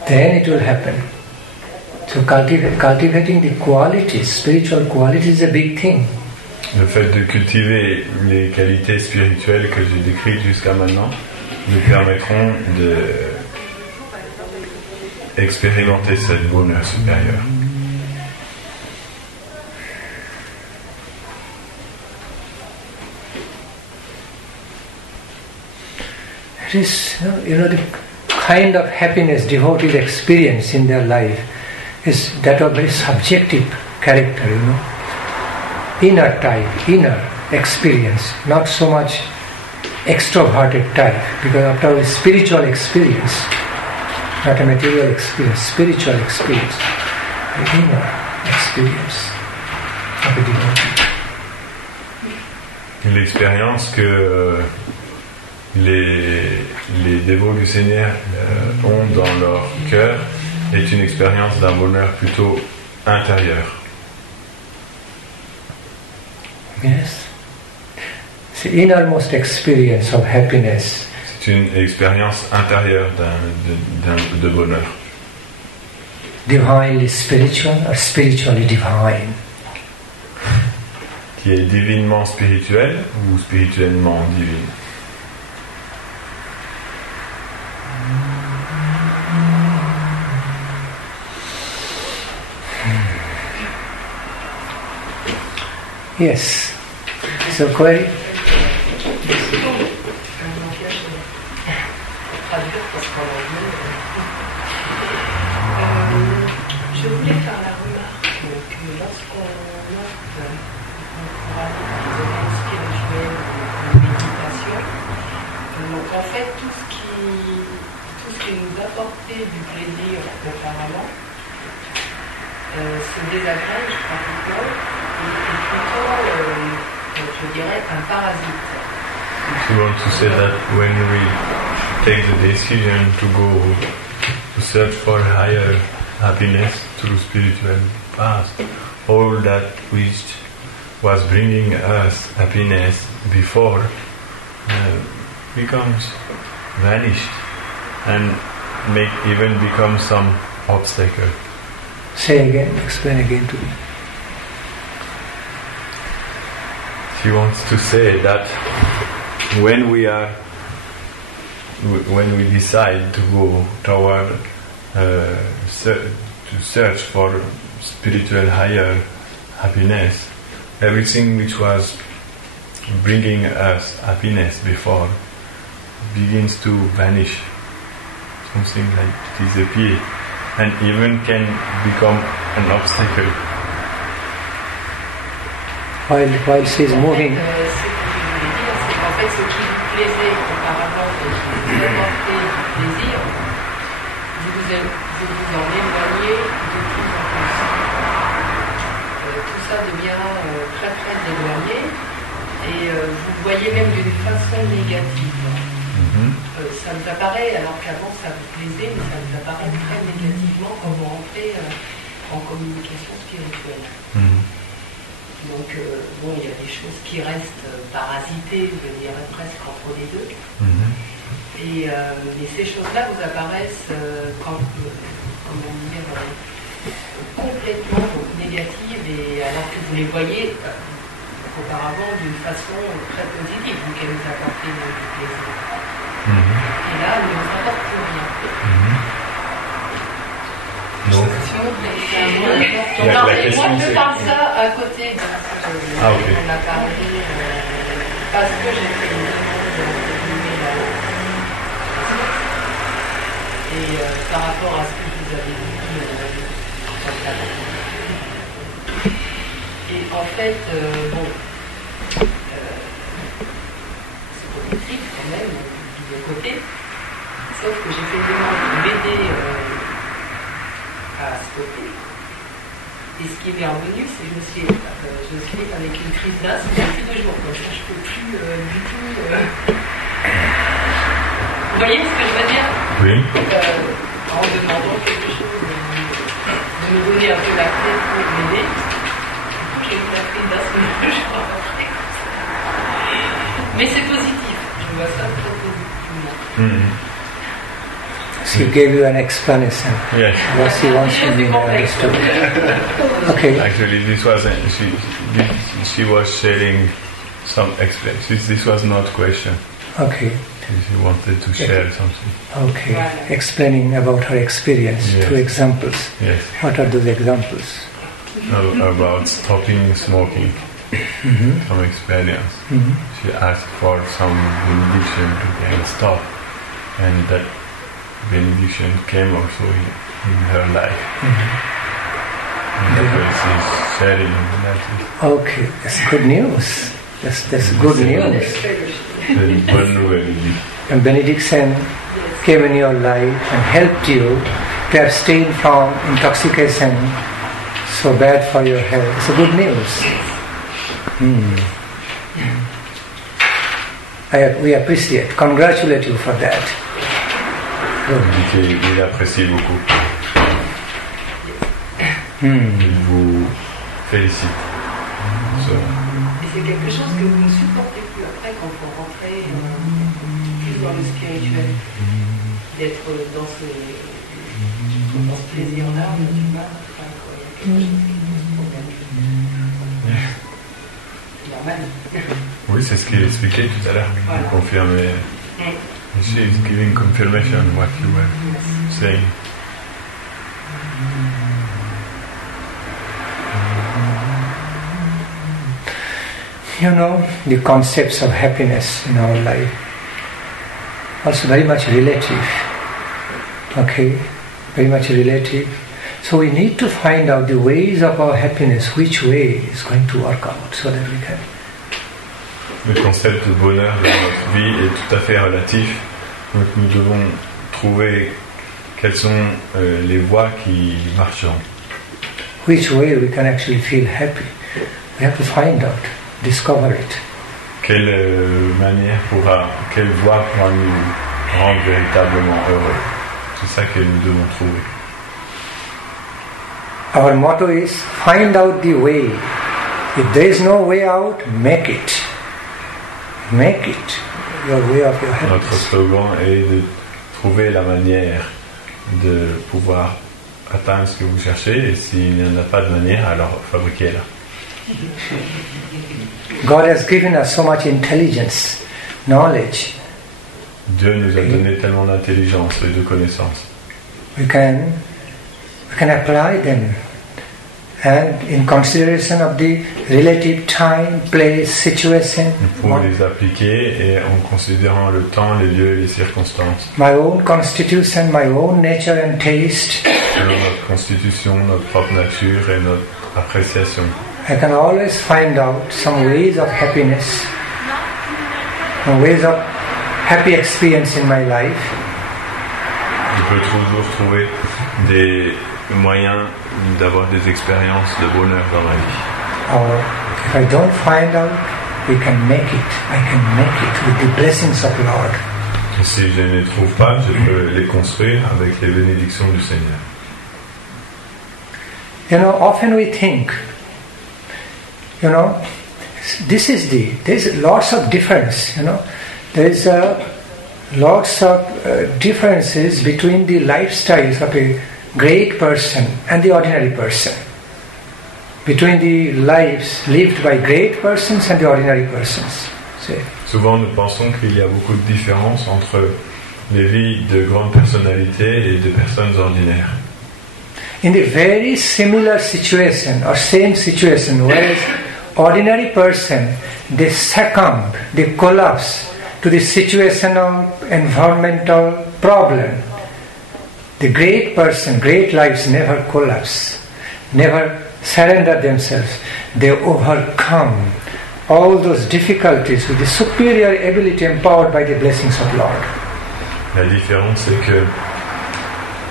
Then it will happen. So cultivating the qualities, spiritual qualities, is a big thing. Le fait de cultiver les qualités spirituelles que j'ai décrites jusqu'à maintenant nous permettront d'expérimenter ce bonheur supérieur. It is, the kind of happiness devotees experience in their life is that of very subjective character, inner type, inner experience, not so much extroverted type, because after all, spiritual experience, not a material experience, spiritual experience, the inner experience of a devotee. L'expérience que les dévots du Seigneur ont dans leur cœur est une expérience d'un bonheur plutôt intérieur. Yes. It's the innermost experience of happiness. C'est une expérience intérieure de bonheur. Divinely spiritual or spiritually divine. Qui est divinement spirituel ou spirituellement divine. Yes. So query? Je voulais faire la remarque que lorsqu'on note des spirituels, de méditation, donc en fait tout ce qui nous apportait du plaisir auparavant se désagrège pratiquement et plutôt, je dirais, un parasite. So you want to say that when we take the decision to go to search for higher happiness through spiritual path. All that which was bringing us happiness before becomes vanished and make even become some obstacle. Say again, explain again to me. She wants to say that when we decide to go toward to search for spiritual higher happiness, everything which was bringing us happiness before begins to vanish. Something like disappear, and even can become an obstacle. While she is moving. Ce que je voulais dire, c'est qu'en fait, ce qui vous plaisait auparavant, ce qui vous apportait du plaisir, vous vous en éloignez de plus en plus. Tout ça devient très très éloigné et vous le voyez même d'une façon négative. Ça vous apparaît, alors qu'avant ça vous plaisait, mais ça vous apparaît très négativement quand vous rentrez en communication spirituelle. Donc, bon, il y a des choses qui restent parasitées, je dirais presque entre les deux. Et ces choses-là vous apparaissent complètement donc, négatives, et alors que vous les voyez auparavant d'une façon très positive, donc elles nous apportaient du plaisir. Et là, elles ne nous apportent plus rien. Donc, moi je parle ça à côté de ce okay. qu'on a parlé parce que j'ai fait une demande de là. Et par rapport à ce que vous avez dit et en fait c'est positif quand même du côté, sauf que j'ai fait une demande de m'aider à stopper. Et ce qui m'est revenu, c'est que je suis avec une crise d'asthme depuis 2 jours. Comme ça, je ne peux plus du tout. Vous voyez ce que je veux dire? Oui. En demandant quelque chose, de me donner un peu la clé pour m'aider. Du coup, j'ai eu la crise d'asthme 2 jours après. Mais c'est positif. Je vois ça très positivement. She gave you an explanation. Yes. What she wants to be understood. Okay. Actually, this was she was sharing some experiences. This was not a question. Okay. She wanted to share something. Okay. Explaining about her experience. Yes. 2 examples. Yes. What are those examples? About stopping smoking. Some experience. She asked for some benediction to can stop, and that benediction came also in her life. And that was she's sharing that. Okay, that's good news. That's good news. And benediction came in your life and helped you to abstain from intoxication, so bad for your health. It's a good news. We appreciate, congratulate you for that. Il apprécie beaucoup. Il vous félicite. Et c'est quelque chose que vous ne supportez plus après quand vous rentrez plus dans le spirituel. D'être dans ce plaisir-là, on a du mal. Il y a quelque chose qui est normal. Oui, c'est ce qu'il expliquait tout à l'heure. Voilà. Il confirmait. She is giving confirmation on what you were saying. You know, the concepts of happiness in our life also very much relative. Okay, very much relative. So we need to find out the ways of our happiness, which way is going to work out, so that we can. Le concept de bonheur dans notre vie est tout à fait relatif. Donc nous devons trouver quelles sont les voies qui marcheront. Which way we can actually feel happy. We have to find out, discover it. Quelle voie pourra nous rendre véritablement heureux? C'est ça que nous devons trouver. our motto is find out the way. If there is no way out, make it. Make it your way of your happiness. Notre slogan est de trouver la manière de pouvoir atteindre ce que vous cherchez, et s'il n'y en a pas de manière, alors fabriquez-la. God has given us so much intelligence, knowledge. Dieu nous a donné tellement d'intelligence et de connaissances. We can apply them, and in consideration of the relative time, place, situation. Nous pouvons les appliquer et en considérant le temps, les lieux et les circonstances. My own constitution, my own nature and taste. Selon notre constitution, notre propre nature et notre appréciation. I can always find out some ways of happiness, some ways of happy experience in my life. On peut toujours trouver des moyens d'avoir des expériences de bonheur dans la vie. Or if I don't find out, we can make it. I can make it with the blessings of Lord. Et si je ne les trouve pas, je peux les construire avec les bénédictions du Seigneur. You know, often we think, you know, there's lots of difference, you know. There's lots of differences between the lifestyles of a great person and the ordinary person. Between the lives lived by great persons and the ordinary persons. See? Souvent nous pensons qu'il y a beaucoup de différences entre les vies de grandes personnalités et de personnes ordinaires. In the very similar situation or same situation, whereas ordinary person, they succumb, they collapse to the situational, environmental problem. The great person, great lives never collapse, never surrender themselves. They overcome all those difficulties with the superior ability empowered by the blessings of Lord. La différence, c'est que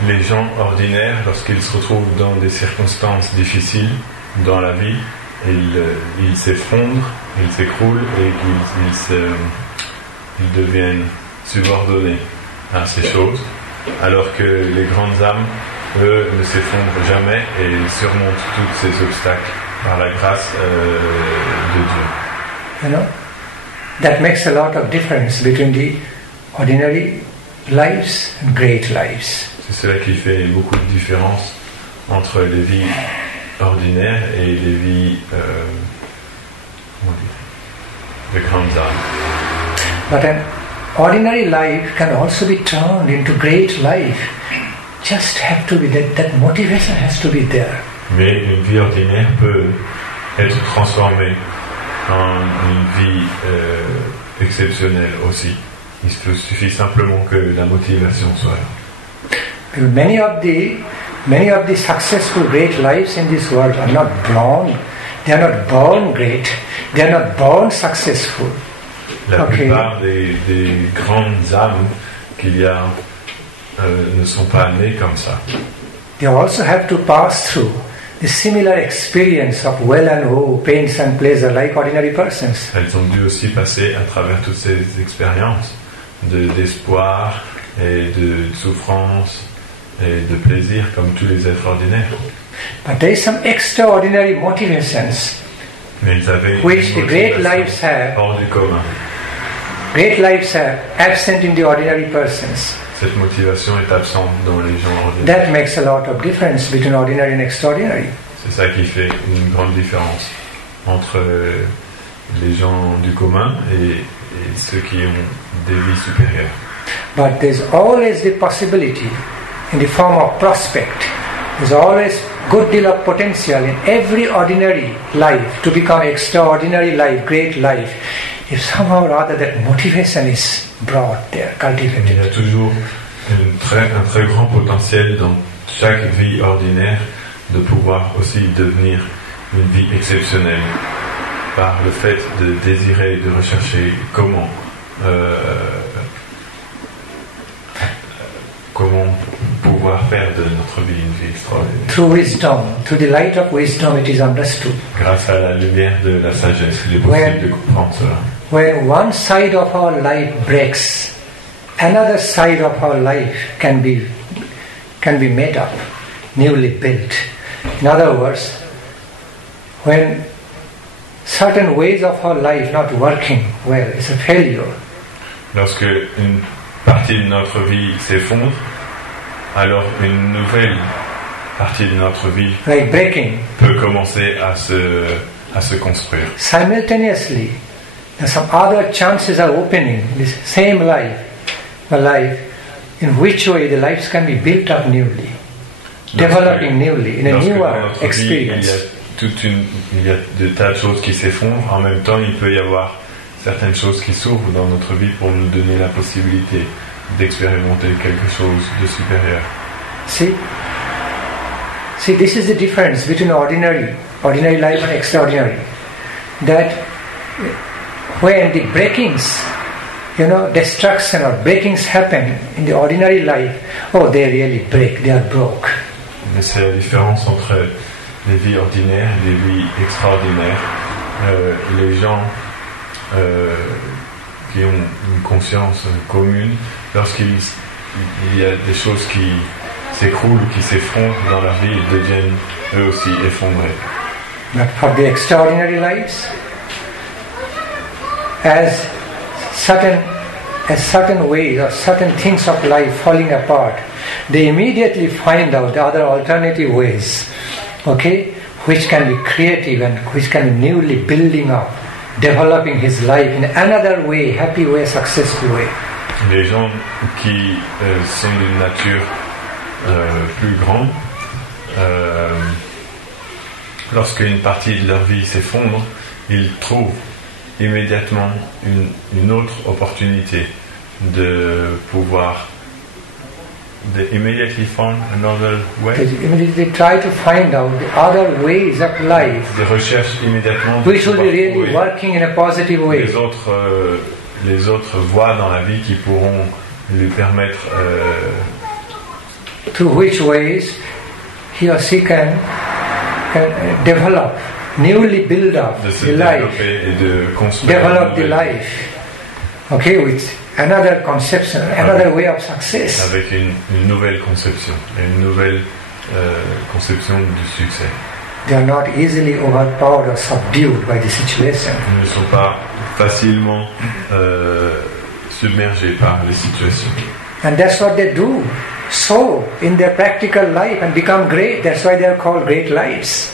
les gens ordinaires, lorsqu'ils se retrouvent dans des circonstances difficiles dans la vie, ils s'effondrent, ils s'écroulent et ils deviennent subordonnés à ces choses, alors que les grandes âmes, eux, ne s'effondrent jamais et ils surmontent tous ces obstacles par la grâce de Dieu. You know, that makes a lot of difference between the ordinary lives and great lives. C'est cela qui fait beaucoup de différence entre les vies ordinaires et les vies de grandes âmes. But an ordinary life can also be turned into great life. Just have to be that motivation has to be there. Mais une vie ordinaire peut être transformée en une vie exceptionnelle aussi. Il suffit simplement que la motivation soit là. Many of the successful great lives in this world are not born. They are not born great. They are not born successful. La plupart des grandes âmes qu'il y a ne sont pas nées comme ça. They also have to pass through the similar experience of well and woe, pains and pleasure like ordinary persons. Elles ont dû aussi passer à travers toutes ces expériences d'espoir et de souffrance et de plaisir comme tous les êtres ordinaires. But there is some extraordinary motivations Mais ils avaient which the une great motivation lives have. hors du commun. Great lives are absent in the ordinary persons. Cette motivation est absente dans les gens ordinaires. That makes a lot of difference between ordinary and extraordinary. C'est ça qui fait une grande différence entre les gens du commun et ceux qui ont des vies supérieures. But there's always the possibility in the form of prospect. There's always good deal of potential in every ordinary life to become extraordinary life, great life. If somehow or other that motivation is brought there, cultivated. Il y a toujours un très grand potentiel dans chaque vie ordinaire de pouvoir aussi devenir une vie exceptionnelle par le fait de désirer et de rechercher comment pouvoir faire de notre vie une vie extraordinaire. Through wisdom, through the light of wisdom, it is understood. Grâce à la lumière de la sagesse, il est possible de comprendre cela. When one side of our life breaks, another side of our life can be made up, newly built. In other words, when certain ways of our life not working well, it's a failure. Lorsque une partie de notre vie s'effondre, alors une nouvelle partie de notre vie Like breaking. peut commencer à se construire. Simultaneously, some other chances are opening in this same life, in which way the lives can be built up newly, developing newly, in a newer experience. Il y a de tas de choses qui s'effondrent. En même temps, il peut y avoir certaines choses qui s'ouvrent dans notre vie pour nous donner la possibilité d'expérimenter quelque chose de supérieur. See, this is the difference between ordinary life and extraordinary. That when the breakings, destruction or breakings happen in the ordinary life, they really break, they are broke. Mais c'est la différence entre les vies ordinaires et les vies extraordinaires. Les gens qui ont une conscience commune, lorsqu'il y a des choses qui s'écroulent, qui s'effondrent dans leur vie, ils deviennent eux aussi effondrés. But for the extraordinary lives, as certain ways or certain things of life falling apart, they immediately find out the other alternative ways, which can be creative and which can be newly building up, developing his life in another way, happy way, successful way. Les gens qui sont d'une nature plus grande, lorsqu'une partie de leur vie s'effondre, ils trouvent immédiatement une autre opportunité de pouvoir immediately find another way. They try to find out the other ways of life, Des recherches immédiatement which will be really working in a positive way. Les autres voies dans la vie qui pourront lui permettre through which ways he or she can develop, newly build up de se the life, développer et de construire develop the life, with another conception, another way of success. avec une nouvelle conception, une nouvelle conception du succès. They are not easily overpowered or subdued by the situation. Ils ne sont pas facilement submergés par les situations. And that's what they do. So, in their practical life and become great. That's why they are called great lives.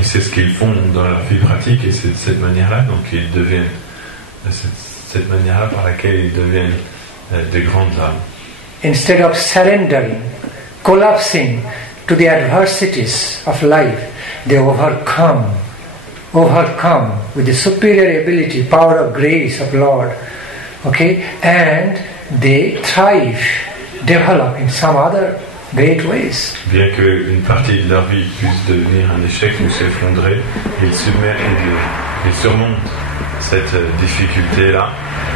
Et c'est ce qu'ils font dans leur vie pratique, et c'est de cette manière-là, donc ils deviennent, cette manière-là par laquelle ils deviennent des grandes âmes. Instead of surrendering, collapsing to the adversities of life, they overcome with the superior ability, power of grace of Lord, and they thrive, develop in some other great ways. Bien qu'une partie de leur vie puisse devenir un échec ou s'effondrer, ils surmontent cette difficulté-là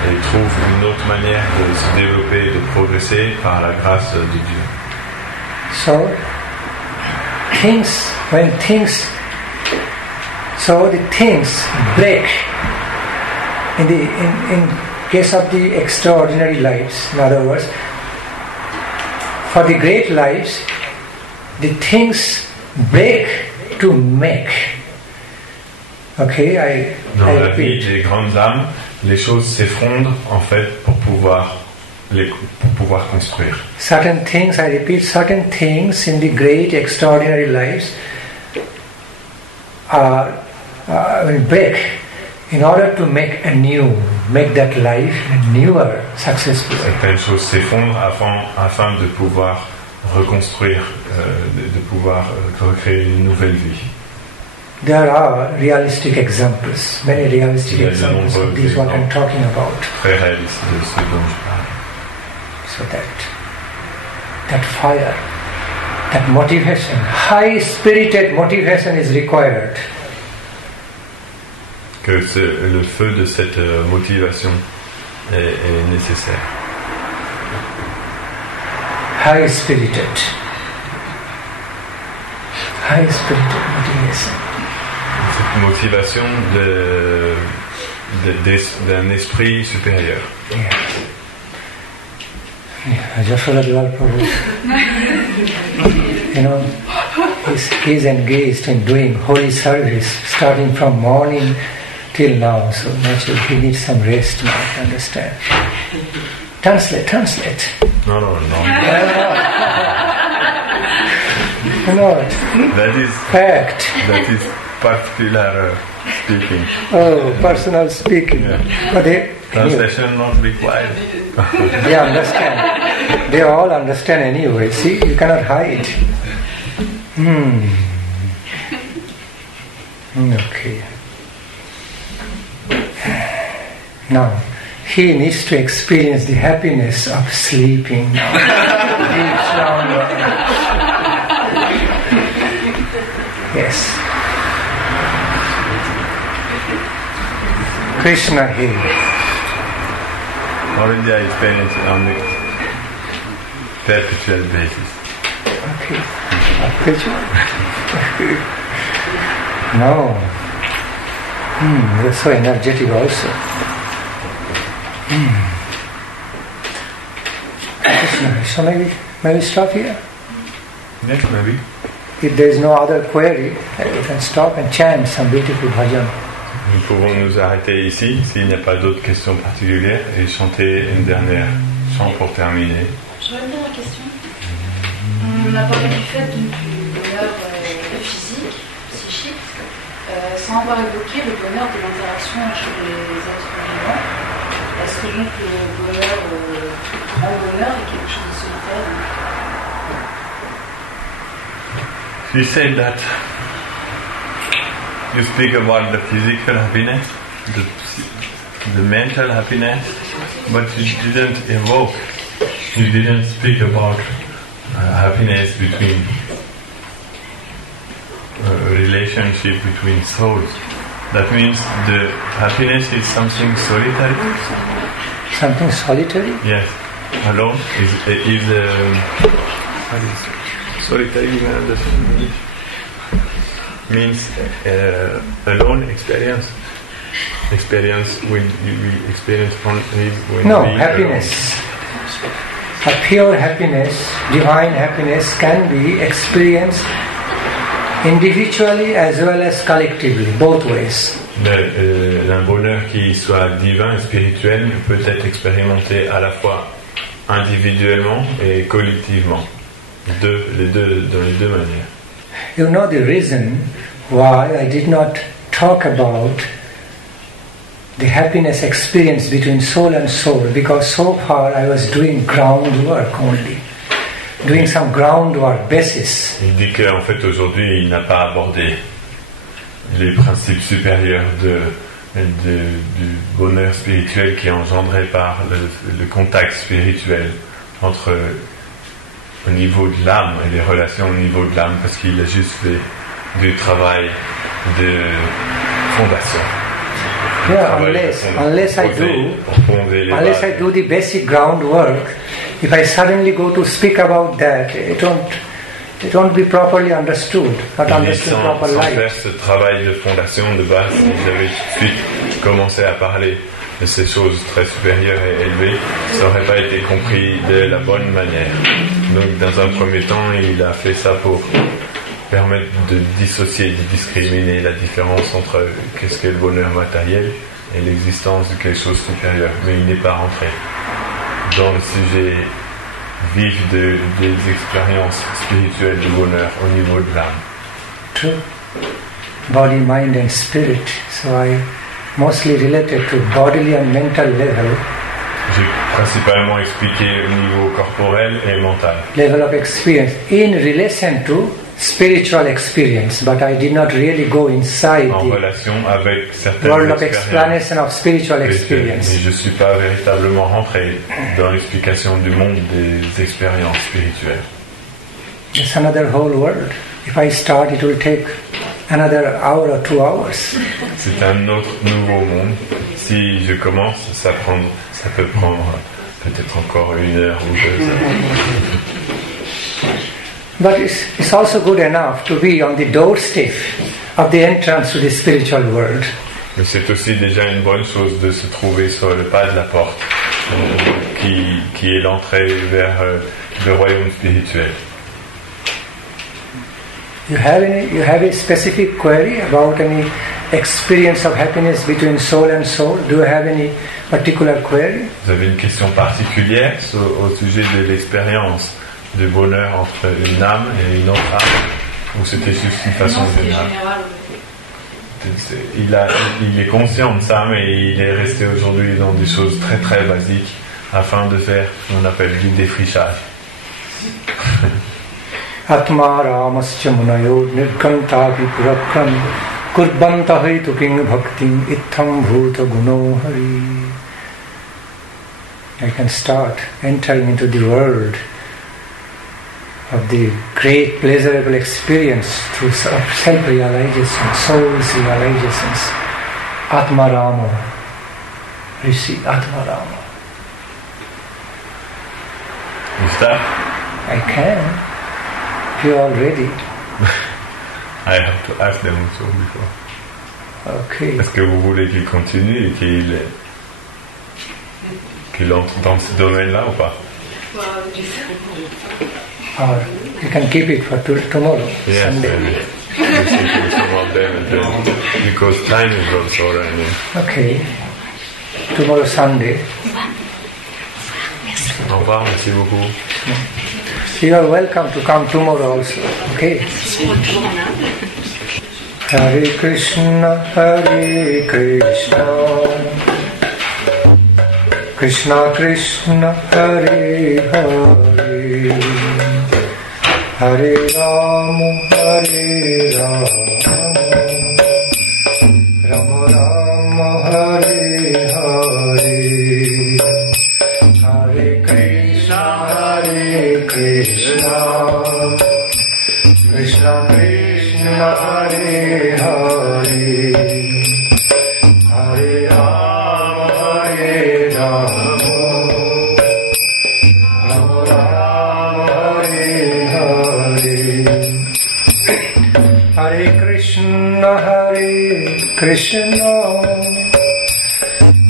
et trouvent une autre manière de se développer et de progresser par la grâce de Dieu. So, the things break in case of the extraordinary lives. In other words, for the great lives, the things break to make. Dans la vie des grandes âmes, les choses s'effondrent en fait pour pouvoir construire. Certain things in the great extraordinary lives break in order to make that life a newer, successful. Certaines choses s'effondrent afin de pouvoir reconstruire, de pouvoir recréer une nouvelle vie. There are realistic examples, many realistic examples of this what I'm talking about. Très réaliste de ce dont je parle. So that fire, that motivation, high-spirited motivation is required. Que le feu de cette motivation est nécessaire. High-spirited motivation. Cette motivation d'un esprit supérieur. Jashoda Lal Prabhu, he's engaged in doing holy service starting from morning till now, so naturally he needs some rest now, understand? Translate. No. No, That is fact. That is particular speaking. Oh, personal speaking. Yeah. But Translation not required. they understand. They all understand anyway. See, you cannot hide. Okay. Now, he needs to experience the happiness of sleeping now. Yes. Krishna here. Already I experienced it on the perpetual basis. Okay. No. You're so energetic also. Krishna. So maybe stop here. Yes, maybe. If there is no other query, we can stop and chant some beautiful bhajan. Nous pouvons nous arrêter ici s'il n'y a pas d'autres questions particulières et chanter une dernière chant pour terminer. J'aurais bien la question. On a parlé du fait du bonheur physique, psychique, sans avoir évoqué le bonheur de l'interaction entre les êtres vivants. Est-ce que donc le bonheur, grand bonheur, est quelque chose de solitaire? You said that you speak about the physical happiness, the mental happiness, but you didn't speak about happiness between a relationship between souls. That means the happiness is something solitary. Something solitary? Yes, alone is solitary. You can understand. Means alone experience when we experience only when no, we happiness. A pure happiness, divine happiness can be experienced individually as well as collectively, both ways. Un bonheur qui soit divin et spirituel peut être expérimenté à la fois individuellement et collectivement, dans les deux manières. You know the reason why I did not talk about the happiness experience between soul and soul, because so far I was doing groundwork only, doing some groundwork basis. Il dit qu'en fait aujourd'hui il n'a pas abordé les principes supérieurs du bonheur spirituel qui est engendré par le contact spirituel entre au niveau de l'âme et les relations au niveau de l'âme, parce qu'il a juste fait du travail de fondation. Yeah, unless I do the basic groundwork, if I suddenly go to speak about that, it won't be properly understood, not understood properly. Sans faire ce travail de fondation de base, si j'avais tout de suite commencé à parler de ces choses très supérieures et élevées, ça n'aurait pas été compris de la bonne manière. Donc dans un premier temps, il a fait ça pour permettre de dissocier, de discriminer la différence entre qu'est-ce qu'est le bonheur matériel et l'existence de quelque chose de supérieur. Mais il n'est pas rentré dans le sujet vif des expériences spirituelles du bonheur au niveau de l'âme. True. Body, mind and spirit. So I mostly related to bodily and mental level. J'ai principalement expliqué au niveau corporel et mental. Level of experience in relation to spiritual experience, but I did not really go inside en the relation avec certaines world of explanation of spiritual experience. Mais je ne suis pas véritablement rentré dans l'explication du monde des expériences spirituelles. It's another whole world. If I start, it will take another hour or 2 hours. C'est un autre nouveau monde. Si je commence, ça peut prendre peut-être encore 1 heure ou 2 heures. But it's also good enough to be on the doorstep of the entrance to the spiritual world. Mais c'est aussi déjà une bonne chose de se trouver sur le pas de la porte, qui est l'entrée vers le royaume spirituel. You have a specific query about any experience of happiness between soul and soul? Do you have any particular query? Vous avez une question particulière au sujet de l'expérience du bonheur entre une âme et une autre âme, ou c'était juste une façon générale? Il est conscient de ça, mais il est resté aujourd'hui dans des choses très très basiques afin de faire ce qu'on appelle du défrichage. Atma ramascha munayo nirkantapi purakram kurbanta hetu king bhaktim itham bhuta guno hari. I can start entering into the world of the great pleasurable experience through self-realization, soul's realizations. Atma Rama. Receive Atma Rama. You start? I can. If you are ready. I have to ask them also before. Okay. Est-ce que vous voulez qu'il continue et qu'il entre dans ce domaine-là ou pas? Or you can keep it for tomorrow, Yes, Sunday. maybe. Listen to some of them and then, because time is also running. Okay. Tomorrow Sunday. Au revoir, merci beaucoup. You are welcome to come tomorrow also. Okay. Hare Krishna, Hare Krishna, Krishna Krishna, Hare Hare, Hare Rama, Hare Rama, Rama Rama, Hare Hare, Hare Krishna, Hare Krishna, Krishna Krishna, Hare Hare, Hare Rama, Hare Rama, Rama Rama, Hare Hare, Hare Krishna, Hare Krishna,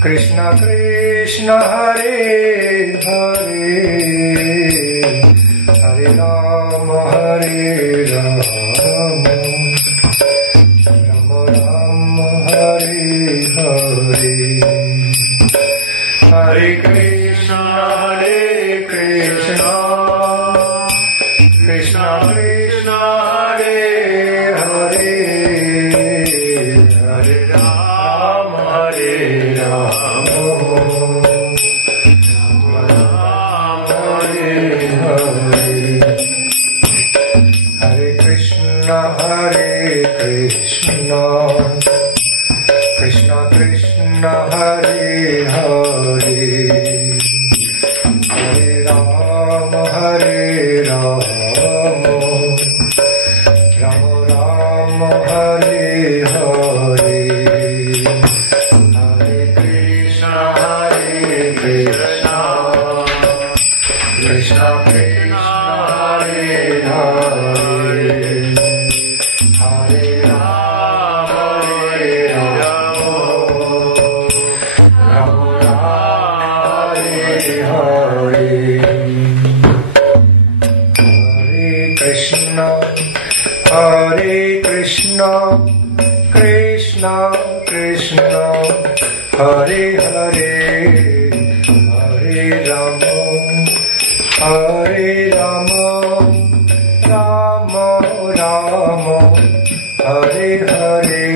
Krishna Krishna, Hare Hare, Hare Rama, Hare Rama, Rama Rama, Hare Hare, Hare Krishna, Hare Krishna, Krishna Krishna, Hare Hare, Hare Rama, Hare Rama, Hare Krishna, Krishna Krishna, Hare Hare, Hare Rama, Hare Rama, Rama Rama, Hare Hare, Hare Krishna, Hare Krishna, Krishna Krishna, Hare Hare, Hare Rama, Hare Rama, Rama Rama, Hare Hare, Hare Krishna, Hare Krishna, Krishna Krishna, Hare Hare, Hare Rama, Hare Rama, Rama Rama, Hare Hare,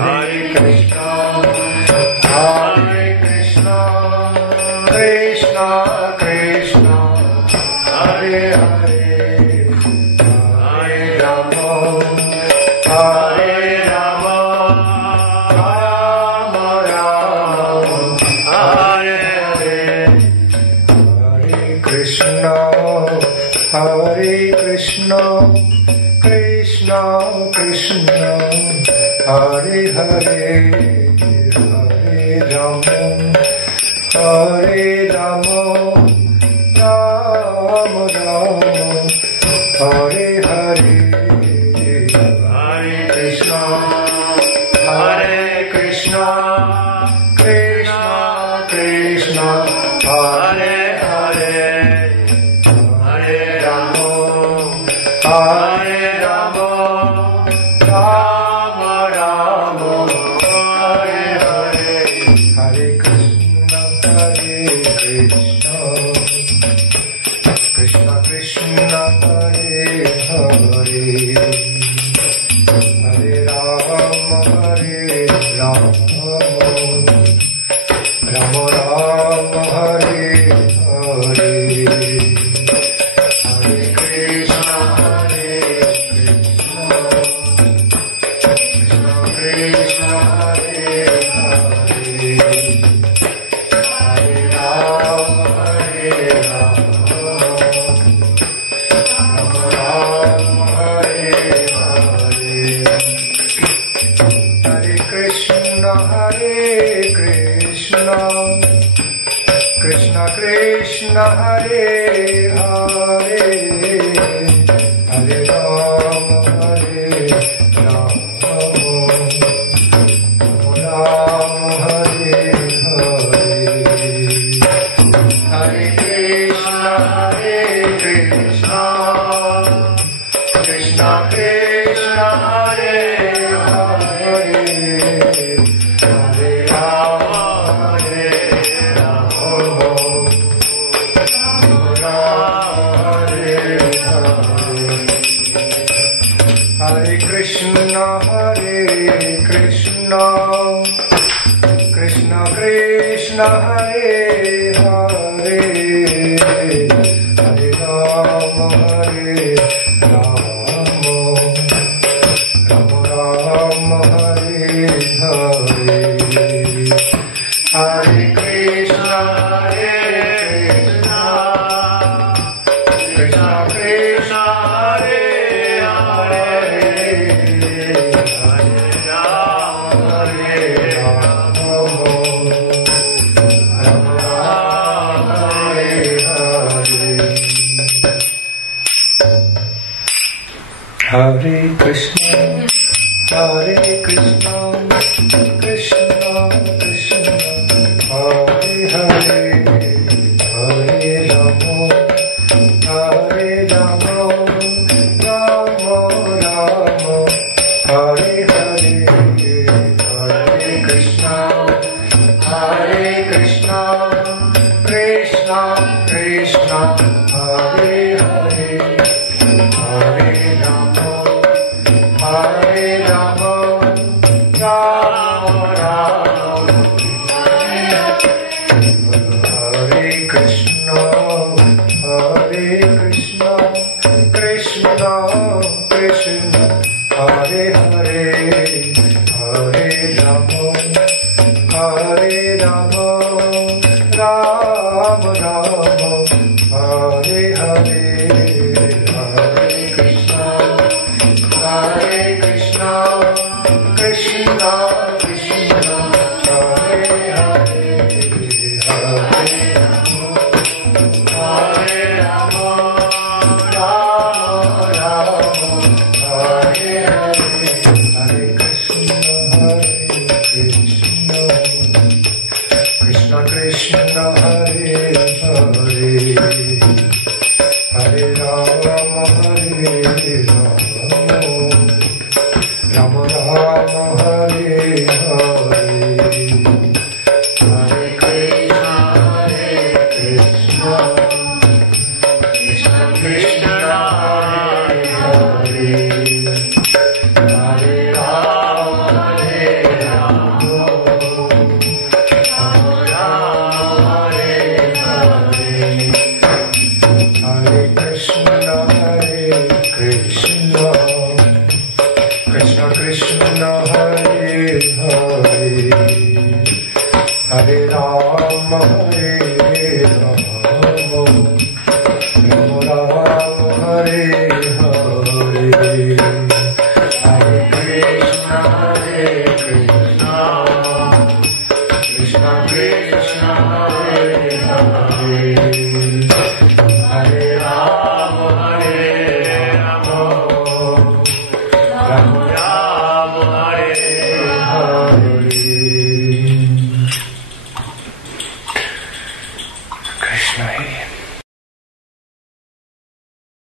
Hare Krishna, Hare Krishna, Krishna Krishna, Hare Hare, Hare Rama, Hare Rama, Rama Rama, Hare Hare, Hare Krishna, Hare Krishna, Krishna Krishna, Hare Hare, Hare Rama, Hare Rama, Rama Rama, Hare Hare, Hare Krishna, Hare Krishna, Krishna Krishna, Hare Hare, Hare Rama, Hare Rama Rama Hare Hare Hare Krishna Krishna Krishna Hare Hare Hare Rama Rama Rama Hare Hare Hare Krishna Krishna Hare Hare Hare Rama Rama Rama Hare Hare Hare Krishna Krishna Krishna Hare Hare Hare Rama Rama Hare Hare Hare Krishna Krishna Krishna Hare Hare Hare Rama Hare Krishna Krishna Krishna Hare Hare Hare Rama Rama Rama Hare Hare Hare Krishna Krishna Krishna Hare Hare Krishna, Krishna Krishna, Hare Hare, Hare Rama, Rama Rama, Hare Hare, Hare Krishna, Krishna Krishna, Hare Hare, Hare Rama, Rama Rama, Hare Krishna, Krishna Krishna, Hare Hare, Hare Rama, Rama Rama, Hare Hare, Hare Krishna, Krishna Krishna, Hare Hare, Hare Rama, Rama Rama, Hare Hare, Hare Krishna, Krishna Krishna, Hare Hare, Hare Rama, Rama Rama, Hare Hare, Hare Krishna, Krishna Krishna, Hare Hare, Hare Rama, Rama Rama, Hare Hare, Hare Krishna, Krishna